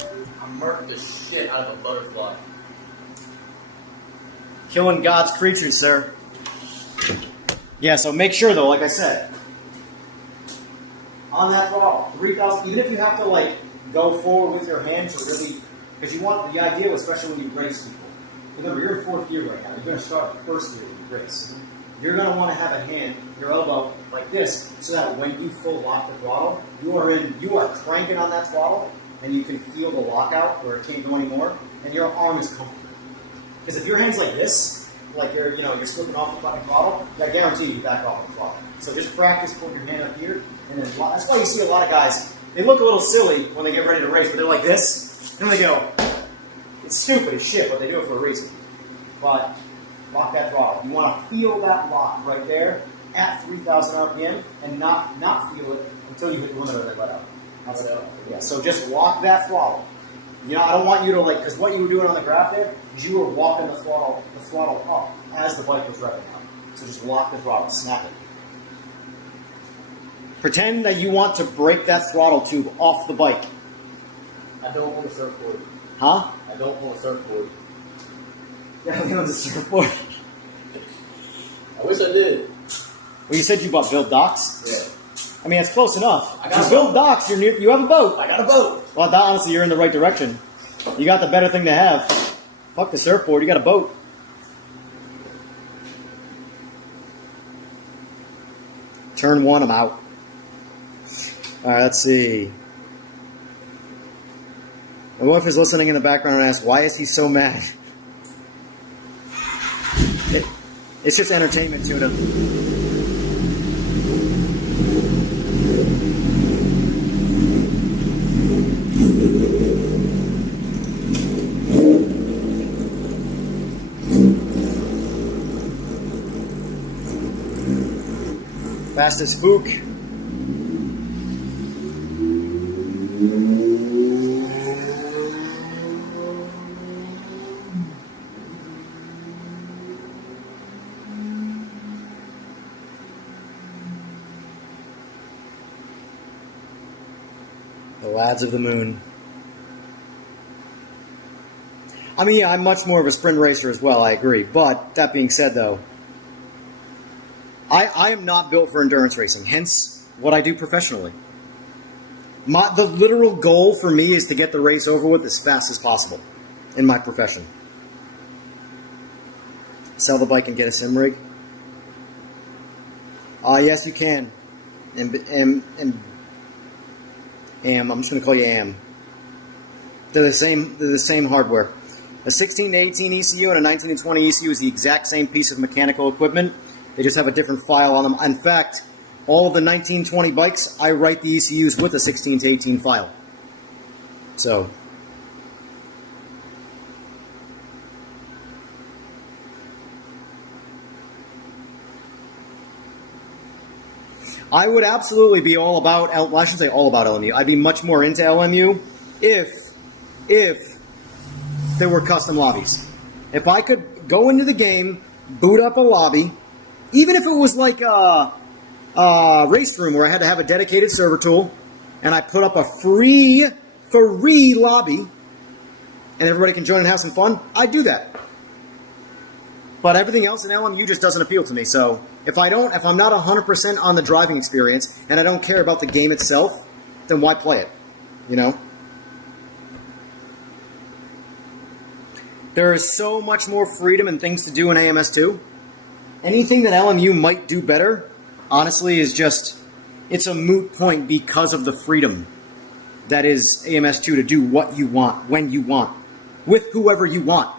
I murked the shit out of a butterfly. Killing God's creatures, sir. Yeah, so make sure though, like I said, on that throttle, 3,000. Even if you have to like go forward with your hands, or really, because you want the idea, especially when you race people. Remember, you're in fourth gear right now. You're going to start first gear when you race. You're going to want to have a hand, your elbow, like this, so that when you full lock the throttle, you are cranking on that throttle, and you can feel the lockout where it can't go anymore, and your arm is comfortable. Because if your hand's like this, like you're slipping off the fucking throttle, I guarantee you back off the throttle. So just practice putting your hand up here, and then that's why you see a lot of guys. They look a little silly when they get ready to race, but they're like this, and they go. It's stupid as shit, but they do it for a reason. But lock that throttle. You want to feel that lock right there, at 3,000 RPM and not feel it until you hit the limiter and let out. Yeah, so just lock that throttle. You know, I don't want you to like, because what you were doing on the graph there is you were walking the throttle up as the bike was revving up. So just lock the throttle, snap it. Pretend that you want to break that throttle tube off the bike. I don't want a surfboard. Huh? I don't want a surfboard. Yeah, I want a surfboard. I wish I did. Well, you said you bought Build Docks? Yeah. I mean, it's close enough. I got a Build Docks, you have a boat. I got a boat. Well, honestly, you're in the right direction. You got the better thing to have. Fuck the surfboard, you got a boat. Turn 1, I'm out. Alright, let's see. My wife is listening in the background and asks, why is he so mad? It's just entertainment, Tuna. Fast as Fook. The lads of the moon. I mean, yeah, I'm much more of a sprint racer as well, I agree. But, that being said, though, I am not built for endurance racing, hence what I do professionally. The literal goal for me is to get the race over with as fast as possible in my profession. Sell the bike and get a sim rig? Yes, you can. I'm just going to call you Am. They're the same hardware. A 16 to 18 ECU and a 19 to 20 ECU is the exact same piece of mechanical equipment. They just have a different file on them. In fact, all of the 1920 bikes, I write the ECUs with a 16 to 18 file. So, I would absolutely be all about, well, I shouldn't say all about LMU. I'd be much more into LMU if there were custom lobbies. If I could go into the game, boot up a lobby, even if it was like a race room where I had to have a dedicated server tool, and I put up a free lobby, and everybody can join and have some fun, I'd do that. But everything else in LMU just doesn't appeal to me. So if I'm not 100% on the driving experience, and I don't care about the game itself, then why play it? You know? There is so much more freedom and things to do in AMS2. Anything that LMU might do better, honestly, is just, it's a moot point because of the freedom that is AMS2 to do what you want, when you want, with whoever you want.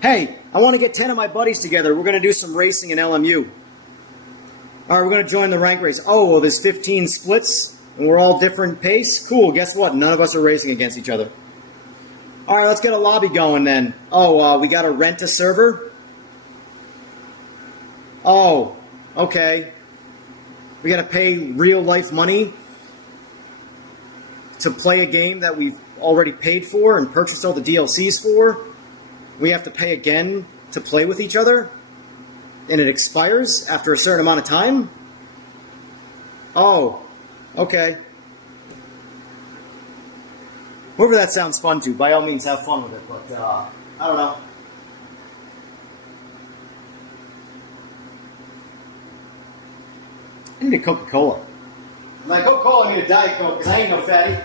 Hey, I want to get 10 of my buddies together. We're going to do some racing in LMU. All right, we're going to join the rank race. Oh, well, there's 15 splits, and we're all different pace? Cool, guess what? None of us are racing against each other. All right, let's get a lobby going then. Oh, we got to rent a server? Oh, okay. We got to pay real-life money to play a game that we've already paid for and purchased all the DLCs for. We have to pay again to play with each other, and it expires after a certain amount of time? Oh, okay. Whoever that sounds fun to, by all means have fun with it, but I don't know. I need a Coca-Cola. I'm like, Coca-Cola, I need a Diet Coke, because I ain't no fatty.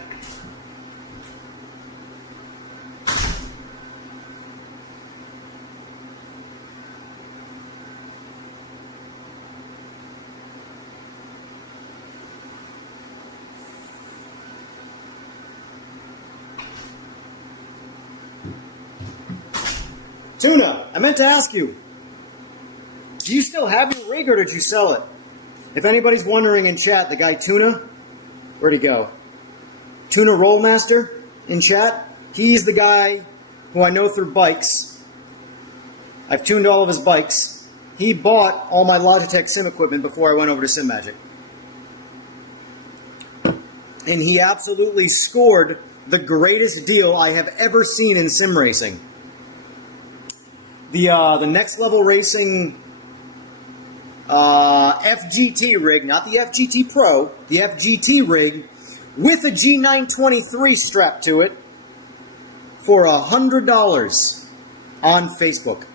Tuna, I meant to ask you, do you still have your rig or did you sell it? If anybody's wondering in chat, the guy Tuna, where'd he go? Tuna Rollmaster in chat, he's the guy who I know through bikes. I've tuned all of his bikes. he bought all my Logitech sim equipment before I went over to Simagic. And he absolutely scored the greatest deal I have ever seen in sim racing. The Next Level Racing FGT rig, not the FGT Pro, the FGT rig with a G923 strapped to it for $100 on Facebook.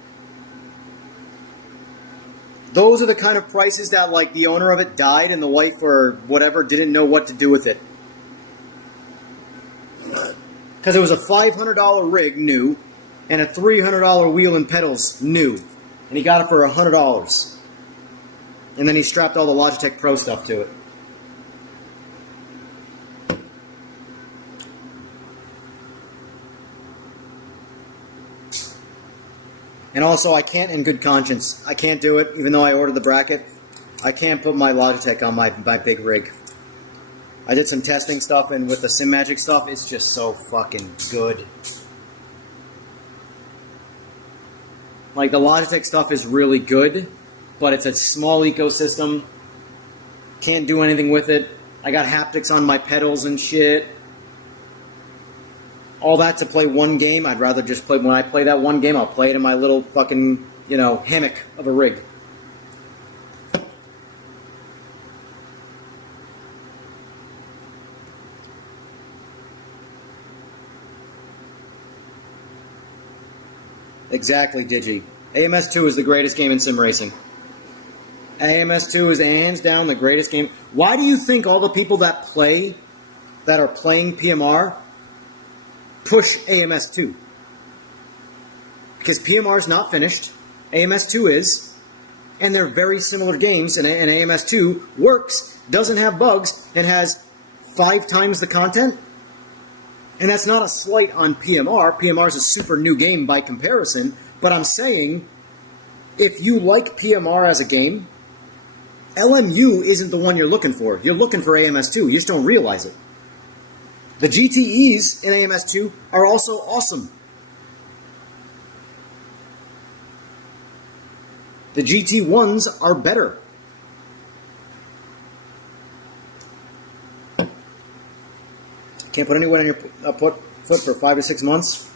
Those are the kind of prices that, like, the owner of it died and the wife or whatever didn't know what to do with it. Because it was a $500 rig new and a $300 wheel and pedals new. And he got it for $100. And then he strapped all the Logitech Pro stuff to it. And also, I can't, in good conscience, I can't do it, even though I ordered the bracket. I can't put my Logitech on my big rig. I did some testing stuff, and with the Simagic stuff, it's just so fucking good. Like, the Logitech stuff is really good, but it's a small ecosystem. Can't do anything with it. I got haptics on my pedals and shit. All that to play one game. I'd rather just play, when I play that one game, I'll play it in my little fucking, you know, hammock of a rig. Exactly, Digi. AMS2 is the greatest game in sim racing. AMS2 is hands down the greatest game. Why do you think all the people that are playing PMR, push AMS2? Because PMR is not finished, AMS2 is, and they're very similar games, and AMS2 works, doesn't have bugs, and has 5 times the content. And that's not a slight on PMR. PMR is a super new game by comparison. But I'm saying, if you like PMR as a game, LMU isn't the one you're looking for. You're looking for AMS2. You just don't realize it. The GTEs in AMS2 are also awesome. The GT1s are better. Can't put any weight on your foot for 5 to 6 months.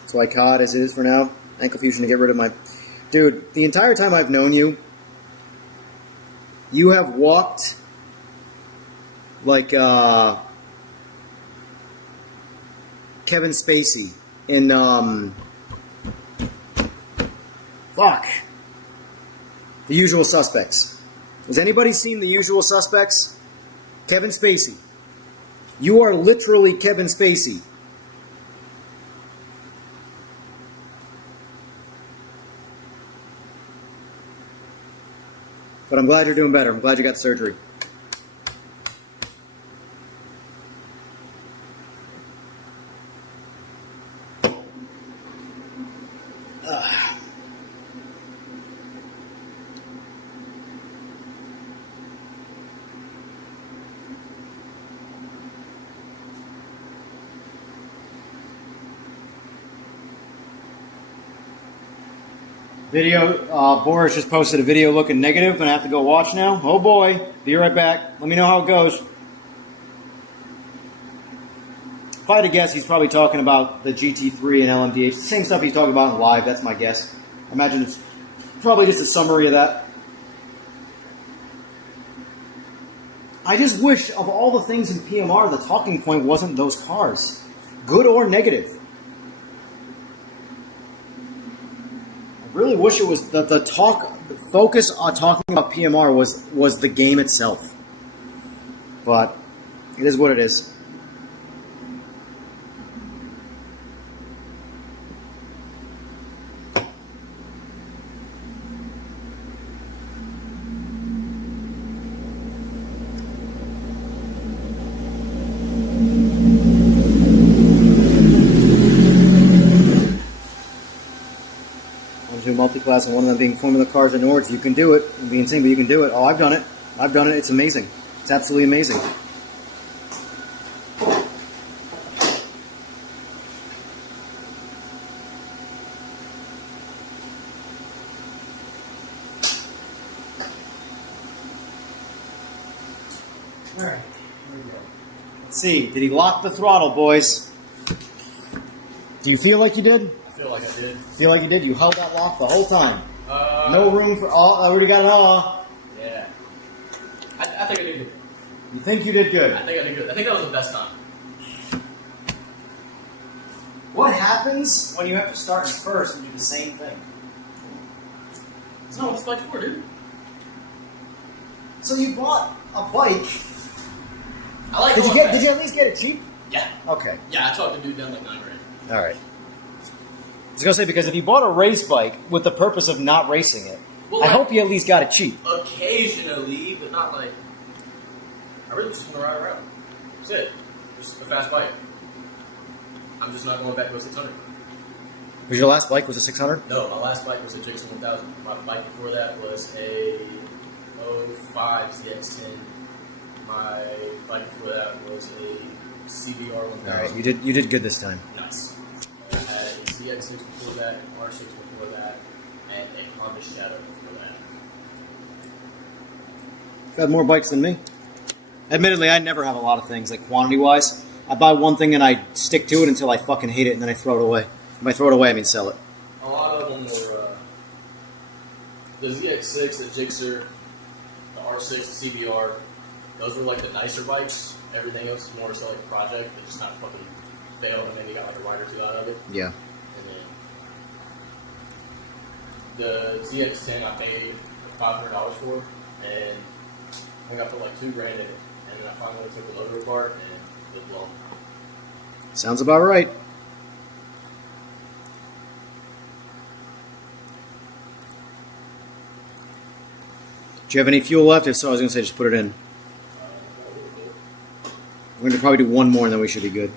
That's why COD as it is for now. Ankle fusion to get rid of my... Dude, the entire time I've known you, you have walked like Kevin Spacey in The Usual Suspects. Has anybody seen The Usual Suspects? Kevin Spacey. You are literally Kevin Spacey. But I'm glad you're doing better. I'm glad you got surgery. Video, Boris just posted a video looking negative. Gonna have to go watch now. Oh boy. Be right back. Let me know how it goes. If I had to guess, he's probably talking about the GT3 and LMDH. The same stuff he's talking about in live, that's my guess. I imagine it's probably just a summary of that. I just wish, of all the things in PMR, the talking point wasn't those cars. Good or negative. I really wish it was the focus on talking about PMR was the game itself. But it is what it is. Multi-class and one of them being Formula Cars and Nords. You can do it. It'd be insane, but you can do it. Oh, I've done it. I've done it. It's amazing. It's absolutely amazing. Alright, here we go. Let's see, did he lock the throttle, boys? Do you feel like you did? I feel like I did. Feel like you did? You held that lock the whole time. No room for all. I already got an awe. Yeah. I think I did good. You think you did good? I think I did good. I think that was the best time. What happens when you have to start in first and do the same thing? It's not what this bike's for, dude. So you bought a bike. I like. Did you at least get it cheap? Yeah. Okay. Yeah, I talked to dude down like $9 grand. All right. I was gonna say, because if you bought a race bike with the purpose of not racing it, Well, I hope you at least got it cheap. Occasionally, but not like. I really just want to ride around. That's it. Just a fast bike. I'm just not going back to a 600. Was your last bike was a 600? No, my last bike was a Gixxer 1000. My bike before that was a 05 ZX10. My bike before that was a CBR 1000. All right, you did good this time. Nice. I had a ZX6 before that, an R6 before that, and a Honda Shadow before that. You've had more bikes than me. Admittedly, I never have a lot of things, like quantity-wise. I buy one thing and I stick to it until I fucking hate it, and then I throw it away. By throw it away, I mean sell it. A lot of them were the ZX6, the Gixxer, the R6, the CBR. Those were like the nicer bikes. Everything else is more so like a project. It just kind of fucking failed, and then you got like a ride or two out of it. Yeah. And then the ZX10 I paid $500 for, and I think I put like $2 grand in it. And then I finally took the loader apart, and it blew. Sounds about right. Do you have any fuel left? If so, I was going to say just put it in. We're going to probably do one more and then we should be good.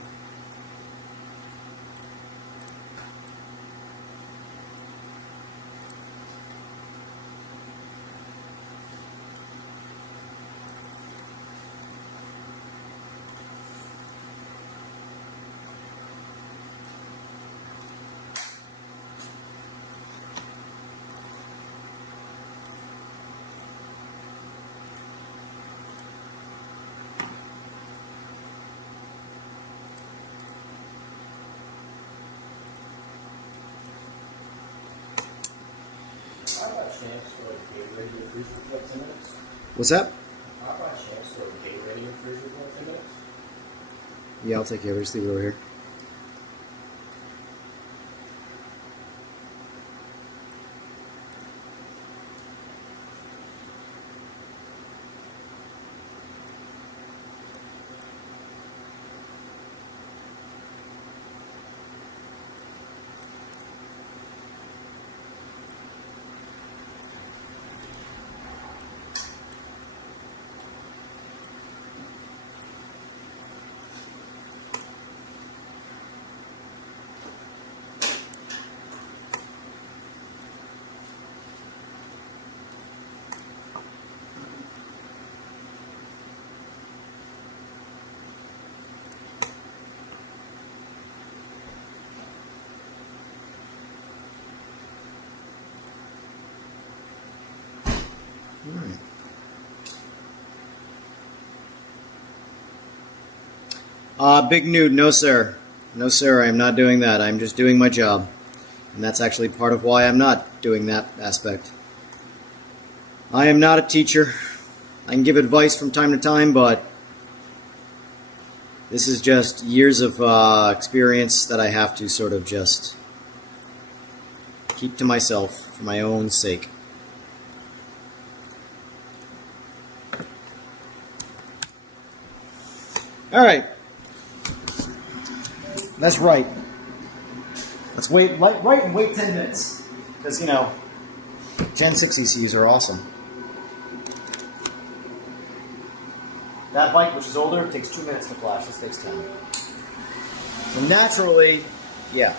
What's that? Yeah, I'll take care of it. Just leave it over here. Big nude, no sir. No sir, I am not doing that. I'm just doing my job. And that's actually part of why I'm not doing that aspect. I am not a teacher. I can give advice from time to time, but this is just years of experience that I have to sort of just keep to myself for my own sake. All right. That's right. Let's wait, right, and wait 10 minutes. Because, you know, Gen 6 ECUs are awesome. That bike, which is older, takes 2 minutes to flash. This takes 10. So naturally, yeah.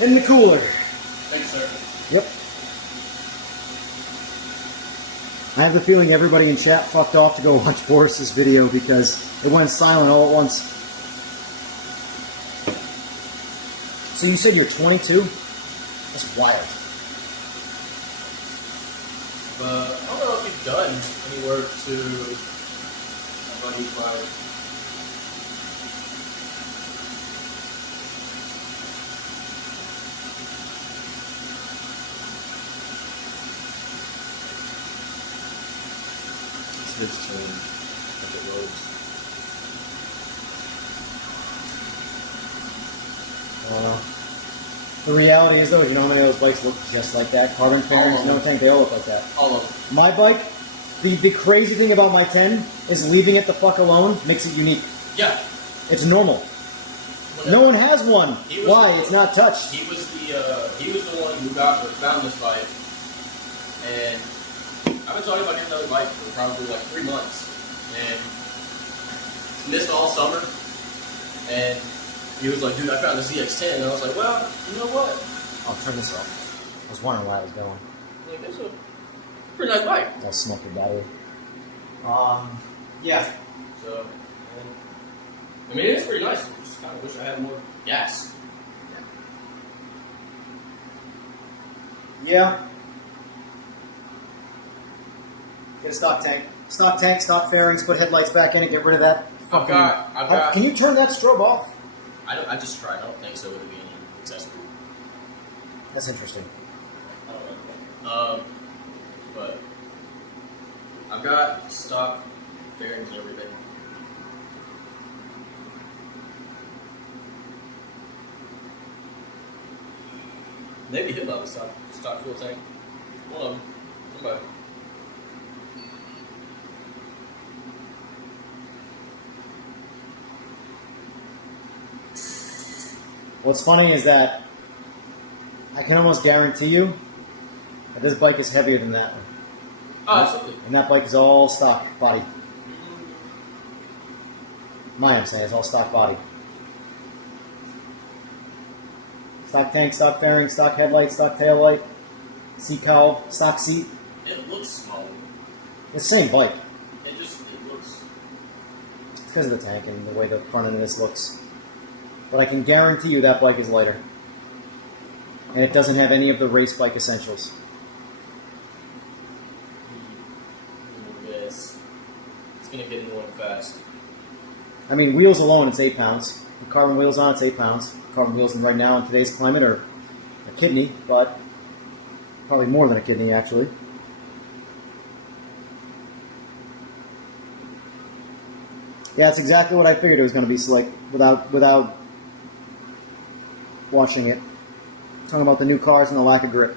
in the cooler. Thanks, sir. Yep. I have the feeling everybody in chat fucked off to go watch Boris's video because it went silent all at once. So you said you're 22? That's wild. But I don't know if you've done any work to my buddy Flower. Switch to if it loads. I don't know. The reality is, though, you know how many of those bikes look just like that? Carbon fairings, no tank, they all look like that. All of them. My bike, the crazy thing about my 10 is leaving it the fuck alone makes it unique. Yeah. It's normal. No one has one. Why? It's not touched. He was the one who found this bike, and I've been talking about getting another bike for probably like 3 months, and missed all summer, and he was like, dude, I found the ZX10, and I was like, well, you know what? I'll turn this off. I was wondering where I was going. Like, that's a pretty nice bike. I'll smoke the battery. Yeah. So, I mean, it's pretty nice. I just kind of wish I had more gas. Yeah. Get a stock tank. Stock tank, stock fairings, put headlights back in and get rid of that. I've got. Can you turn that strobe off? I just tried. I don't think so. It would be any accessible. That's interesting. I don't know. But I've got stock fairings and everything. Maybe he'll have a stock fuel tank. One of them. Somebody. What's funny is that I can almost guarantee you that this bike is heavier than that one. Oh, absolutely. And that bike is all stock body. Mine, I'm saying, is all stock body. Stock tank, stock fairing, stock headlight, stock tail light, seat cowl, stock seat. It looks smaller. It's the same bike. It looks. It's because of the tank and the way the front end of this looks. But I can guarantee you that bike is lighter. And it doesn't have any of the race bike essentials. Yes. It's gonna get annoying fast. I mean, wheels alone, it's 8 pounds. With carbon wheels on, it's 8 pounds. Carbon wheels right now in today's climate are a kidney, but probably more than a kidney, actually. Yeah, that's exactly what I figured it was going to be slick without watching it. Talking about the new cars and the lack of grip.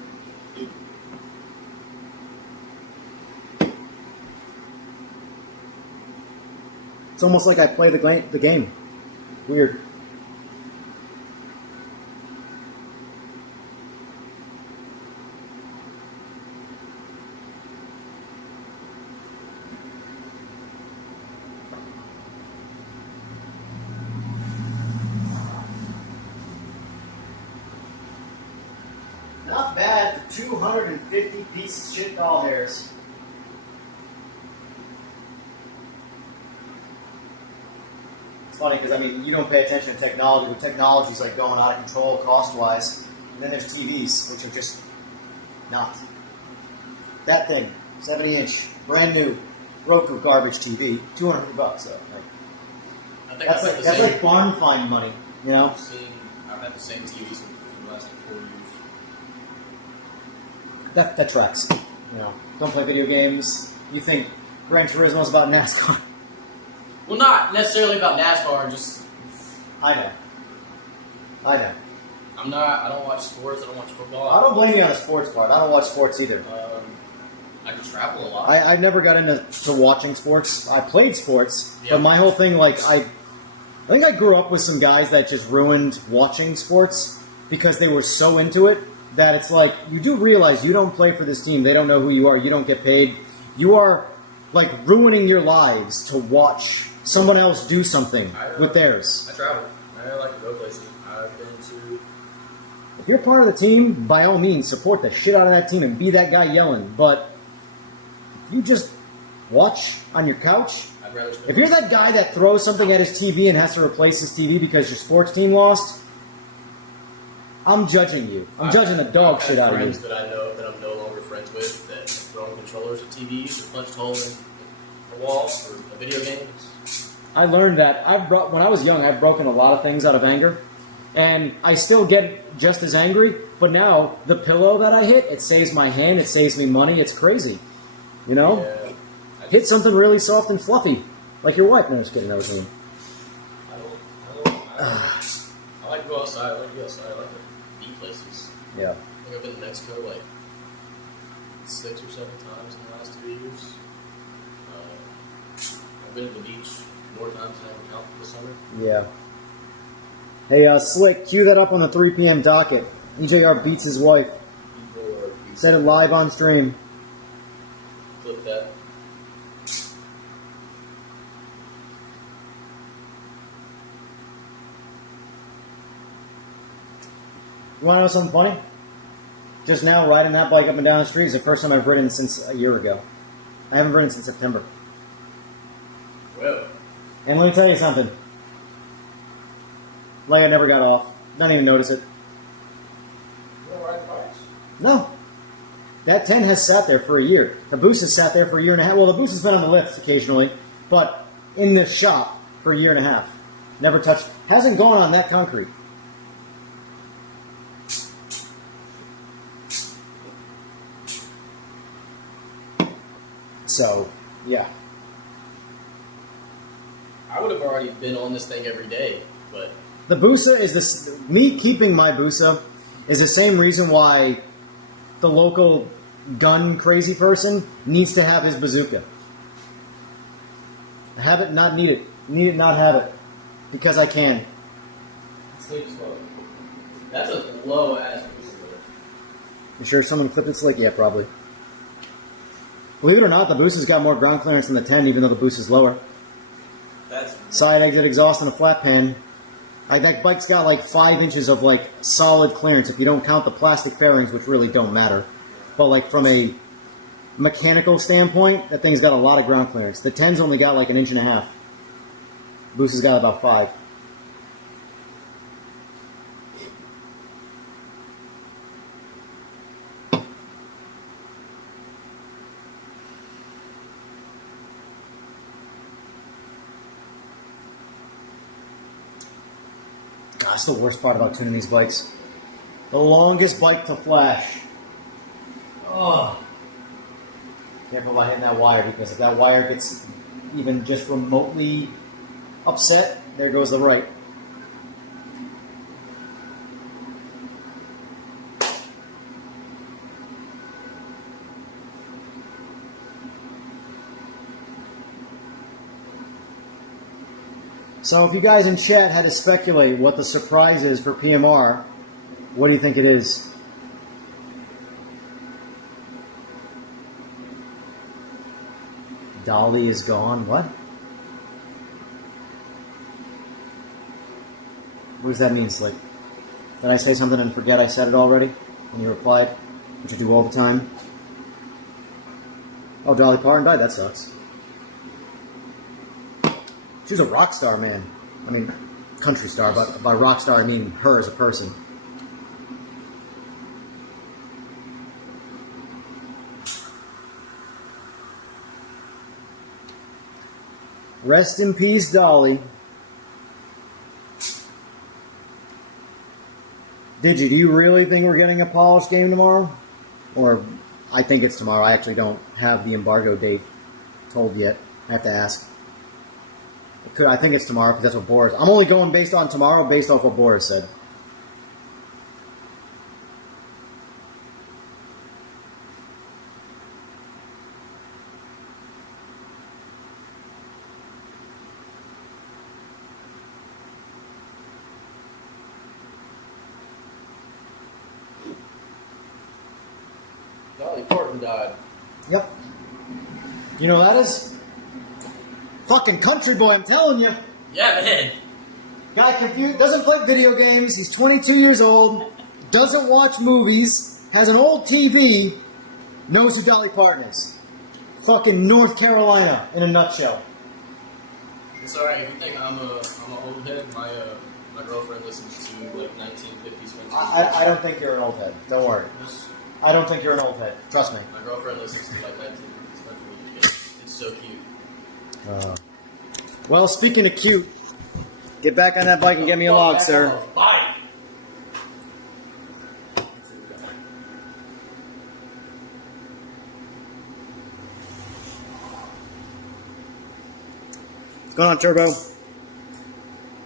It's almost like I play the game. Weird. Not bad for 250 piece of shit doll hairs. It's funny because, I mean, you don't pay attention to technology, but technology's like going out of control cost-wise. And then there's TVs, which are just not. That thing, 70-inch, brand new, Roku garbage TV, $250. So, I think that's like barn find money, you know? I've had the same TVs for the last like 4 years. That tracks. You know, don't play video games. You think Gran Turismo is about NASCAR? Well, not necessarily about NASCAR. Just I know. I don't watch sports. I don't watch football. I don't blame you on the sports part. I don't watch sports either. I can travel a lot. I never got into watching sports. I played sports, but my whole thing, like, I think I grew up with some guys that just ruined watching sports because they were so into it that it's like, you do realize you don't play for this team. They don't know who you are. You don't get paid. You are, like, ruining your lives to watch someone else do something with theirs. I travel. I like to go places. I've been to if you're part of the team, by all means, support the shit out of that team and be that guy yelling. But if you just watch on your couch, if you're that guy that throws something at his TV and has to replace his TV because your sports team lost, I'm judging you. I'm judging the dog shit out of you. Friends that I know that I'm no longer friends with that have thrown controllers at TVs or punched holes in the wall for a video game. I learned that when I was young, I've broken a lot of things out of anger, and I still get just as angry. But now the pillow that I hit, it saves my hand, it saves me money. It's crazy, you know. Yeah, hit something really soft and fluffy, like your wife. No, just kidding. That was me. I like to go outside. I like to be outside. I like to be places. Yeah. I think I've been to Mexico like 6 or 7 times in the last 2 years. I've been to the beach more times than I can count this summer. Yeah. Hey, Slick, cue that up on the 3 p.m. docket. EJR beats his wife. Said it live on stream. Flip that. You want to know something funny? Just now, riding that bike up and down the street is the first time I've ridden since a year ago. I haven't ridden since September. Well. And let me tell you something. Like I never got off. Didn't even notice it. You don't ride bikes? No. That 10 has sat there for a year. The Boost has sat there for a year and a half. Well, the Boost has been on the lifts occasionally, but in the shop for a year and a half. Never touched. Hasn't gone on that concrete. So, yeah. I would have already been on this thing every day, but... The Busa is this... Me keeping my Busa is the same reason why the local gun crazy person needs to have his bazooka. Have it, not need it. Need it, not have it. Because I can. Sleep slow. That's a low-ass booster. You sure someone clipped it slick? Yeah, probably. Believe it or not, the Busa's got more ground clearance than the 10, even though the Boost is lower. That's Side exit exhaust and a flat pan. That bike's got like 5 inches of like solid clearance if you don't count the plastic fairings, which really don't matter. But like from a mechanical standpoint, that thing's got a lot of ground clearance. The 10's only got like 1.5 inches. Boost has got about 5. That's the worst part about tuning these bikes. The longest bike to flash. Oh. Careful about hitting that wire, because if that wire gets even just remotely upset, there goes the right. So if you guys in chat had to speculate what the surprise is for PMR, what do you think it is? Dolly is gone. What? What does that mean, Slick? Did I say something and forget I said it already when you replied? Which I do all the time. Oh, Dolly Parton died? That sucks. She was a rock star, man. I mean, country star, but by rock star I mean her as a person. Rest in peace, Dolly. Do you really think we're getting a polished game tomorrow? Or, I think it's tomorrow. I actually don't have the embargo date told yet. I have to ask. I think it's tomorrow because that's what Boris... I'm only going based on tomorrow based off what Boris said. Dolly Parton died. Yep. You know who that is? Fucking country boy, I'm telling you. Yeah, man. Got confused. Doesn't play video games. He's 22 years old. doesn't watch movies, has an old TV, knows who Dolly Parton is. Fucking North Carolina in a nutshell. It's alright, if you think I'm a old head, my girlfriend listens to like 1950s country. I don't think you're an old head. Don't worry. I don't think you're an old head. Trust me. My girlfriend listens to like 1950s country music. It's so cute. Well, speaking of cute, get back on that bike and get me a log, sir. Bye. What's going on, Turbo?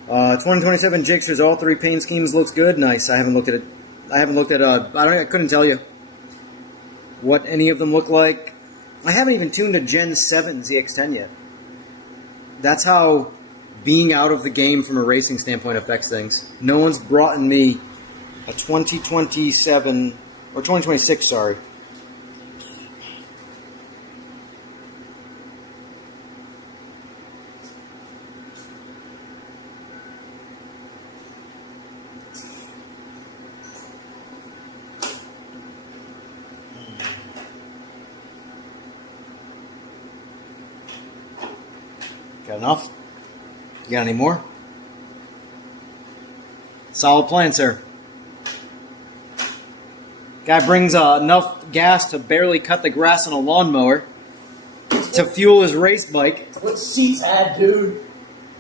2027 Jigsters, all three paint schemes looks good. Nice. I haven't looked at it. I couldn't tell you what any of them look like. I haven't even tuned a Gen 7 ZX10 yet. That's how being out of the game from a racing standpoint affects things. No one's brought in me a 2027, or 2026, sorry. Got enough? You got any more? Solid plan, sir. Guy brings enough gas to barely cut the grass on a lawnmower to fuel his race bike. What seats had, dude?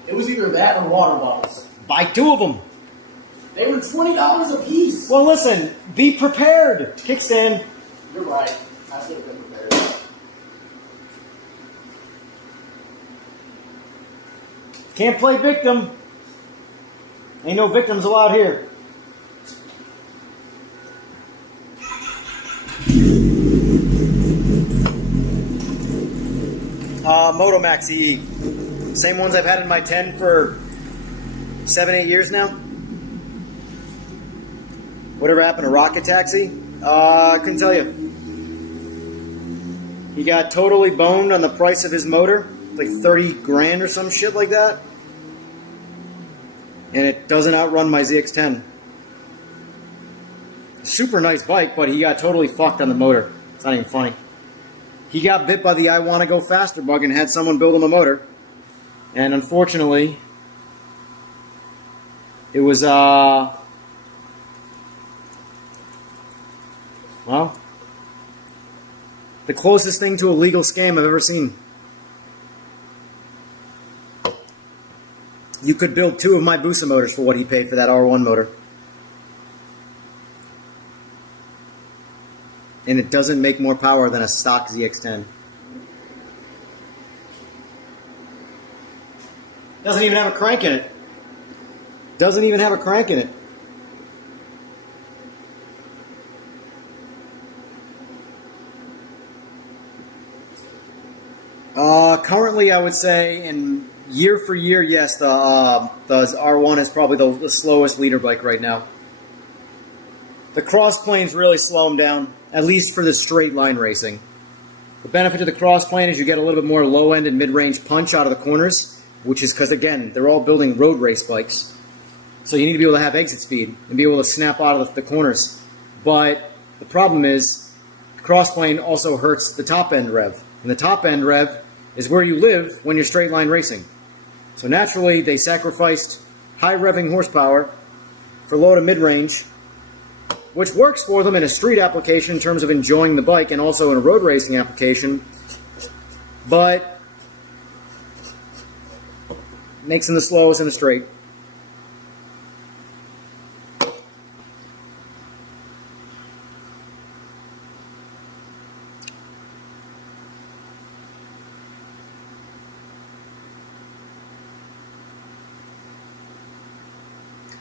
It was either that or water bottles. Buy two of them. They were $20 a piece. Well, listen, be prepared. Kickstand. You're right. I should have been prepared. Can't play victim. Ain't no victims allowed here. Motomax EE. Same ones I've had in my 10 for 7-8 years now. Whatever happened to Rocket Taxi? I couldn't tell you. He got totally boned on the price of his motor. Like 30 grand or some shit like that. And it doesn't outrun my ZX10. Super nice bike, but he got totally fucked on the motor. It's not even funny. He got bit by the I wanna go faster bug and had someone build him a motor. And unfortunately, it was, well, the closest thing to a legal scam I've ever seen. You could build 2 of my Busa motors for what he paid for that R1 motor. And it doesn't make more power than a stock ZX10. Doesn't even have a crank in it. Doesn't even have a crank in it. Currently, I would say, in year for year, yes, the R1 is probably the slowest leader bike right now. The crossplanes really slow them down, at least for the straight line racing. The benefit of the crossplane is you get a little bit more low end and mid range punch out of the corners, which is because, again, they're all building road race bikes. So you need to be able to have exit speed and be able to snap out of the corners. But the problem is, the crossplane also hurts the top end rev. And the top end rev is where you live when you're straight line racing. So naturally, they sacrificed high revving horsepower for low to mid range, which works for them in a street application in terms of enjoying the bike and also in a road racing application, but makes them the slowest in a straight.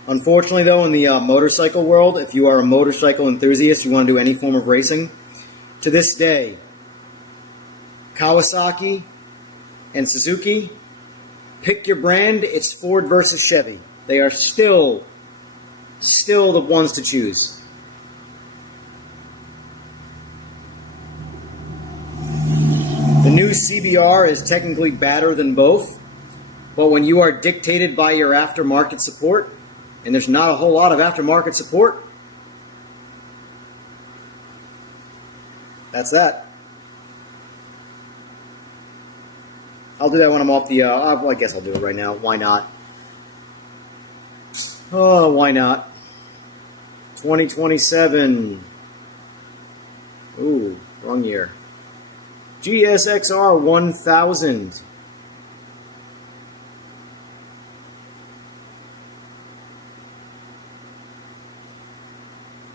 Unfortunately, though, in the motorcycle world, if you are a motorcycle enthusiast, you want to do any form of racing, to this day, Kawasaki and Suzuki, pick your brand, it's Ford versus Chevy. They are still the ones to choose. The new CBR is technically better than both, but when you are dictated by your aftermarket support, and there's not a whole lot of aftermarket support, That's that. I'll do that when I'm off the, well, I guess I'll do it right now. Why not? Oh, why not? 2027. Ooh, wrong year. GSXR 1000.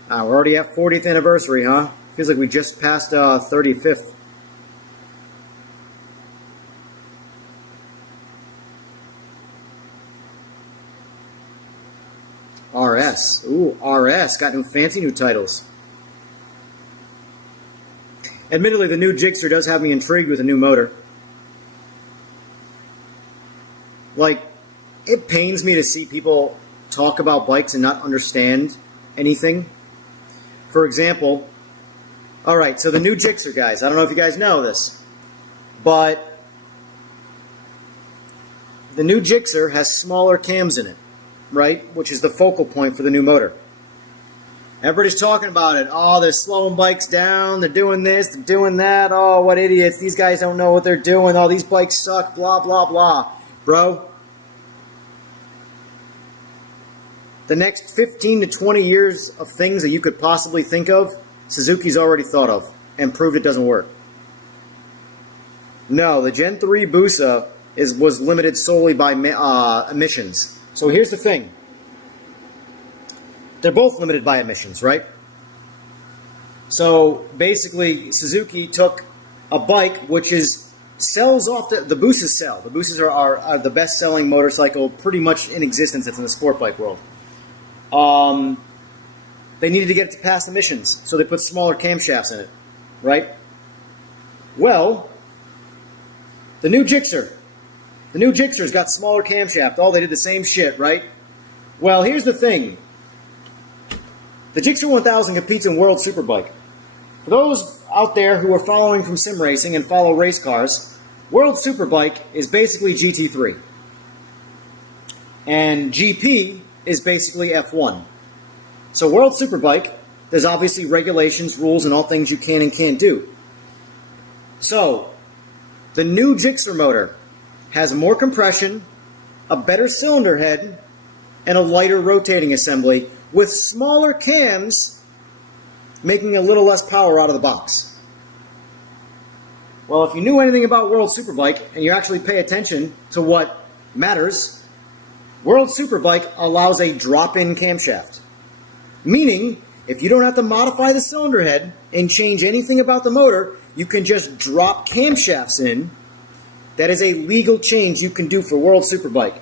We're already at 40th anniversary, huh? Feels like we just passed 35th. RS. Ooh, RS. Got new fancy new titles. Admittedly, the new Gixxer does have me intrigued with a new motor. Like, it pains me to see people talk about bikes and not understand anything. For example, alright, so the new Gixxer, guys, I don't know if you guys know this, but the new Gixxer has smaller cams in it, right? Which is the focal point for the new motor. Everybody's talking about it. Oh, they're slowing bikes down, they're doing this, they're doing that. Oh, what idiots, these guys don't know what they're doing. Oh, these bikes suck, blah, blah, blah. Bro, the next 15 to 20 years of things that you could possibly think of, Suzuki's already thought of and proved it doesn't work. No, the Gen 3 Busa was limited solely by emissions. So here's the thing. They're both limited by emissions, right? So basically, Suzuki took a bike which sells off the Busas sell. The Busas are the best-selling motorcycle pretty much in existence that's in the sport bike world. They needed to get it to pass emissions, so they put smaller camshafts in it, right? Well, the new Gixxer's got smaller camshaft. Oh, they did the same shit, right? Well, here's the thing. The Gixxer 1000 competes in World Superbike. For those out there who are following from sim racing and follow race cars, World Superbike is basically GT3. And GP is basically F1. So World Superbike, there's obviously regulations, rules, and all things you can and can't do. So, the new Gixxer motor has more compression, a better cylinder head, and a lighter rotating assembly with smaller cams, making a little less power out of the box. Well, if you knew anything about World Superbike and you actually pay attention to what matters, World Superbike allows a drop-in camshaft. Meaning, if you don't have to modify the cylinder head and change anything about the motor, you can just drop camshafts in. That is a legal change you can do for World Superbike.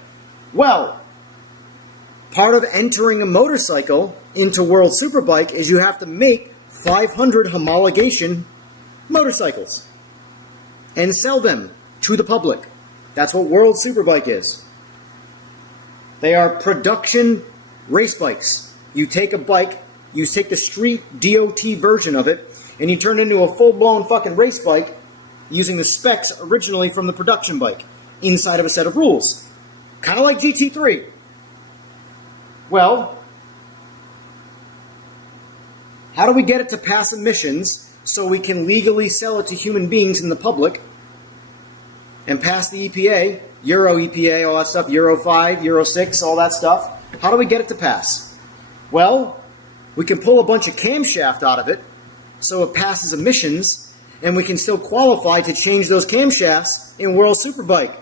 Well, part of entering a motorcycle into World Superbike is you have to make 500 homologation motorcycles and sell them to the public. That's what World Superbike is. They are production race bikes. You take a bike, you take the street DOT version of it, and you turn it into a full-blown fucking race bike using the specs originally from the production bike inside of a set of rules. Kind of like GT3. Well, how do we get it to pass emissions so we can legally sell it to human beings in the public and pass the EPA, Euro EPA, all that stuff, Euro 5, Euro 6, all that stuff? How do we get it to pass? Well, we can pull a bunch of camshaft out of it so it passes emissions, and we can still qualify to change those camshafts in World Superbike.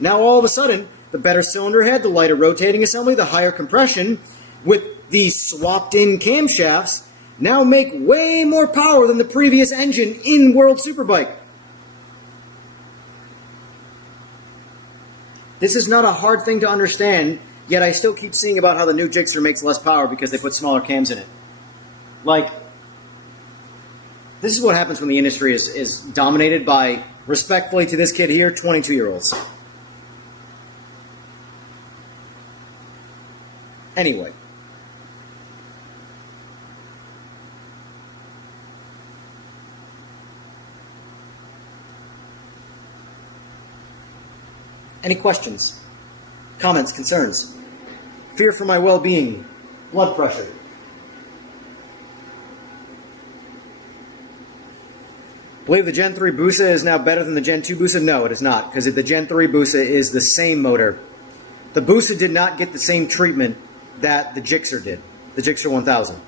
Now all of a sudden, the better cylinder head, the lighter rotating assembly, the higher compression, with these swapped-in camshafts, now make way more power than the previous engine in World Superbike. This is not a hard thing to understand, yet I still keep seeing about how the new Gixxer makes less power because they put smaller cams in it. Like, this is what happens when the industry is dominated by, respectfully to this kid here, 22-year-olds. Anyway. Any questions? Comments? Concerns? Fear for my well-being? Blood pressure? Believe the Gen 3 Busa is now better than the Gen 2 Busa? No, it is not, because the Gen 3 Busa is the same motor. The Busa did not get the same treatment that the Gixxer did, the Gixxer 1000.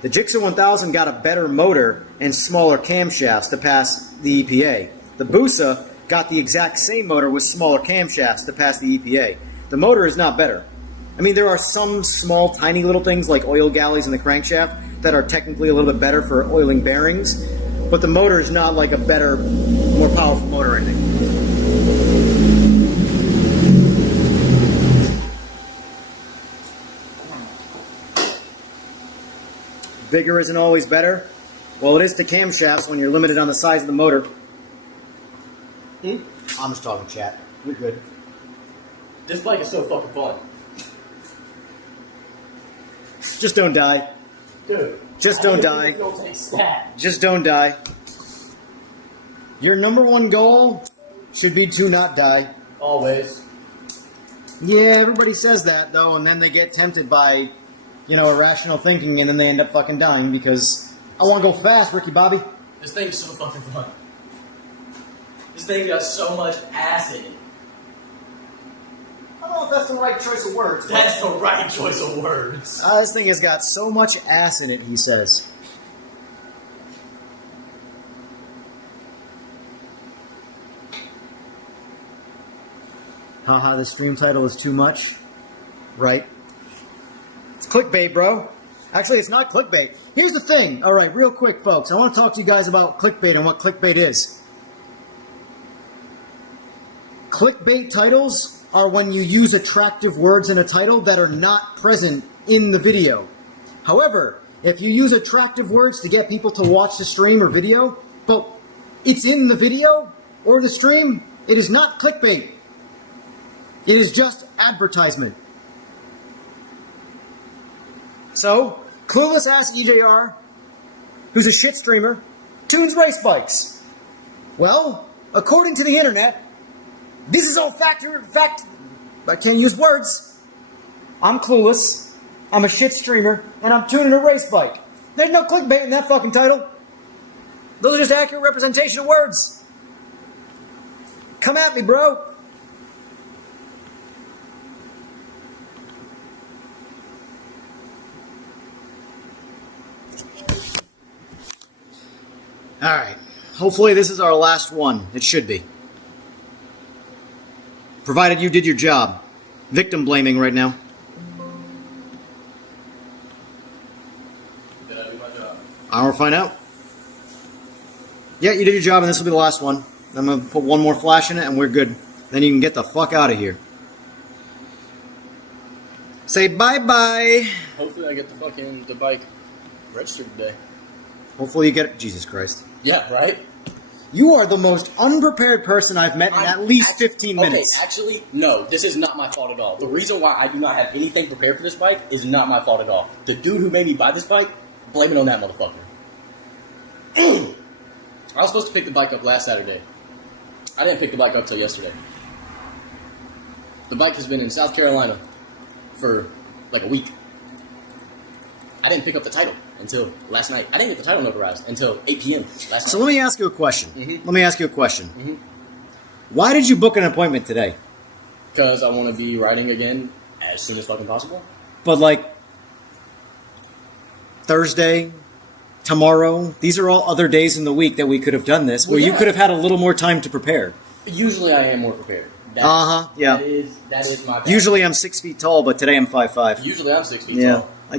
The Gixxer 1000 got a better motor and smaller camshafts to pass the EPA. The Busa got the exact same motor with smaller camshafts to pass the EPA. The motor is not better. I mean, there are some small, tiny little things like oil galleys in the crankshaft that are technically a little bit better for oiling bearings, but the motor is not like a better, more powerful motor or anything. Bigger isn't always better. Well, it is to camshafts when you're limited on the size of the motor. I'm just talking chat. You're good. This bike is so fucking fun. Just don't die. Dude. Just don't die. Just don't die. Your number one goal should be to not die. Always. Yeah, everybody says that, though, and then they get tempted by, irrational thinking, and then they end up fucking dying because I want to go fast, Ricky Bobby. This thing is so fucking fun. This thing got so much ass in it. I don't know if that's the right choice of words. That's the right choice of words. This thing has got so much ass in it, he says. Haha, the stream title is too much. Right. It's clickbait, bro. Actually, it's not clickbait. Here's the thing. All right, real quick, folks. I want to talk to you guys about clickbait and what clickbait is. Clickbait titles are when you use attractive words in a title that are not present in the video. However, if you use attractive words to get people to watch the stream or video, but it's in the video or the stream, it is not clickbait. It is just advertisement. So, Clueless asks EJR, who's a shit streamer, tunes race bikes. Well, according to the internet, this is all fact. I can't use words. I'm clueless. I'm a shit streamer, and I'm tuning a race bike. There's no clickbait in that fucking title. Those are just accurate representation of words. Come at me, bro. Alright. Hopefully this is our last one. It should be. Provided you did your job. Victim blaming right now. Did I do my job? I will find out. Yeah, you did your job and this will be the last one. I'm going to put one more flash in it and we're good. Then you can get the fuck out of here. Say bye-bye. Hopefully I get the bike registered today. Hopefully you get it. Jesus Christ. Yeah, right? You are the most unprepared person I've met in at least 15 minutes. Okay, actually, no, this is not my fault at all. The reason why I do not have anything prepared for this bike is not my fault at all. The dude who made me buy this bike, blame it on that motherfucker. I was supposed to pick the bike up last Saturday. I didn't pick the bike up till yesterday. The bike has been in South Carolina for like a week. I didn't pick up the title until last night. I didn't get the title notarized until 8 p.m. last night. So let me ask you a question. Mm-hmm. Why did you book an appointment today? Because I want to be riding again as soon as fucking possible. But like Thursday, tomorrow, these are all other days in the week that we could have done this, where you could have had a little more time to prepare. Usually I am more prepared. Yeah. That is my bad. Usually I'm 6 feet tall, but today I'm 5'5". Usually I'm 6 feet Yeah, tall. I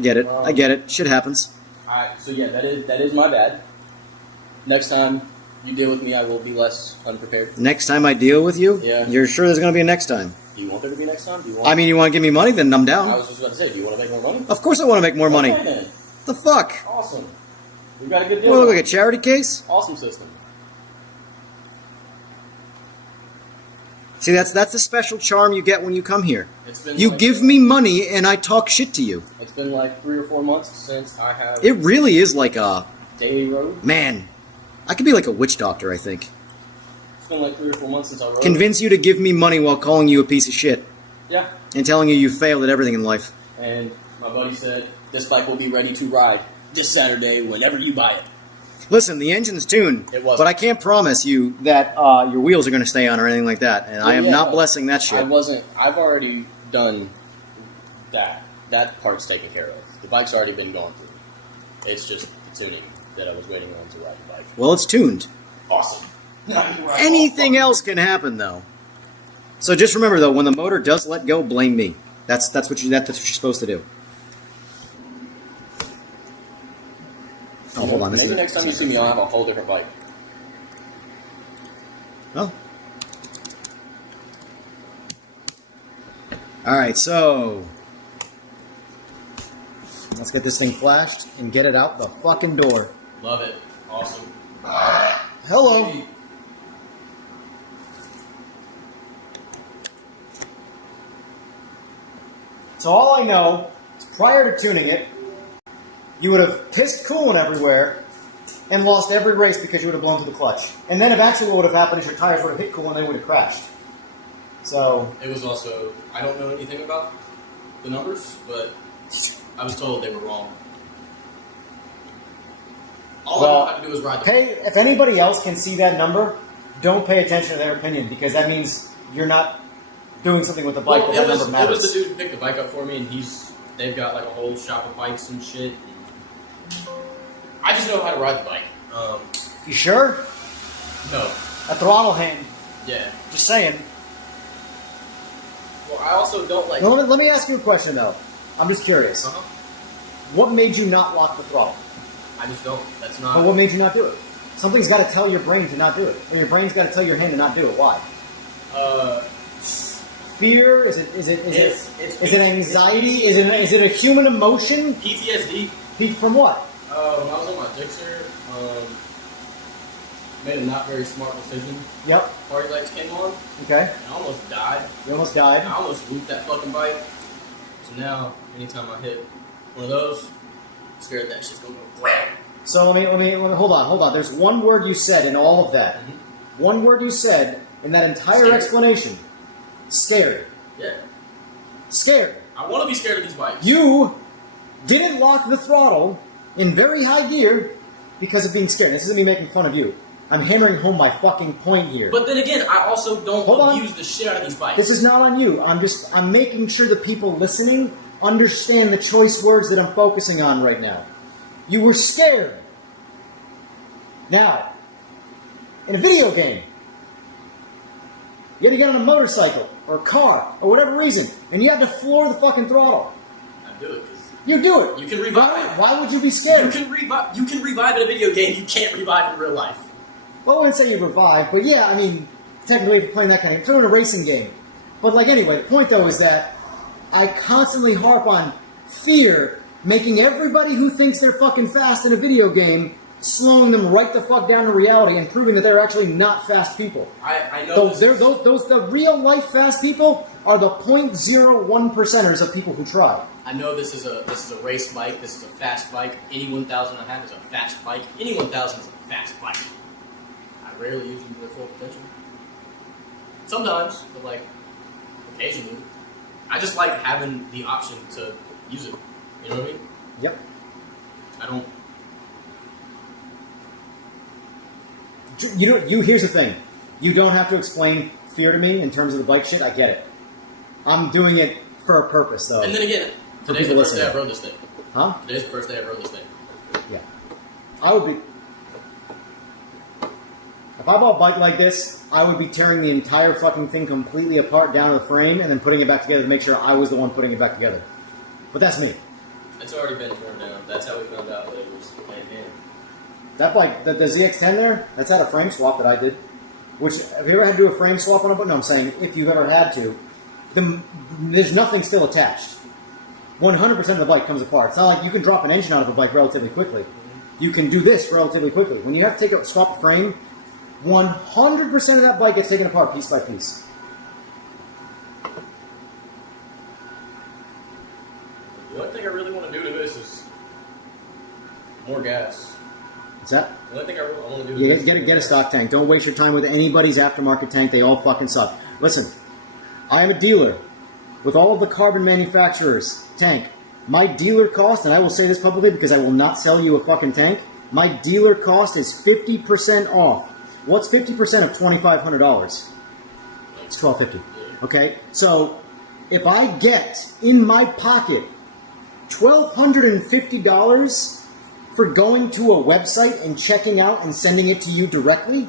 get it. Shit happens. Alright, so yeah, that is my bad. Next time you deal with me, I will be less unprepared. Next time I deal with you? Yeah. You're sure there's going to be a next time? Do you want there to be next time? You want to give me money? Then I'm down. I was just about to say, do you want to make more money? Of course I want to make more money. Okay, then. The fuck? Awesome. We got a good deal. What, look like a charity case? Awesome system. See, that's the special charm you get when you come here. You like, give me money and I talk shit to you. It's been like 3 or 4 months since I have... It really is like a... daily road. Man, I could be like a witch doctor, I think. It's been like 3 or 4 months since I rode. Convince you to give me money while calling you a piece of shit. Yeah. And telling you failed at everything in life. And my buddy said, this bike will be ready to ride this Saturday whenever you buy it. Listen, the engine's tuned, It wasn't. but I can't promise you that your wheels are going to stay on or anything like that. And I am not blessing that shit. I wasn't. I've already done that. That part's taken care of. The bike's already been gone through. It's just the tuning that I was waiting on to ride the bike. Well, it's tuned. Awesome. Anything else can happen, though. So just remember, though, when the motor does let go, blame me. That's what you're supposed to do. Oh, hold on. Maybe next time you see me, I'll have a whole different bike. Oh. All right, so let's get this thing flashed and get it out the fucking door. Love it. Awesome. Hello. Hey. So all I know is prior to tuning it, you would have pissed coolant everywhere and lost every race because you would have blown through the clutch. And then eventually what would have happened is your tires would have hit coolant and they would have crashed. So It was also, I don't know anything about the numbers, but I was told they were wrong. All I have to do is ride the bike. if anybody else can see that number, don't pay attention to their opinion because that means you're not doing something with the bike. Well, that it was number matters. the dude who picked the bike up for me, and they've got like a whole shop of bikes and shit. I just know how to ride the bike. You sure? No. A throttle hand. Yeah. Just saying. Well, I also don't like. Now, let me ask you a question though. I'm just curious. Uh-huh. What made you not lock the throttle? I just don't. That's not. But what made you not do it? Something's got to tell your brain to not do it, or your brain's got to tell your hand to not do it. Why? Fear? Is it anxiety? Is it a human emotion? PTSD. From what? When I was on my Gixxer, made a not very smart decision. Yep. Party lights came on. Okay. And I almost died. You almost died. I almost looped that fucking bike. So now, anytime I hit one of those, I'm scared that shit's gonna go wham. So let me hold on. There's one word you said in all of that. Mm-hmm. One word you said in that entire Scared. explanation. Scared. Yeah. Scared. I want to be scared of these bikes. You didn't lock the throttle in very high gear because of being scared. This isn't me making fun of you. I'm hammering home my fucking point here. But then again, I also don't Hold on. use the shit out of these bikes. This is not on you. I'm making sure the people listening understand the choice words that I'm focusing on right now. You were scared. Now, in a video game, you had to get on a motorcycle or a car or whatever reason, and you had to floor the fucking throttle. I do it 'cause You do it. you can revive. Why would you be scared? You can revive. You can revive in a video game. You can't revive in real life. Well, I wouldn't say you revive, but yeah, I mean, technically if you're playing that kind of... It's in a racing game. But like anyway, the point though is that I constantly harp on fear making everybody who thinks they're fucking fast in a video game slowing them right the fuck down to reality and proving that they're actually not fast people. I know. The real life fast people are the 0.01%ers of people who try. I know this is a race bike. This is a fast bike. Any 1000 I have is a fast bike. Any 1000 is a fast bike. I rarely use them to their full potential. Sometimes, but like occasionally, I just like having the option to use it. You know what I mean? Yep. I don't. Here's the thing. You don't have to explain fear to me in terms of the bike shit. I get it. I'm doing it for a purpose, though. And then again, today's the first day I rode this thing. Huh? Today's the first day I rode this thing. Yeah. I would be... If I bought a bike like this, I would be tearing the entire fucking thing completely apart down to the frame and then putting it back together to make sure I was the one putting it back together. But that's me. It's already been torn down. That's how we found out that it was hand-in. That bike, the ZX-10 there, that's had a frame swap that I did. Which, have you ever had to do a frame swap on a bike? No, I'm saying, if you've ever had to, there's nothing still attached. 100% of the bike comes apart. It's not like you can drop an engine out of a bike relatively quickly. You can do this relatively quickly. When you have to swap a frame, 100% of that bike gets taken apart piece by piece. The only thing I really want to do to this is more gas. What's that? The only thing I really want to do to this Get a stock tank. Don't waste your time with anybody's aftermarket tank. They all fucking suck. Listen, I am a dealer with all of the carbon manufacturers' tank. My dealer cost, and I will say this publicly because I will not sell you a fucking tank, My dealer cost is 50% off. What's 50% of $2,500? It's $1,250. Okay, so if I get in my pocket $1,250 for going to a website and checking out and sending it to you directly,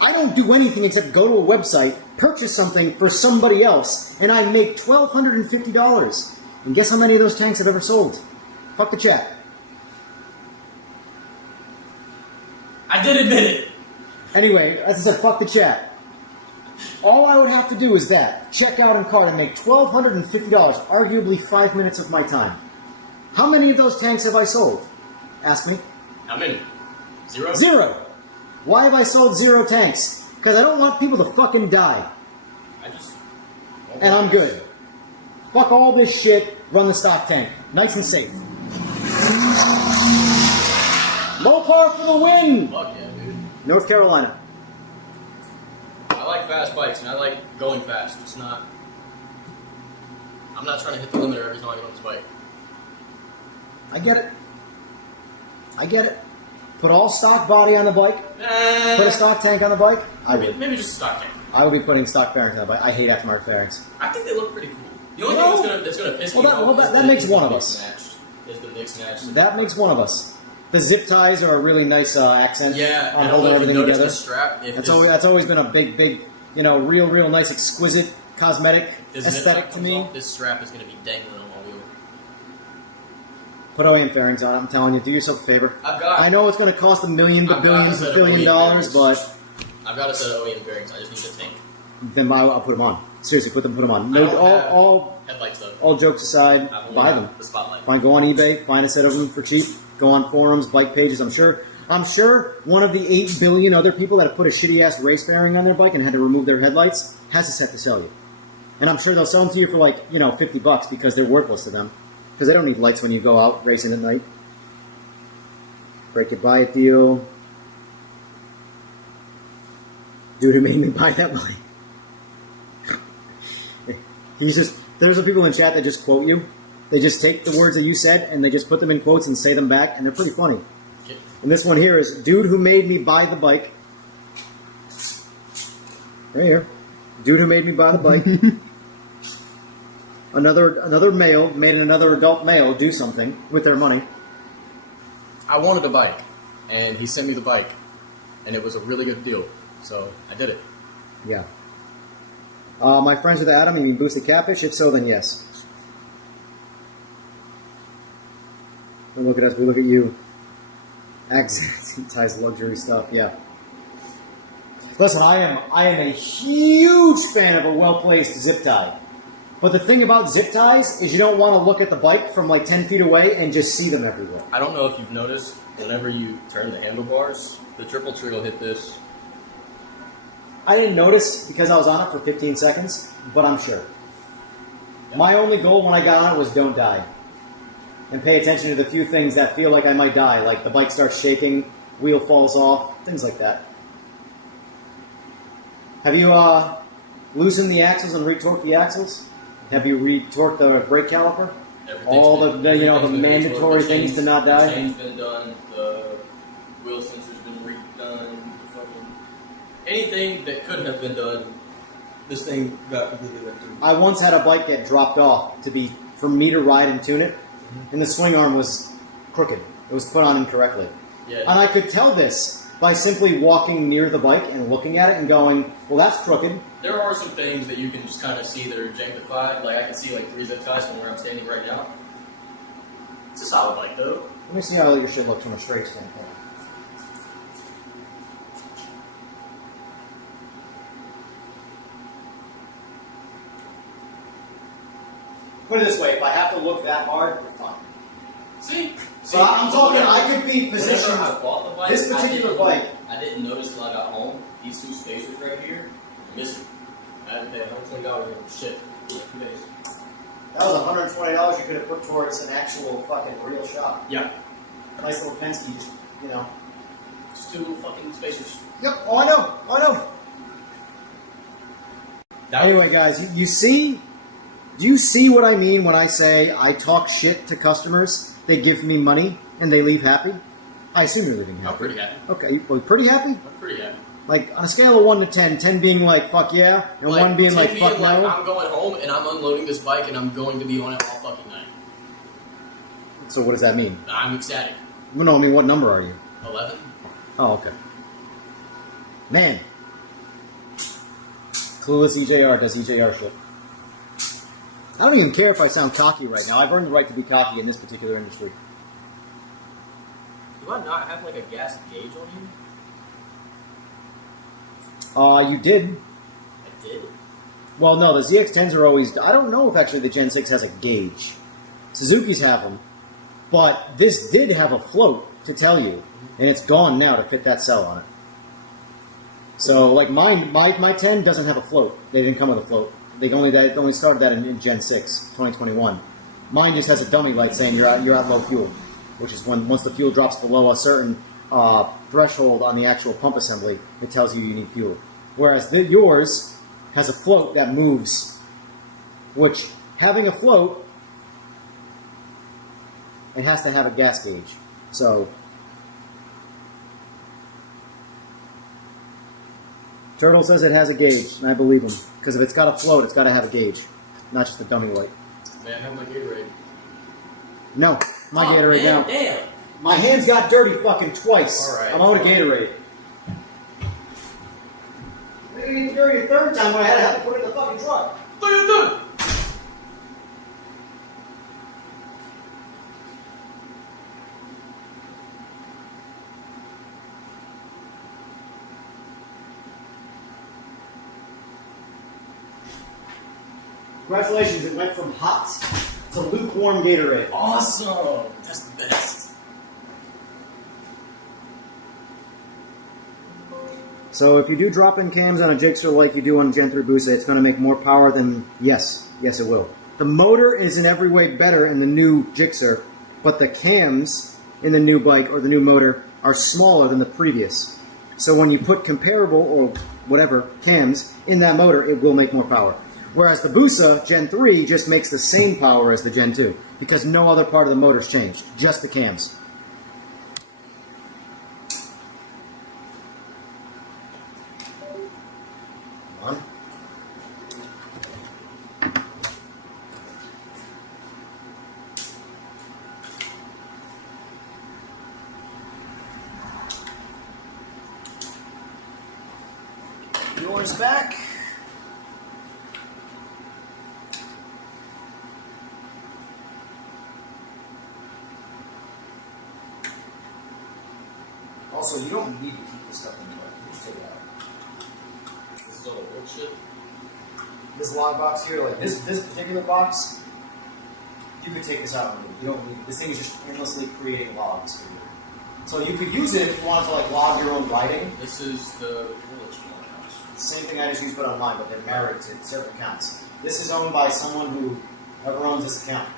I don't do anything except go to a website, purchase something for somebody else, and I make $1,250. And guess how many of those tanks I've ever sold? Fuck the chat. I did admit it. Anyway, as I said, fuck the chat. All I would have to do is that. Check out and card and make $1,250, arguably 5 minutes of my time. How many of those tanks have I sold? Ask me. How many? Zero? Zero. Why have I sold 0 tanks? Because I don't want people to fucking die. And I'm good. Fuck all this shit. Run the stock tank. Nice and safe. Mopar for the win! Fuck yeah, dude. North Carolina. I like fast bikes, and I like going fast. It's not... I'm not trying to hit the limiter every time I get on this bike. I get it. I get it. Put all stock body on the bike. Put a stock tank on the bike. Maybe just a stock tank. I would be putting stock fairings on the bike. I hate aftermarket fairings. I think they look pretty cool. The only thing that's gonna piss me off that makes one of us. Is the mix match. That makes one of us. The zip ties are a really nice accent Yeah, on holding everything together. The strap, that's always been a big, real nice, exquisite, cosmetic aesthetic to me. This strap is going to be dangling on my wheel. Put OEM fairings on it. I'm telling you, do yourself a favor. I know it's going to cost billions of dollars, but I've got a set of OEM fairings. I just need a tank. Then I'll put them on. Seriously, put them on. No, all headlights though. All jokes aside, buy them. The spotlight. Go on eBay, find a set of them for cheap. Go on forums, bike pages. I'm sure one of the 8 billion other people that have put a shitty ass race fairing on their bike and had to remove their headlights has a set to sell you. And I'm sure they'll sell them to you for like, $50 because they're worthless to them. Because they don't need lights when you go out racing at night. Break it, buy it deal. Dude who made me buy that bike. There's some people in chat that just quote you. They just take the words that you said and they just put them in quotes and say them back, and they're pretty funny. Okay. And this one here is, dude who made me buy the bike. Right here. Dude who made me buy the bike. Another male made another adult male do something with their money. I wanted a bike, and he sent me the bike, and it was a really good deal, so I did it. Yeah. My friends with Adam, you mean Boosted Catfish? If so, then yes. And look at us, we look at you. Accents, luxury stuff, yeah. Listen, I am a huge fan of a well-placed zip tie. But the thing about zip ties is you don't want to look at the bike from like 10 feet away and just see them everywhere. I don't know if you've noticed, whenever you turn the handlebars, the triple tree will hit this. I didn't notice because I was on it for 15 seconds, but I'm sure. Yeah. My only goal when I got on it was don't die. And pay attention to the few things that feel like I might die, like the bike starts shaking, wheel falls off, things like that. Have you loosened the axles and retorqued the axles? Have you retorqued the brake caliper? All the mandatory things to not die? The chain's been done, the wheel sensor's been redone, anything that couldn't have been done, this thing got completely went through. I once had a bike get dropped off for me to ride and tune it, and the swing arm was crooked. It was put on incorrectly. Yeah. And I could tell this by simply walking near the bike and looking at it and going, well, that's crooked. There are some things that you can just kind of see that are jankified. Like I can see like 3 zip ties from where I'm standing right now. It's a solid bike though. Let me see how your shit looks from a straight standpoint. Put it this way, if I have to look that hard, you're fine. See? So I'm talking, I could be positioned. I bought the bike, this particular bike. I didn't notice till I got home. These 2 spacers right here are missing. I had to pay $120 for shit in 2 days. That was $120 you could have put towards an actual fucking real shop. Yeah. Nice little Penske, Just 2 little fucking spacers. Yep, oh I know. Anyway, guys, you see? Do you see what I mean when I say I talk shit to customers? They give me money And they leave happy? I assume you're leaving happy. I'm pretty happy. Okay, you pretty happy? I'm pretty happy. Like, on a scale of 1 to 10, 10 being like, fuck yeah, and 1 being like, fuck no? I'm going home and I'm unloading this bike and I'm going to be on it all fucking night. So what does that mean? I'm ecstatic. Well, no, I mean, what number are you? 11? Oh, okay. Man. Clueless EJR does EJR shit. I don't even care if I sound cocky right now. I've earned the right to be cocky in this particular industry. Do I not have like a gas gauge on you? You did. I did? Well, no, the ZX-10s are always... I don't know if actually the Gen 6 has a gauge. Suzuki's have them. But this did have a float to tell you. And it's gone now to fit that cell on it. So, like, my 10 doesn't have a float. They didn't come with a float. They only started that in Gen 6, 2021. Mine just has a dummy light saying you're at low fuel, which is when once the fuel drops below a certain threshold on the actual pump assembly, it tells you need fuel. Whereas yours has a float that moves, which having a float, it has to have a gas gauge. So Turtle says it has a gauge, and I believe him. Because if it's got a float, it's got to have a gauge, not just a dummy light. Man, I have my Gatorade. No, my Gatorade now. Damn! My hands got dirty fucking twice. All right. I'm out of Gatorade. They didn't get dirty a third time when I had to have to put it in the fucking truck. What are you doing? Congratulations, it went from hot to lukewarm Gatorade. Awesome! That's the best. So if you do drop in cams on a Gixxer like you do on Gen 3 Busa, it's going to make more power than... Yes, it will. The motor is in every way better in the new Gixxer, but the cams in the new bike or the new motor are smaller than the previous. So when you put comparable or whatever cams in that motor, it will make more power. Whereas the Busa Gen 3 just makes the same power as the Gen 2 because no other part of the motor's changed, just the cams. Come on. Yours back. Also, you don't need to keep this stuff in the bike. You just take it out. This is all the wood shit. This log box here, like this particular box, you could take this out. You don't need it. This thing is just endlessly creating logs for you. So you could use it if you wanted to like log your own writing. This is the village house. Same thing I just used but online, but they're married to certain accounts. This is owned by someone who ever owns this account.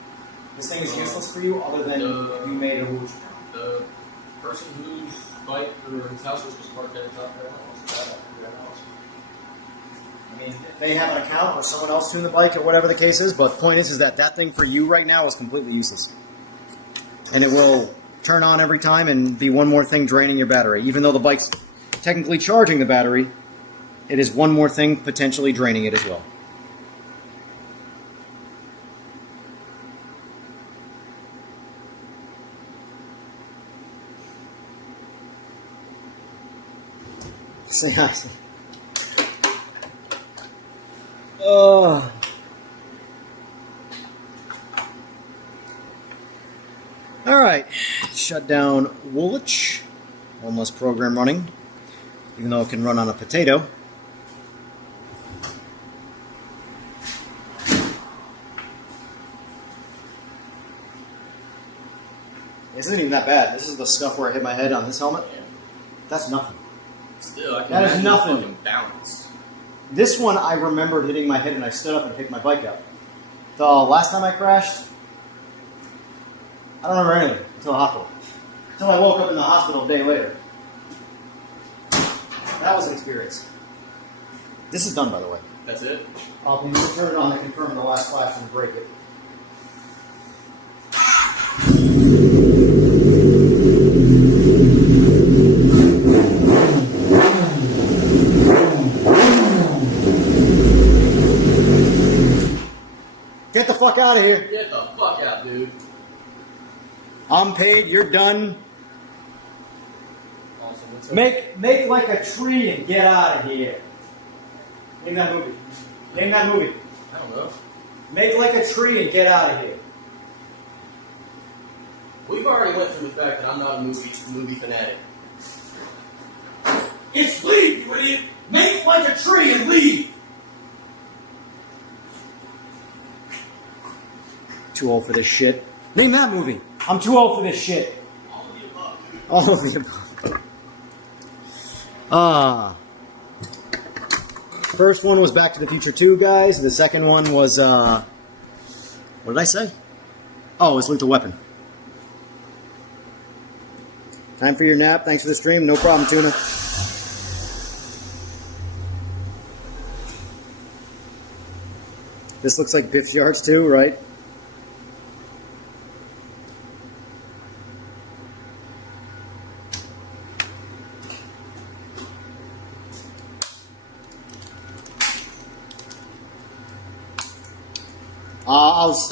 This thing is useless for you other than you made a Wooch account. The person whose bike or his house was just parked at his house. I mean, if they have an account or someone else tuned the bike or whatever the case is, but the point is that that thing for you right now is completely useless. And it will turn on every time and be one more thing draining your battery. Even though the bike's technically charging the battery, it is one more thing potentially draining it as well. Alright, shut down Woolwich. One less program running, even though it can run on a potato. This isn't even that bad. This is the stuff where I hit my head on this helmet. Yeah. That's nothing. Still, I can That is imagine nothing. fucking bounce. This one, I remembered hitting my head and I stood up and picked my bike up. The last time I crashed, I don't remember anything until the hospital. Until I woke up in the hospital a day later. That was an experience. This is done, by the way. That's it? I'll need to turn it on to confirm the last flash and break it. Get the fuck out of here. Get the fuck out, dude. I'm paid. You're done. Awesome. What's up? Make like a tree and get out of here. Name that movie. Name that movie. I don't know. Make like a tree and get out of here. We've already went through the fact that I'm not a movie fanatic. It's leave, you idiot. Make like a tree and leave. Too old for this shit. Name that movie. I'm too old for this shit. All of the above, dude. All of the above. First one was Back to the Future 2, guys. The second one was, what did I say? Oh, it's Lethal Weapon. Time for your nap. Thanks for the stream. No problem, Tuna. This looks like Biff's Yards too, right?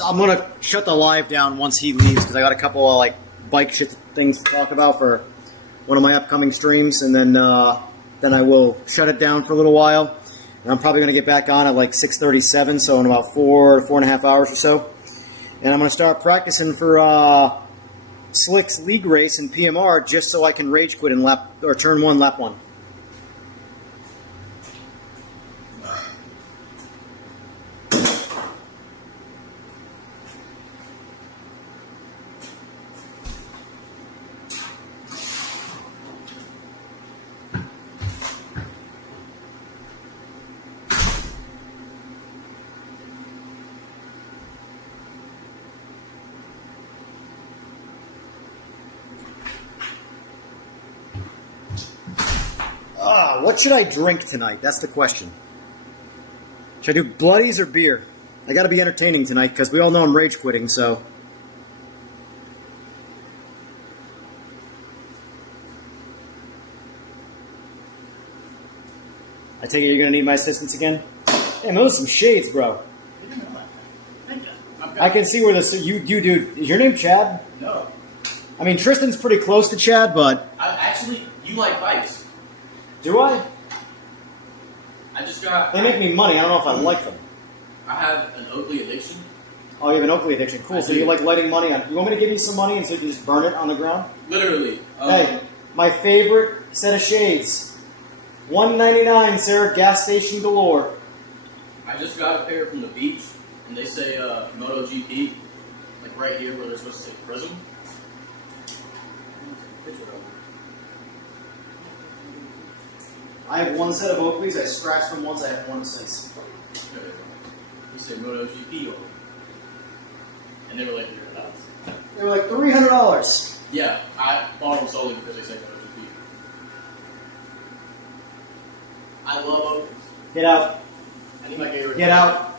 I'm gonna shut the live down once he leaves because I got a couple of like bike shit things to talk about for one of my upcoming streams, and then I will shut it down for a little while. And I'm probably gonna get back on at like 6:37, so in about 4.5 hours or so. And I'm gonna start practicing for Slick's league race in PMR just so I can rage quit in turn 1, lap 1. What should I drink tonight? That's the question. Should I do bloodies or beer? I gotta be entertaining tonight because we all know I'm rage quitting, so. I take it you're gonna need my assistance again? Damn, those are some shades, bro. Thank you. I can see where this. You dude. Is your name Chad? No. I mean, Tristan's pretty close to Chad, but. Actually, you like bikes. Do I? I just got... They make me money. I don't know if I like them. I have an Oakley addiction. Oh, you have an Oakley addiction. Cool. So you like lighting money on. You want me to give you some money and so you can just burn it on the ground? Literally. Hey, my favorite set of shades. $1.99, sir. Gas station galore. I just got a pair from the beach, and they say MotoGP, like right here where they're supposed to say Prism. I have one set of Oakleys. I scratched them once. I have one since. You say MotoGP on them. And they were like $300. They were like $300. Yeah, I bought them solely because they say MotoGP. I love Oakleys. Get out. I need my Gatorade. Get out.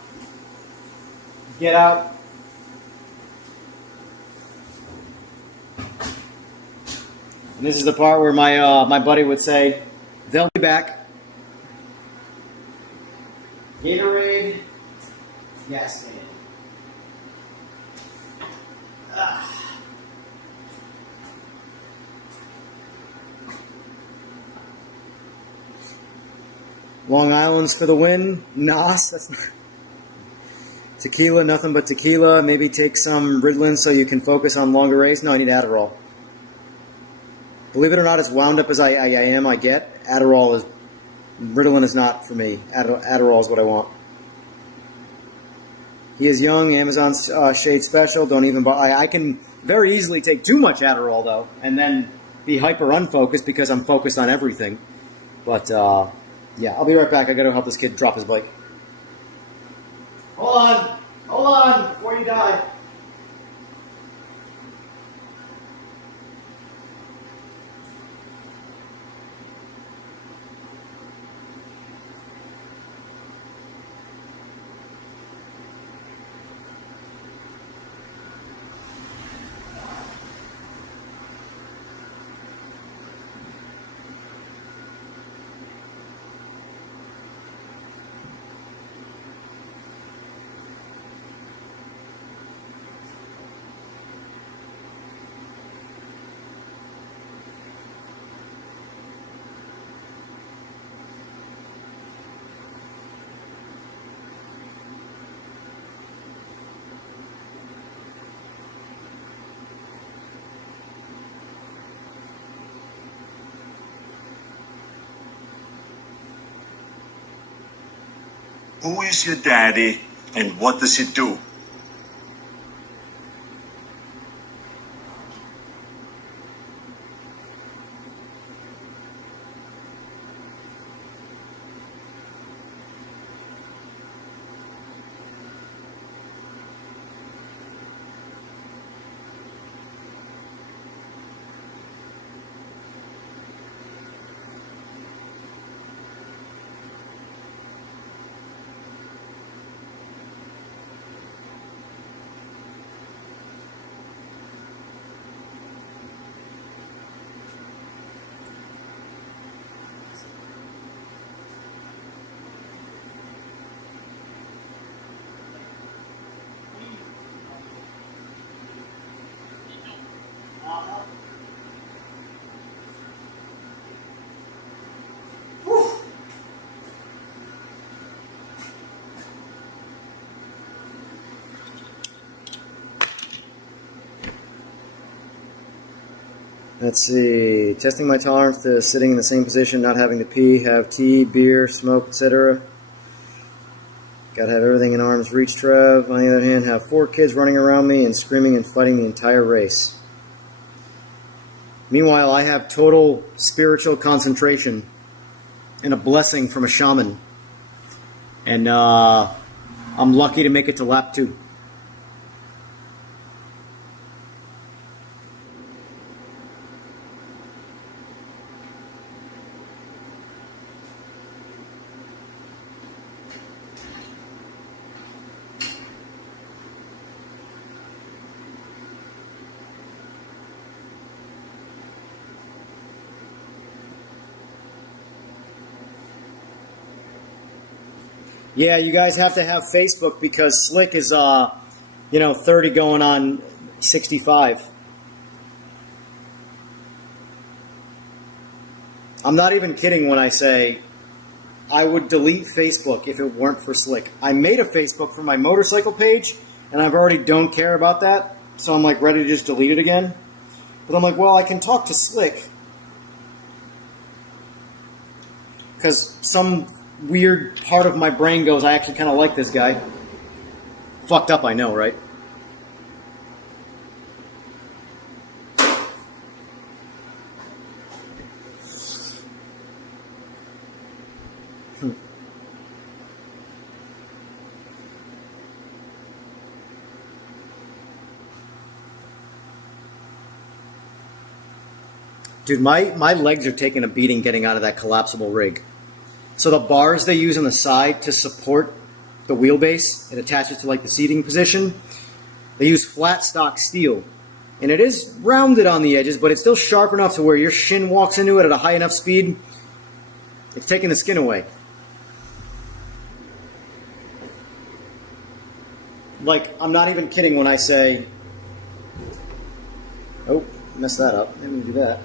Get out. And this is the part where my buddy would say, "They'll be back." Gatorade, gas can. Long Island's for the win. Nos, that's not. Tequila, nothing but tequila. Maybe take some Ritalin so you can focus on longer race. No, I need Adderall. Believe it or not, as wound up as I am, I get. Ritalin is not for me. Adderall is what I want. He is young, Amazon shade special. Don't even buy. I can very easily take too much Adderall, though, and then be hyper unfocused because I'm focused on everything. But, yeah, I'll be right back. I gotta help this kid drop his bike. Hold on, before you die. Who is your daddy and what does he do? Let's see. Testing my tolerance to sitting in the same position, not having to pee, have tea, beer, smoke, etc. Gotta have everything in arm's reach, Trev. On the other hand, have 4 kids running around me and screaming and fighting the entire race. Meanwhile, I have total spiritual concentration and a blessing from a shaman. And I'm lucky to make it to lap 2. Yeah, you guys have to have Facebook because Slick is, 30 going on 65. I'm not even kidding when I say I would delete Facebook if it weren't for Slick. I made a Facebook for my motorcycle page, and I've already don't care about that, so I'm like ready to just delete it again. But I'm like, well, I can talk to Slick because some weird part of my brain goes, I actually kind of like this guy. Fucked up, I know, right? Dude, my legs are taking a beating getting out of that collapsible rig. So the bars they use on the side to support the wheelbase, it attaches to like the seating position, they use flat stock steel. And it is rounded on the edges, but it's still sharp enough to where your shin walks into it at a high enough speed, it's taking the skin away. Like, I'm not even kidding when I say, oh, messed that up, let me do that.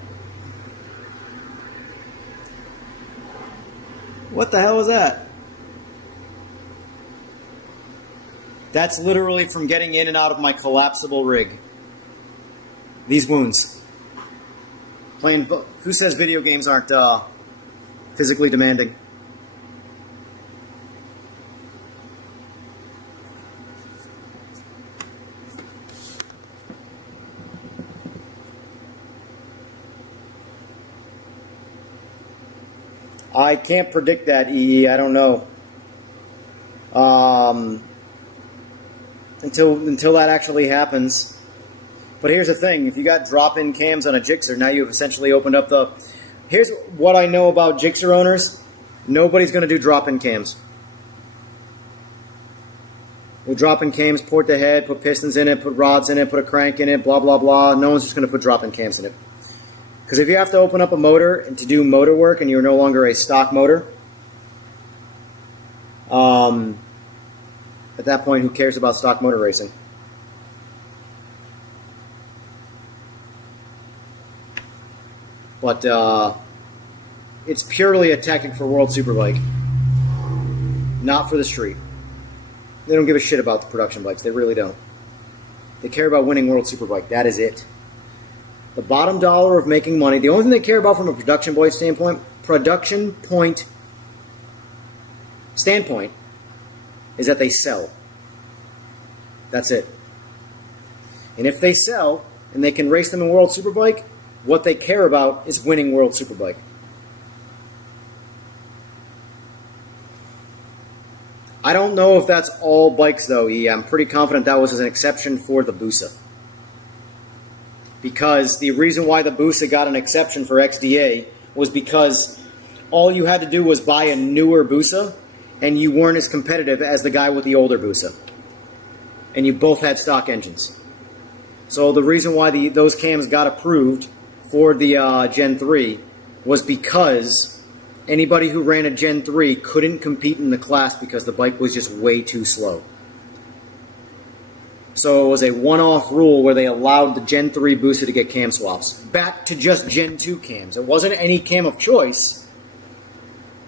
What the hell was that? That's literally from getting in and out of my collapsible rig. These wounds. Who says video games aren't physically demanding? I can't predict that, EE. I don't know. Until that actually happens. But here's the thing. If you got drop-in cams on a Gixxer, now you've essentially opened up the... Here's what I know about Gixxer owners. Nobody's going to do drop-in cams. We'll drop-in cams, port the head, put pistons in it, put rods in it, put a crank in it, blah, blah, blah. No one's just going to put drop-in cams in it. Because if you have to open up a motor and to do motor work and you're no longer a stock motor, at that point, who cares about stock motor racing? But it's purely a tactic for World Superbike, not for the street. They don't give a shit about the production bikes. They really don't. They care about winning World Superbike. That is it. The bottom dollar of making money, the only thing they care about from a production point standpoint is that they sell. That's it. And if they sell, and they can race them in World Superbike, what they care about is winning World Superbike. I don't know if that's all bikes, though, E. I'm pretty confident that was an exception for the Busa. Because the reason why the Busa got an exception for XDA was because all you had to do was buy a newer Busa, and you weren't as competitive as the guy with the older Busa. And you both had stock engines. So the reason why those cams got approved for the Gen 3 was because anybody who ran a Gen 3 couldn't compete in the class because the bike was just way too slow. So it was a one-off rule where they allowed the Gen 3 Busa to get cam swaps. Back to just Gen 2 cams. It wasn't any cam of choice.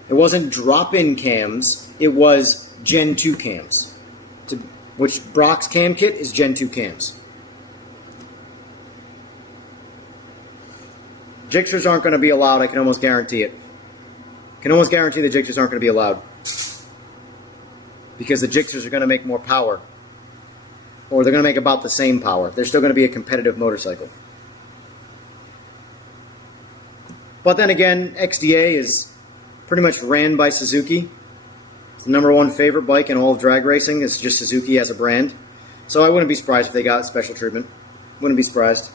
It wasn't drop-in cams. It was Gen 2 cams. Which Brock's cam kit is Gen 2 cams. Jigsters aren't going to be allowed, I can almost guarantee it. I can almost guarantee the jigsters aren't going to be allowed. Because the jigsters are going to make more power. Or they're going to make about the same power. They're still going to be a competitive motorcycle. But then again, XDA is pretty much ran by Suzuki. It's the #1 favorite bike in all of drag racing. It's just Suzuki as a brand. So I wouldn't be surprised if they got special treatment. Wouldn't be surprised.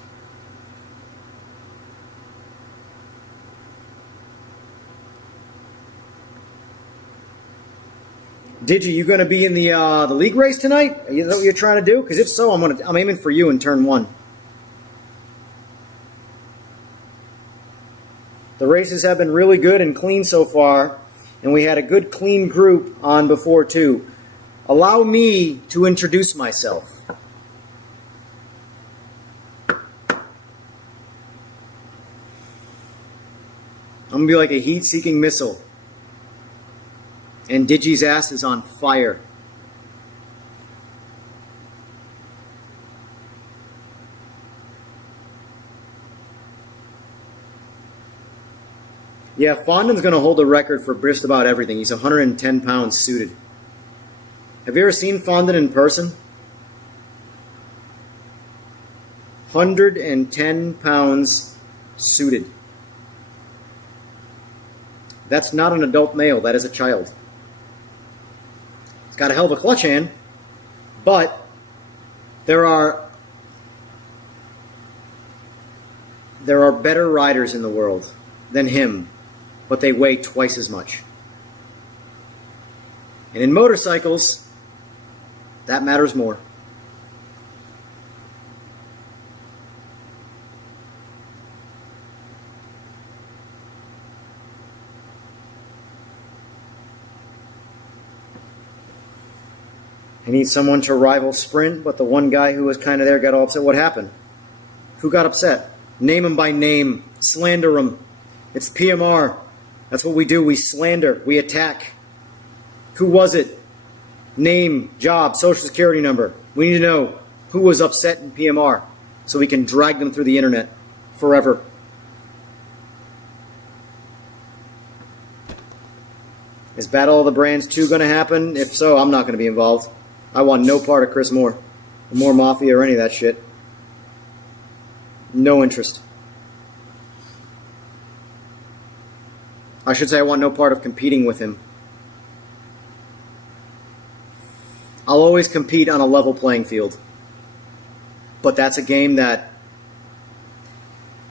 Digi, you going to be in the league race tonight? Is that what you're trying to do? Because if so, I'm aiming for you in turn 1. The races have been really good and clean so far, and we had a good clean group on before too. Allow me to introduce myself. I'm going to be like a heat-seeking missile. And Digi's ass is on fire. Yeah, Fondon's going to hold the record for just about everything. He's 110 pounds suited. Have you ever seen Fondon in person? 110 pounds suited. That's not an adult male. That is a child. He's got a hell of a clutch hand, but there are better riders in the world than him, but they weigh twice as much. And in motorcycles, that matters more. I need someone to rival Sprint, but the one guy who was kind of there got all upset. What happened? Who got upset? Name him by name. Slander him. It's PMR. That's what we do. We slander. We attack. Who was it? Name, job, social security number. We need to know who was upset in PMR so we can drag them through the internet forever. Is Battle of the Brands 2 going to happen? If so, I'm not going to be involved. I want no part of Chris Moore. Or Moore Mafia or any of that shit. No interest. I should say I want no part of competing with him. I'll always compete on a level playing field. But that's a game that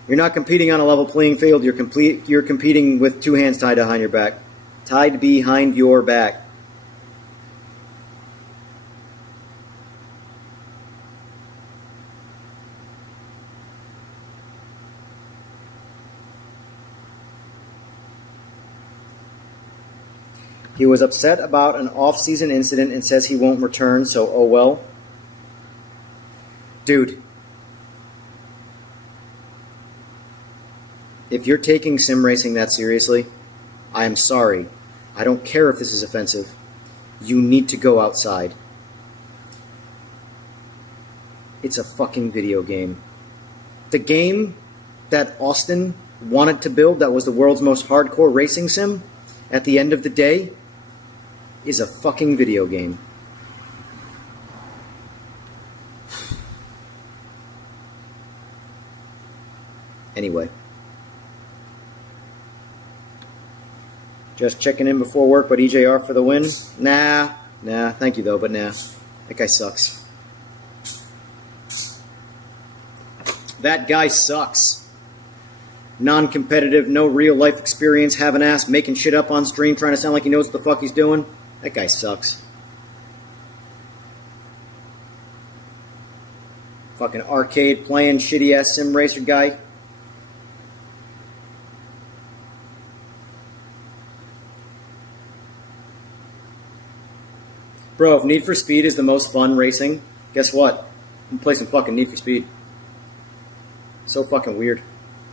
you're not competing on a level playing field. You're competing with two hands tied behind your back. Tied behind your back. He was upset about an off-season incident and says he won't return, so oh well. Dude. If you're taking sim racing that seriously, I am sorry. I don't care if this is offensive. You need to go outside. It's a fucking video game. The game that Austin wanted to build that was the world's most hardcore racing sim, at the end of the day, is a fucking video game. Anyway. Just checking in before work, but EJR for the win? Nah. Thank you, though, but nah. That guy sucks. That guy sucks. Non-competitive, no real-life experience, have an ass, making shit up on stream, trying to sound like he knows what the fuck he's doing. That guy sucks. Fucking arcade playing, shitty-ass sim racer guy. Bro, if Need for Speed is the most fun racing, guess what? I'm gonna play some fucking Need for Speed. So fucking weird.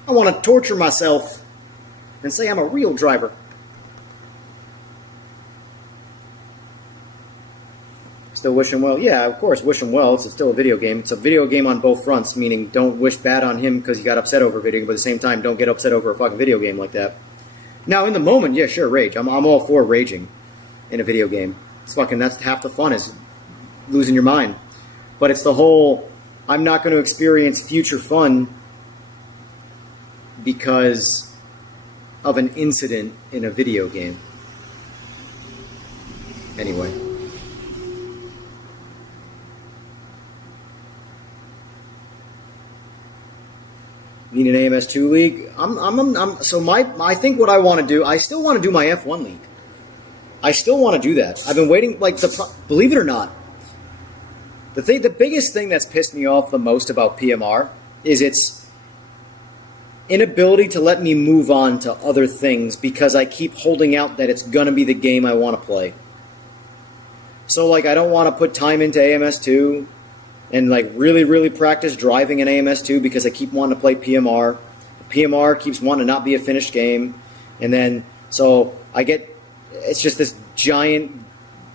I want to torture myself and say I'm a real driver. Still wish him well? Yeah, of course, wish him well. It's still a video game. It's a video game on both fronts, meaning don't wish bad on him because he got upset over a video game, but at the same time, don't get upset over a fucking video game like that. Now, in the moment, yeah, sure, rage. I'm all for raging in a video game. It's fucking, that's half the fun is losing your mind. But it's the whole, I'm not going to experience future fun because of an incident in a video game. Anyway. Need an AMS2 league? I think what I want to do, I still want to do my F1 league. I still want to do that. I've been waiting, believe it or not, the biggest thing that's pissed me off the most about PMR is its inability to let me move on to other things because I keep holding out that it's going to be the game I want to play. So, I don't want to put time into AMS2 and, really, really practice driving in AMS2 because I keep wanting to play PMR. PMR keeps wanting to not be a finished game. And then, so I get... It's just this giant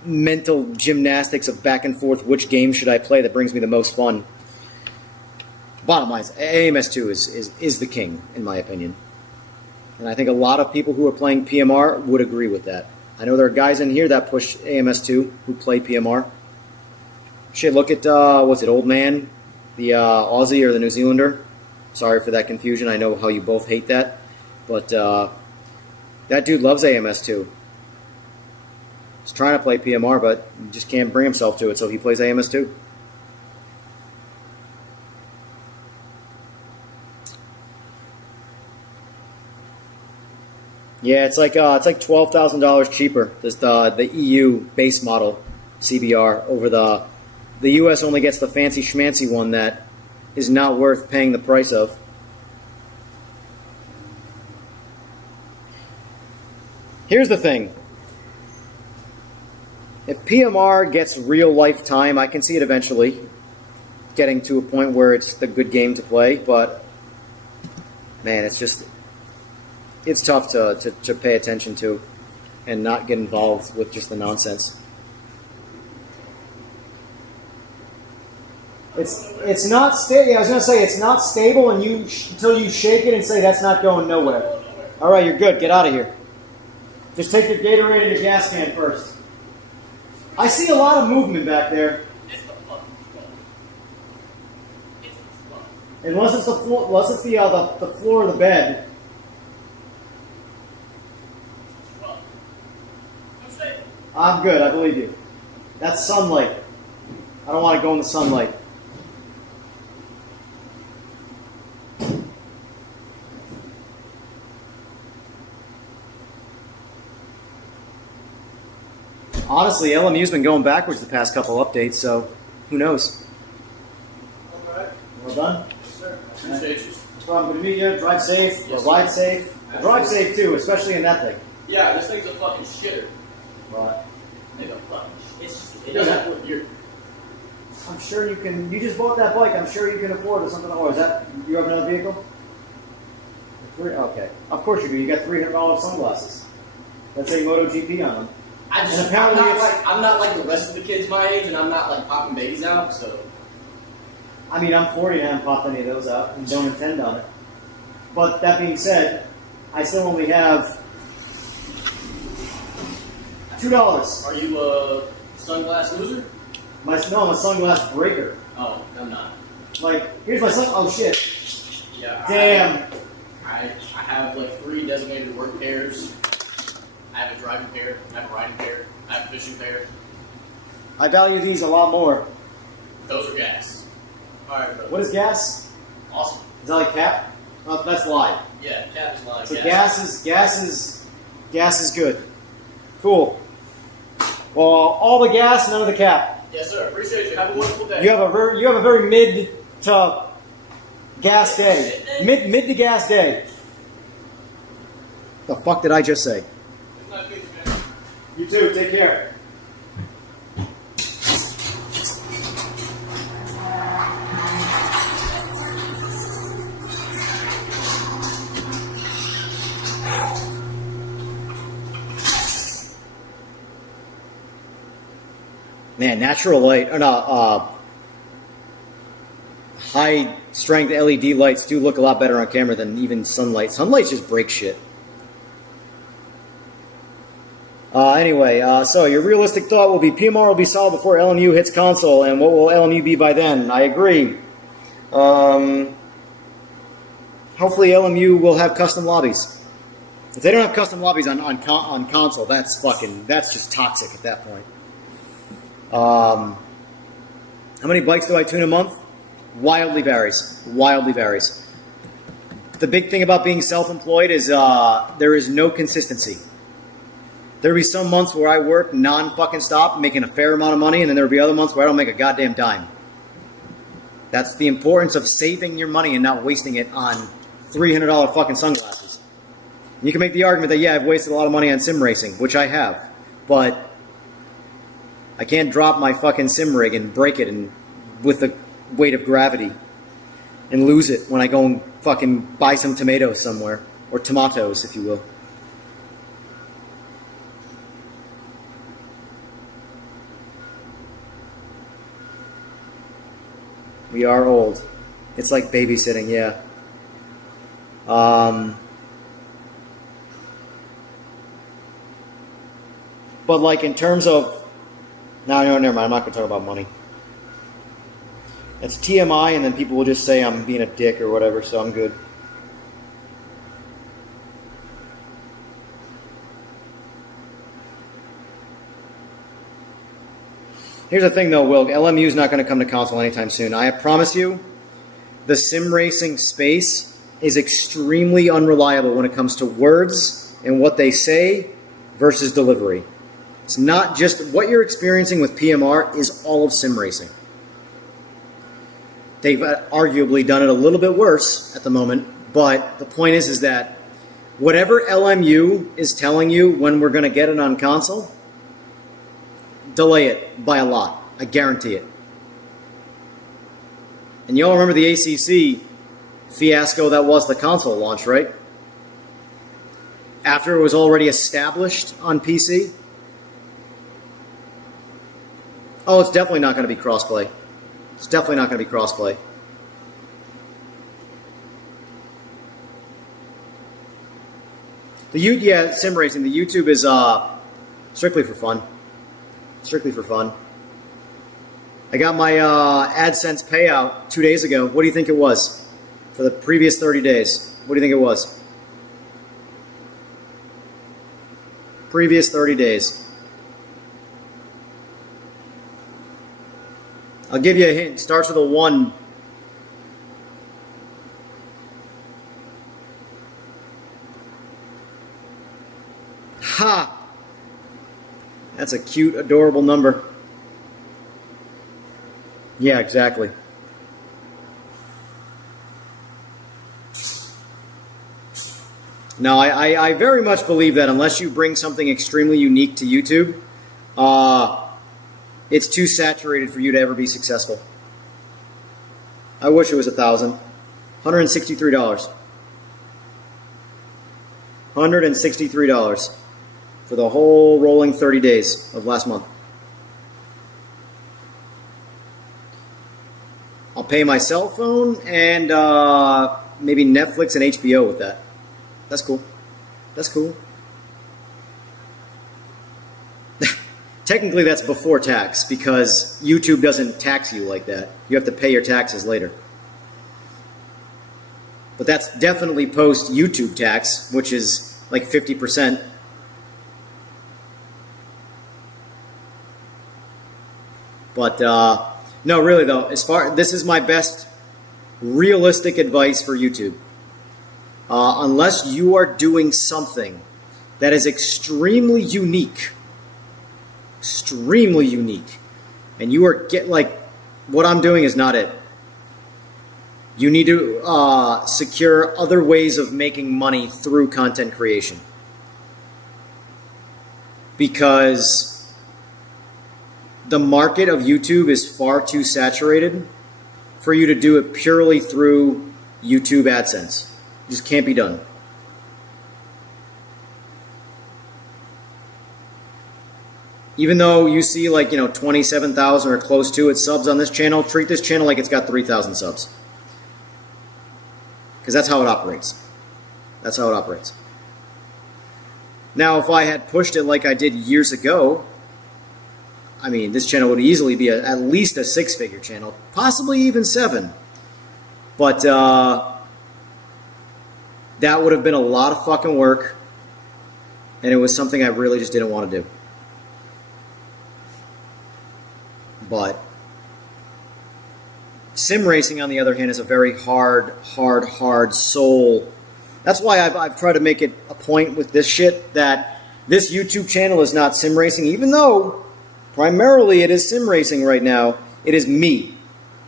mental gymnastics of back and forth, which game should I play that brings me the most fun. Bottom line is, AMS2 is the king, in my opinion. And I think a lot of people who are playing PMR would agree with that. I know there are guys in here that push AMS2 who play PMR. Shit, look at, Old Man, the Aussie or the New Zealander. Sorry for that confusion. I know how you both hate that. But that dude loves AMS2. He's trying to play PMR, but he just can't bring himself to it, so he plays AMS2. Yeah, it's like $12,000 cheaper. This the EU base model CBR over the US only gets the fancy schmancy one that is not worth paying the price of. Here's the thing. If PMR gets real life time, I can see it eventually getting to a point where it's the good game to play, but man, it's tough to pay attention to and not get involved with just the nonsense. It's not stable. I was going to say it's not stable until you shake it and say that's not going nowhere. All right, you're good. Get out of here. Just take your Gatorade and your gas can first. I see a lot of movement back there. Unless it's the floor, the floor of the bed. I'm good. I believe you. That's sunlight. I don't want to go in the sunlight. Honestly, LMU's been going backwards the past couple updates, so who knows? Okay. Well done? Yes, sir. Appreciate you. No problem. Good to meet you. Drive safe. Yes, Ride safe. Drive safe, too, especially in that thing. Yeah, this thing's a fucking shitter. But It's a fucking it doesn't have to look I'm sure you can. You just bought that bike. I'm sure you can afford it. Something. Oh, is that you have another vehicle? Okay. Of course you do. You got $300 sunglasses. That say MotoGP on them. I'm not like the rest of the kids my age, and I'm not like popping babies out, so. I mean, I'm 40 and I haven't popped any of those out and don't intend on it. But that being said, I still only have $2. Are you a sunglass loser? I'm a sunglass breaker. Oh, I'm not. Here's my sun. Oh shit! Yeah. Damn. I have like 3 designated work pairs. I have a driving pair, I have a riding pair, I have a fishing pair. I value these a lot more. Those are gas. Alright, bro. What is gas? Awesome. Is that like cap? Oh, that's live. Yeah, cap is live. So gas is good. Cool. Well, all the gas, none of the cap. Yes, sir. Appreciate you. Have a wonderful day. You have a very mid to gas day. Mid to gas day. The fuck did I just say? It's not good, man. You too. Take care. Man, natural light, or no, high strength LED lights do look a lot better on camera than even sunlight. Sunlight just breaks shit. Anyway, so your realistic thought will be PMR will be solid before LMU hits console, and what will LMU be by then? I agree. Hopefully LMU will have custom lobbies. If they don't have custom lobbies on console, that's just toxic at that point. How many bikes do I tune a month? Wildly varies. Wildly varies. The big thing about being self-employed is there is no consistency. There will be some months where I work non-fucking stop, making a fair amount of money, and then there will be other months where I don't make a goddamn dime. That's the importance of saving your money and not wasting it on $300 fucking sunglasses. You can make the argument that, yeah, I've wasted a lot of money on sim racing, which I have, but I can't drop my fucking sim rig and break it with the weight of gravity and lose it when I go and fucking buy some tomatoes somewhere. Or tomatoes, if you will. We are old. It's like babysitting, yeah. But like in terms of... No, never mind. I'm not going to talk about money. It's TMI, and then people will just say I'm being a dick or whatever, so I'm good. Here's the thing, though, Will. LMU is not going to come to console anytime soon. I promise you, the sim racing space is extremely unreliable when it comes to words and what they say versus delivery. It's not just what you're experiencing with PMR is all of sim racing. They've arguably done it a little bit worse at the moment, but the point is that whatever LMU is telling you when we're going to get it on console, delay it by a lot. I guarantee it. And you all remember the ACC fiasco that was the console launch, right? After it was already established on PC. Oh, it's definitely not going to be crossplay. It's definitely not going to be crossplay. Yeah, sim racing. The YouTube is strictly for fun. Strictly for fun. I got my AdSense payout 2 days ago. What do you think it was for the previous 30 days? What do you think it was? Previous 30 days. I'll give you a hint. It starts with a 1. Ha! That's a cute, adorable number. Yeah, exactly. No, I very much believe that unless you bring something extremely unique to YouTube, it's too saturated for you to ever be successful. I wish it was 1,000. $163. $163 for the whole rolling 30 days of last month. I'll pay my cell phone and maybe Netflix and HBO with that. That's cool. That's cool. Technically, that's before tax because YouTube doesn't tax you like that. You have to pay your taxes later. But that's definitely post YouTube tax, which is like 50%. But no, really though, this is my best realistic advice for YouTube. Unless you are doing something that is extremely unique, and you are what I'm doing is not it. You need to secure other ways of making money through content creation, because the market of YouTube is far too saturated for you to do it purely through YouTube AdSense. It just can't be done. Even though you see 27,000 or close to it subs on this channel, treat this channel like it's got 3,000 subs. Because that's how it operates. That's how it operates. Now, if I had pushed it like I did years ago, I mean, this channel would easily be at least a 6-figure channel, possibly even 7. But that would have been a lot of fucking work, and it was something I really just didn't want to do. But sim racing, on the other hand, is a very hard soul. That's why I've tried to make it a point with this shit that this YouTube channel is not sim racing, even though primarily it is sim racing right now. It is me,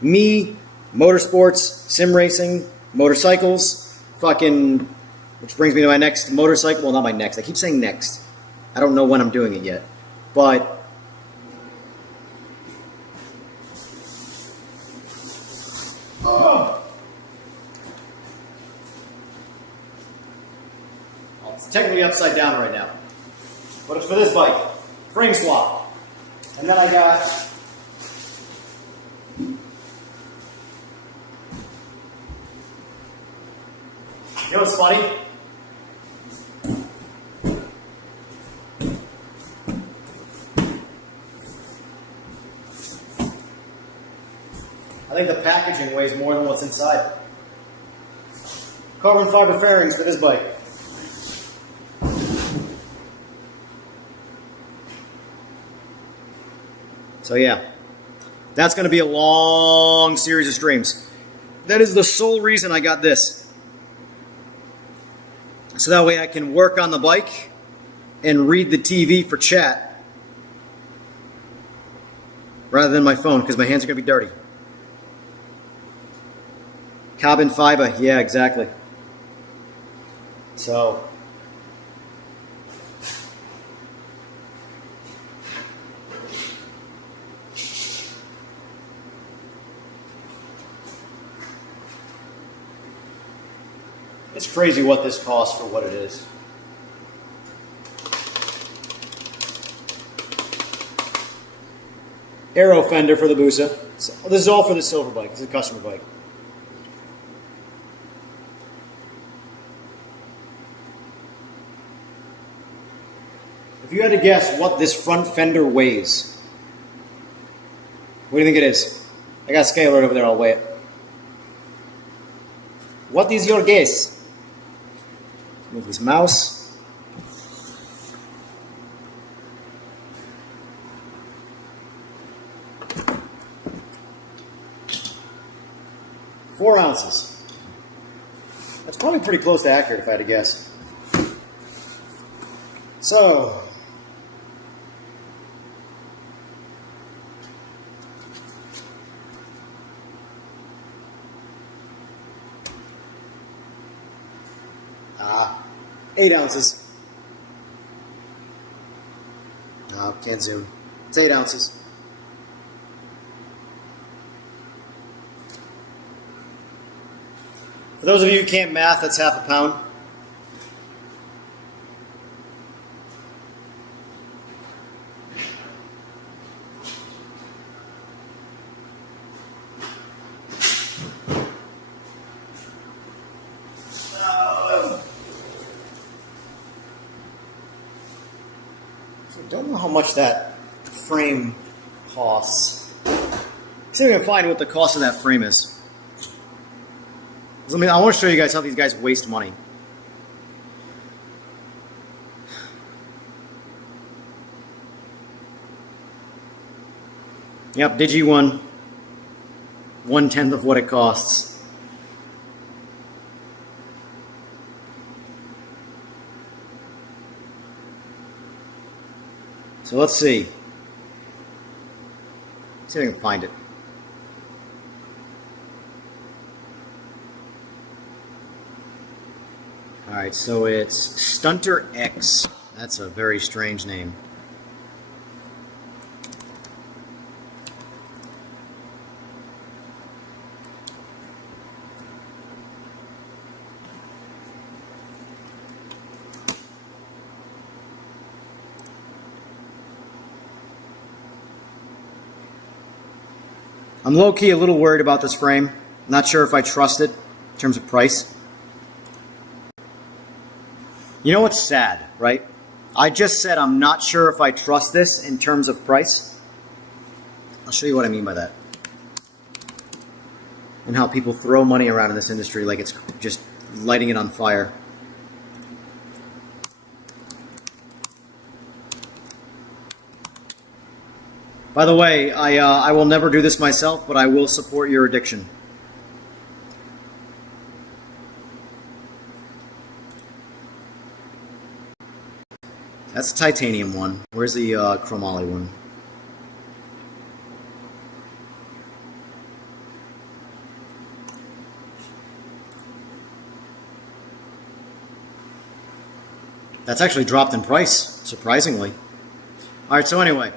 motorsports, sim racing, motorcycles, fucking, which brings me to my next motorcycle. Well, not my next. I keep saying next. I don't know when I'm doing it yet. But it's technically upside down right now. But it's for this bike. Frame swap. And then I got you know what's funny? I think the packaging weighs more than what's inside. Carbon fiber fairings for this bike. So yeah, that's going to be a long series of streams. That is the sole reason I got this. So that way I can work on the bike and read the TV for chat rather than my phone, because my hands are going to be dirty. Carbon fiber, yeah, exactly. So it's crazy what this costs for what it is. Aero fender for the Busa. So this is all for the silver bike. It's a customer bike. If you had to guess what this front fender weighs, what do you think it is? I got a scale right over there. I'll weigh it. What is your guess? Move this mouse. Four ounces. That's probably pretty close to accurate if I had to guess. So, ah, 8 ounces. No, can't zoom. It's 8 ounces. For those of you who can't math, that's half a pound. I don't know how much that frame costs. See if I can find what the cost of that frame is. I want to show you guys how these guys waste money. Yep, Digi 1/10 of what it costs. So let's see. See if I can find it. Alright, so it's Stunter X. That's a very strange name. I'm low-key a little worried about this frame. Not sure if I trust it in terms of price. You know what's sad, right? I just said I'm not sure if I trust this in terms of price. I'll show you what I mean by that. And how people throw money around in this industry like it's just lighting it on fire. By the way, I will never do this myself, but I will support your addiction. That's the titanium one. Where's the chromoly one? That's actually dropped in price, surprisingly. All right, so anyway.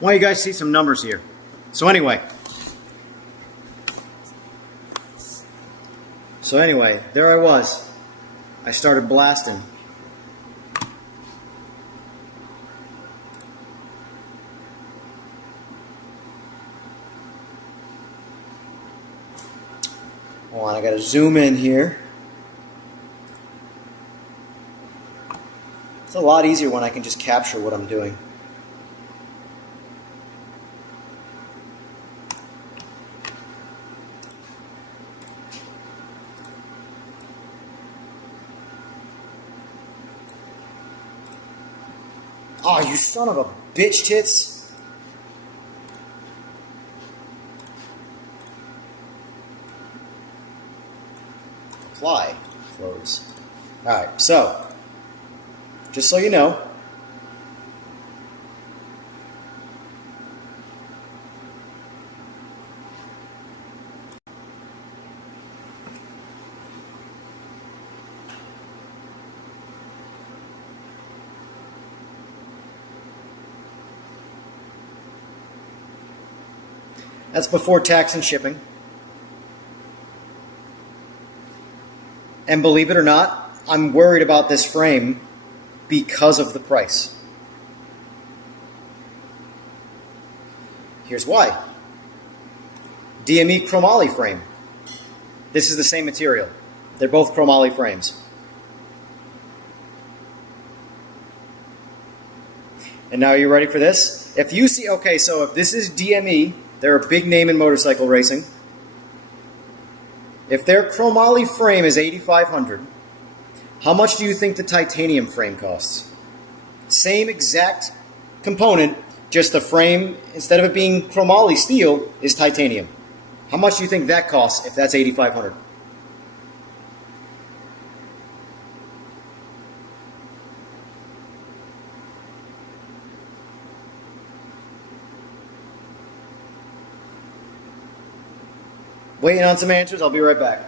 I want you guys to see some numbers here. So anyway, there I was. I started blasting. Hold on, I gotta zoom in here. It's a lot easier when I can just capture what I'm doing. Oh, you son of a bitch tits. Apply. Close. Alright, so, just so you know, that's before tax and shipping. And believe it or not, I'm worried about this frame because of the price. Here's why. DME chromoly frame. This is the same material. They're both chromoly frames. And now you're ready for this? If you see, okay, so if this is DME, they're a big name in motorcycle racing. If their chromoly frame is $8,500, how much do you think the titanium frame costs? Same exact component, just the frame, instead of it being chromoly steel, is titanium. How much do you think that costs if that's $8,500? Waiting on some answers. I'll be right back.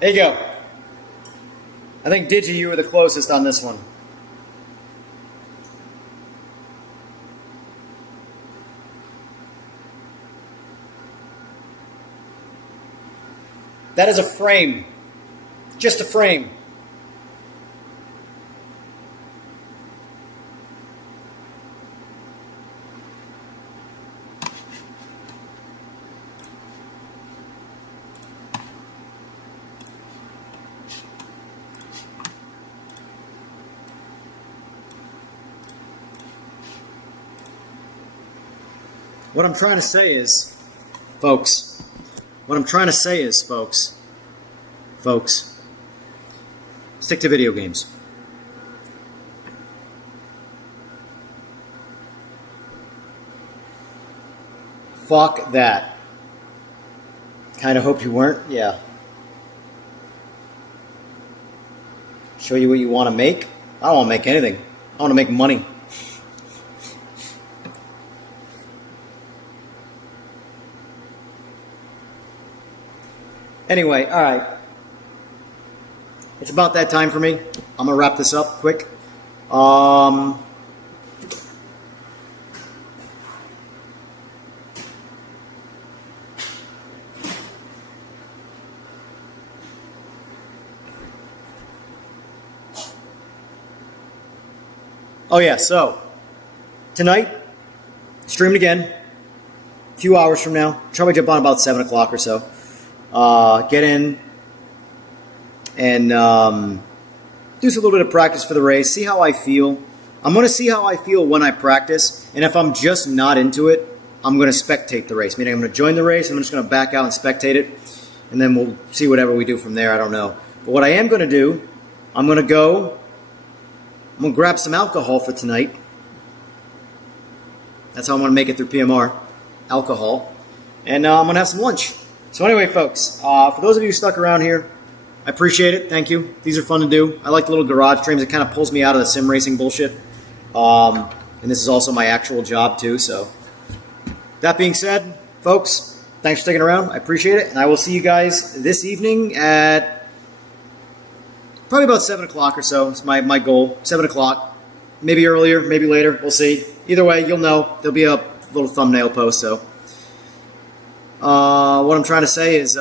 There you go. I think Digi, you were the closest on this one. That is a frame. Just a frame. What I'm trying to say is, folks, stick to video games. Fuck that. Kind of hope you weren't, yeah. Show you what you want to make? I don't want to make anything. I want to make money. Anyway, all right. It's about that time for me. I'm going to wrap this up quick. Oh yeah, so tonight, streamed again. A few hours from now. Try to jump on about 7 o'clock or so. Get in and do a little bit of practice for the race. See how I feel. I'm going to see how I feel when I practice. And if I'm just not into it, I'm going to spectate the race. Meaning I'm going to join the race and I'm just going to back out and spectate it. And then we'll see whatever we do from there. I don't know. But what I am going to do, I'm going to grab some alcohol for tonight. That's how I'm going to make it through PMR. Alcohol. And I'm going to have some lunch. So anyway, folks, for those of you who stuck around here, I appreciate it. Thank you. These are fun to do. I like the little garage streams. It kind of pulls me out of the sim racing bullshit. And this is also my actual job, too. So that being said, folks, thanks for sticking around. I appreciate it. And I will see you guys this evening at probably about 7 o'clock or so. It's my goal. 7 o'clock. Maybe earlier, maybe later. We'll see. Either way, you'll know. There'll be a little thumbnail post, so. What I'm trying to say is,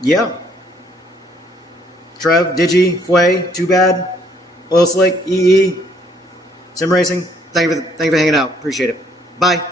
yeah. Trev, Digi, Fway, Too Bad, Oil Slick, EE, Sim Racing. Thank you for hanging out. Appreciate it. Bye.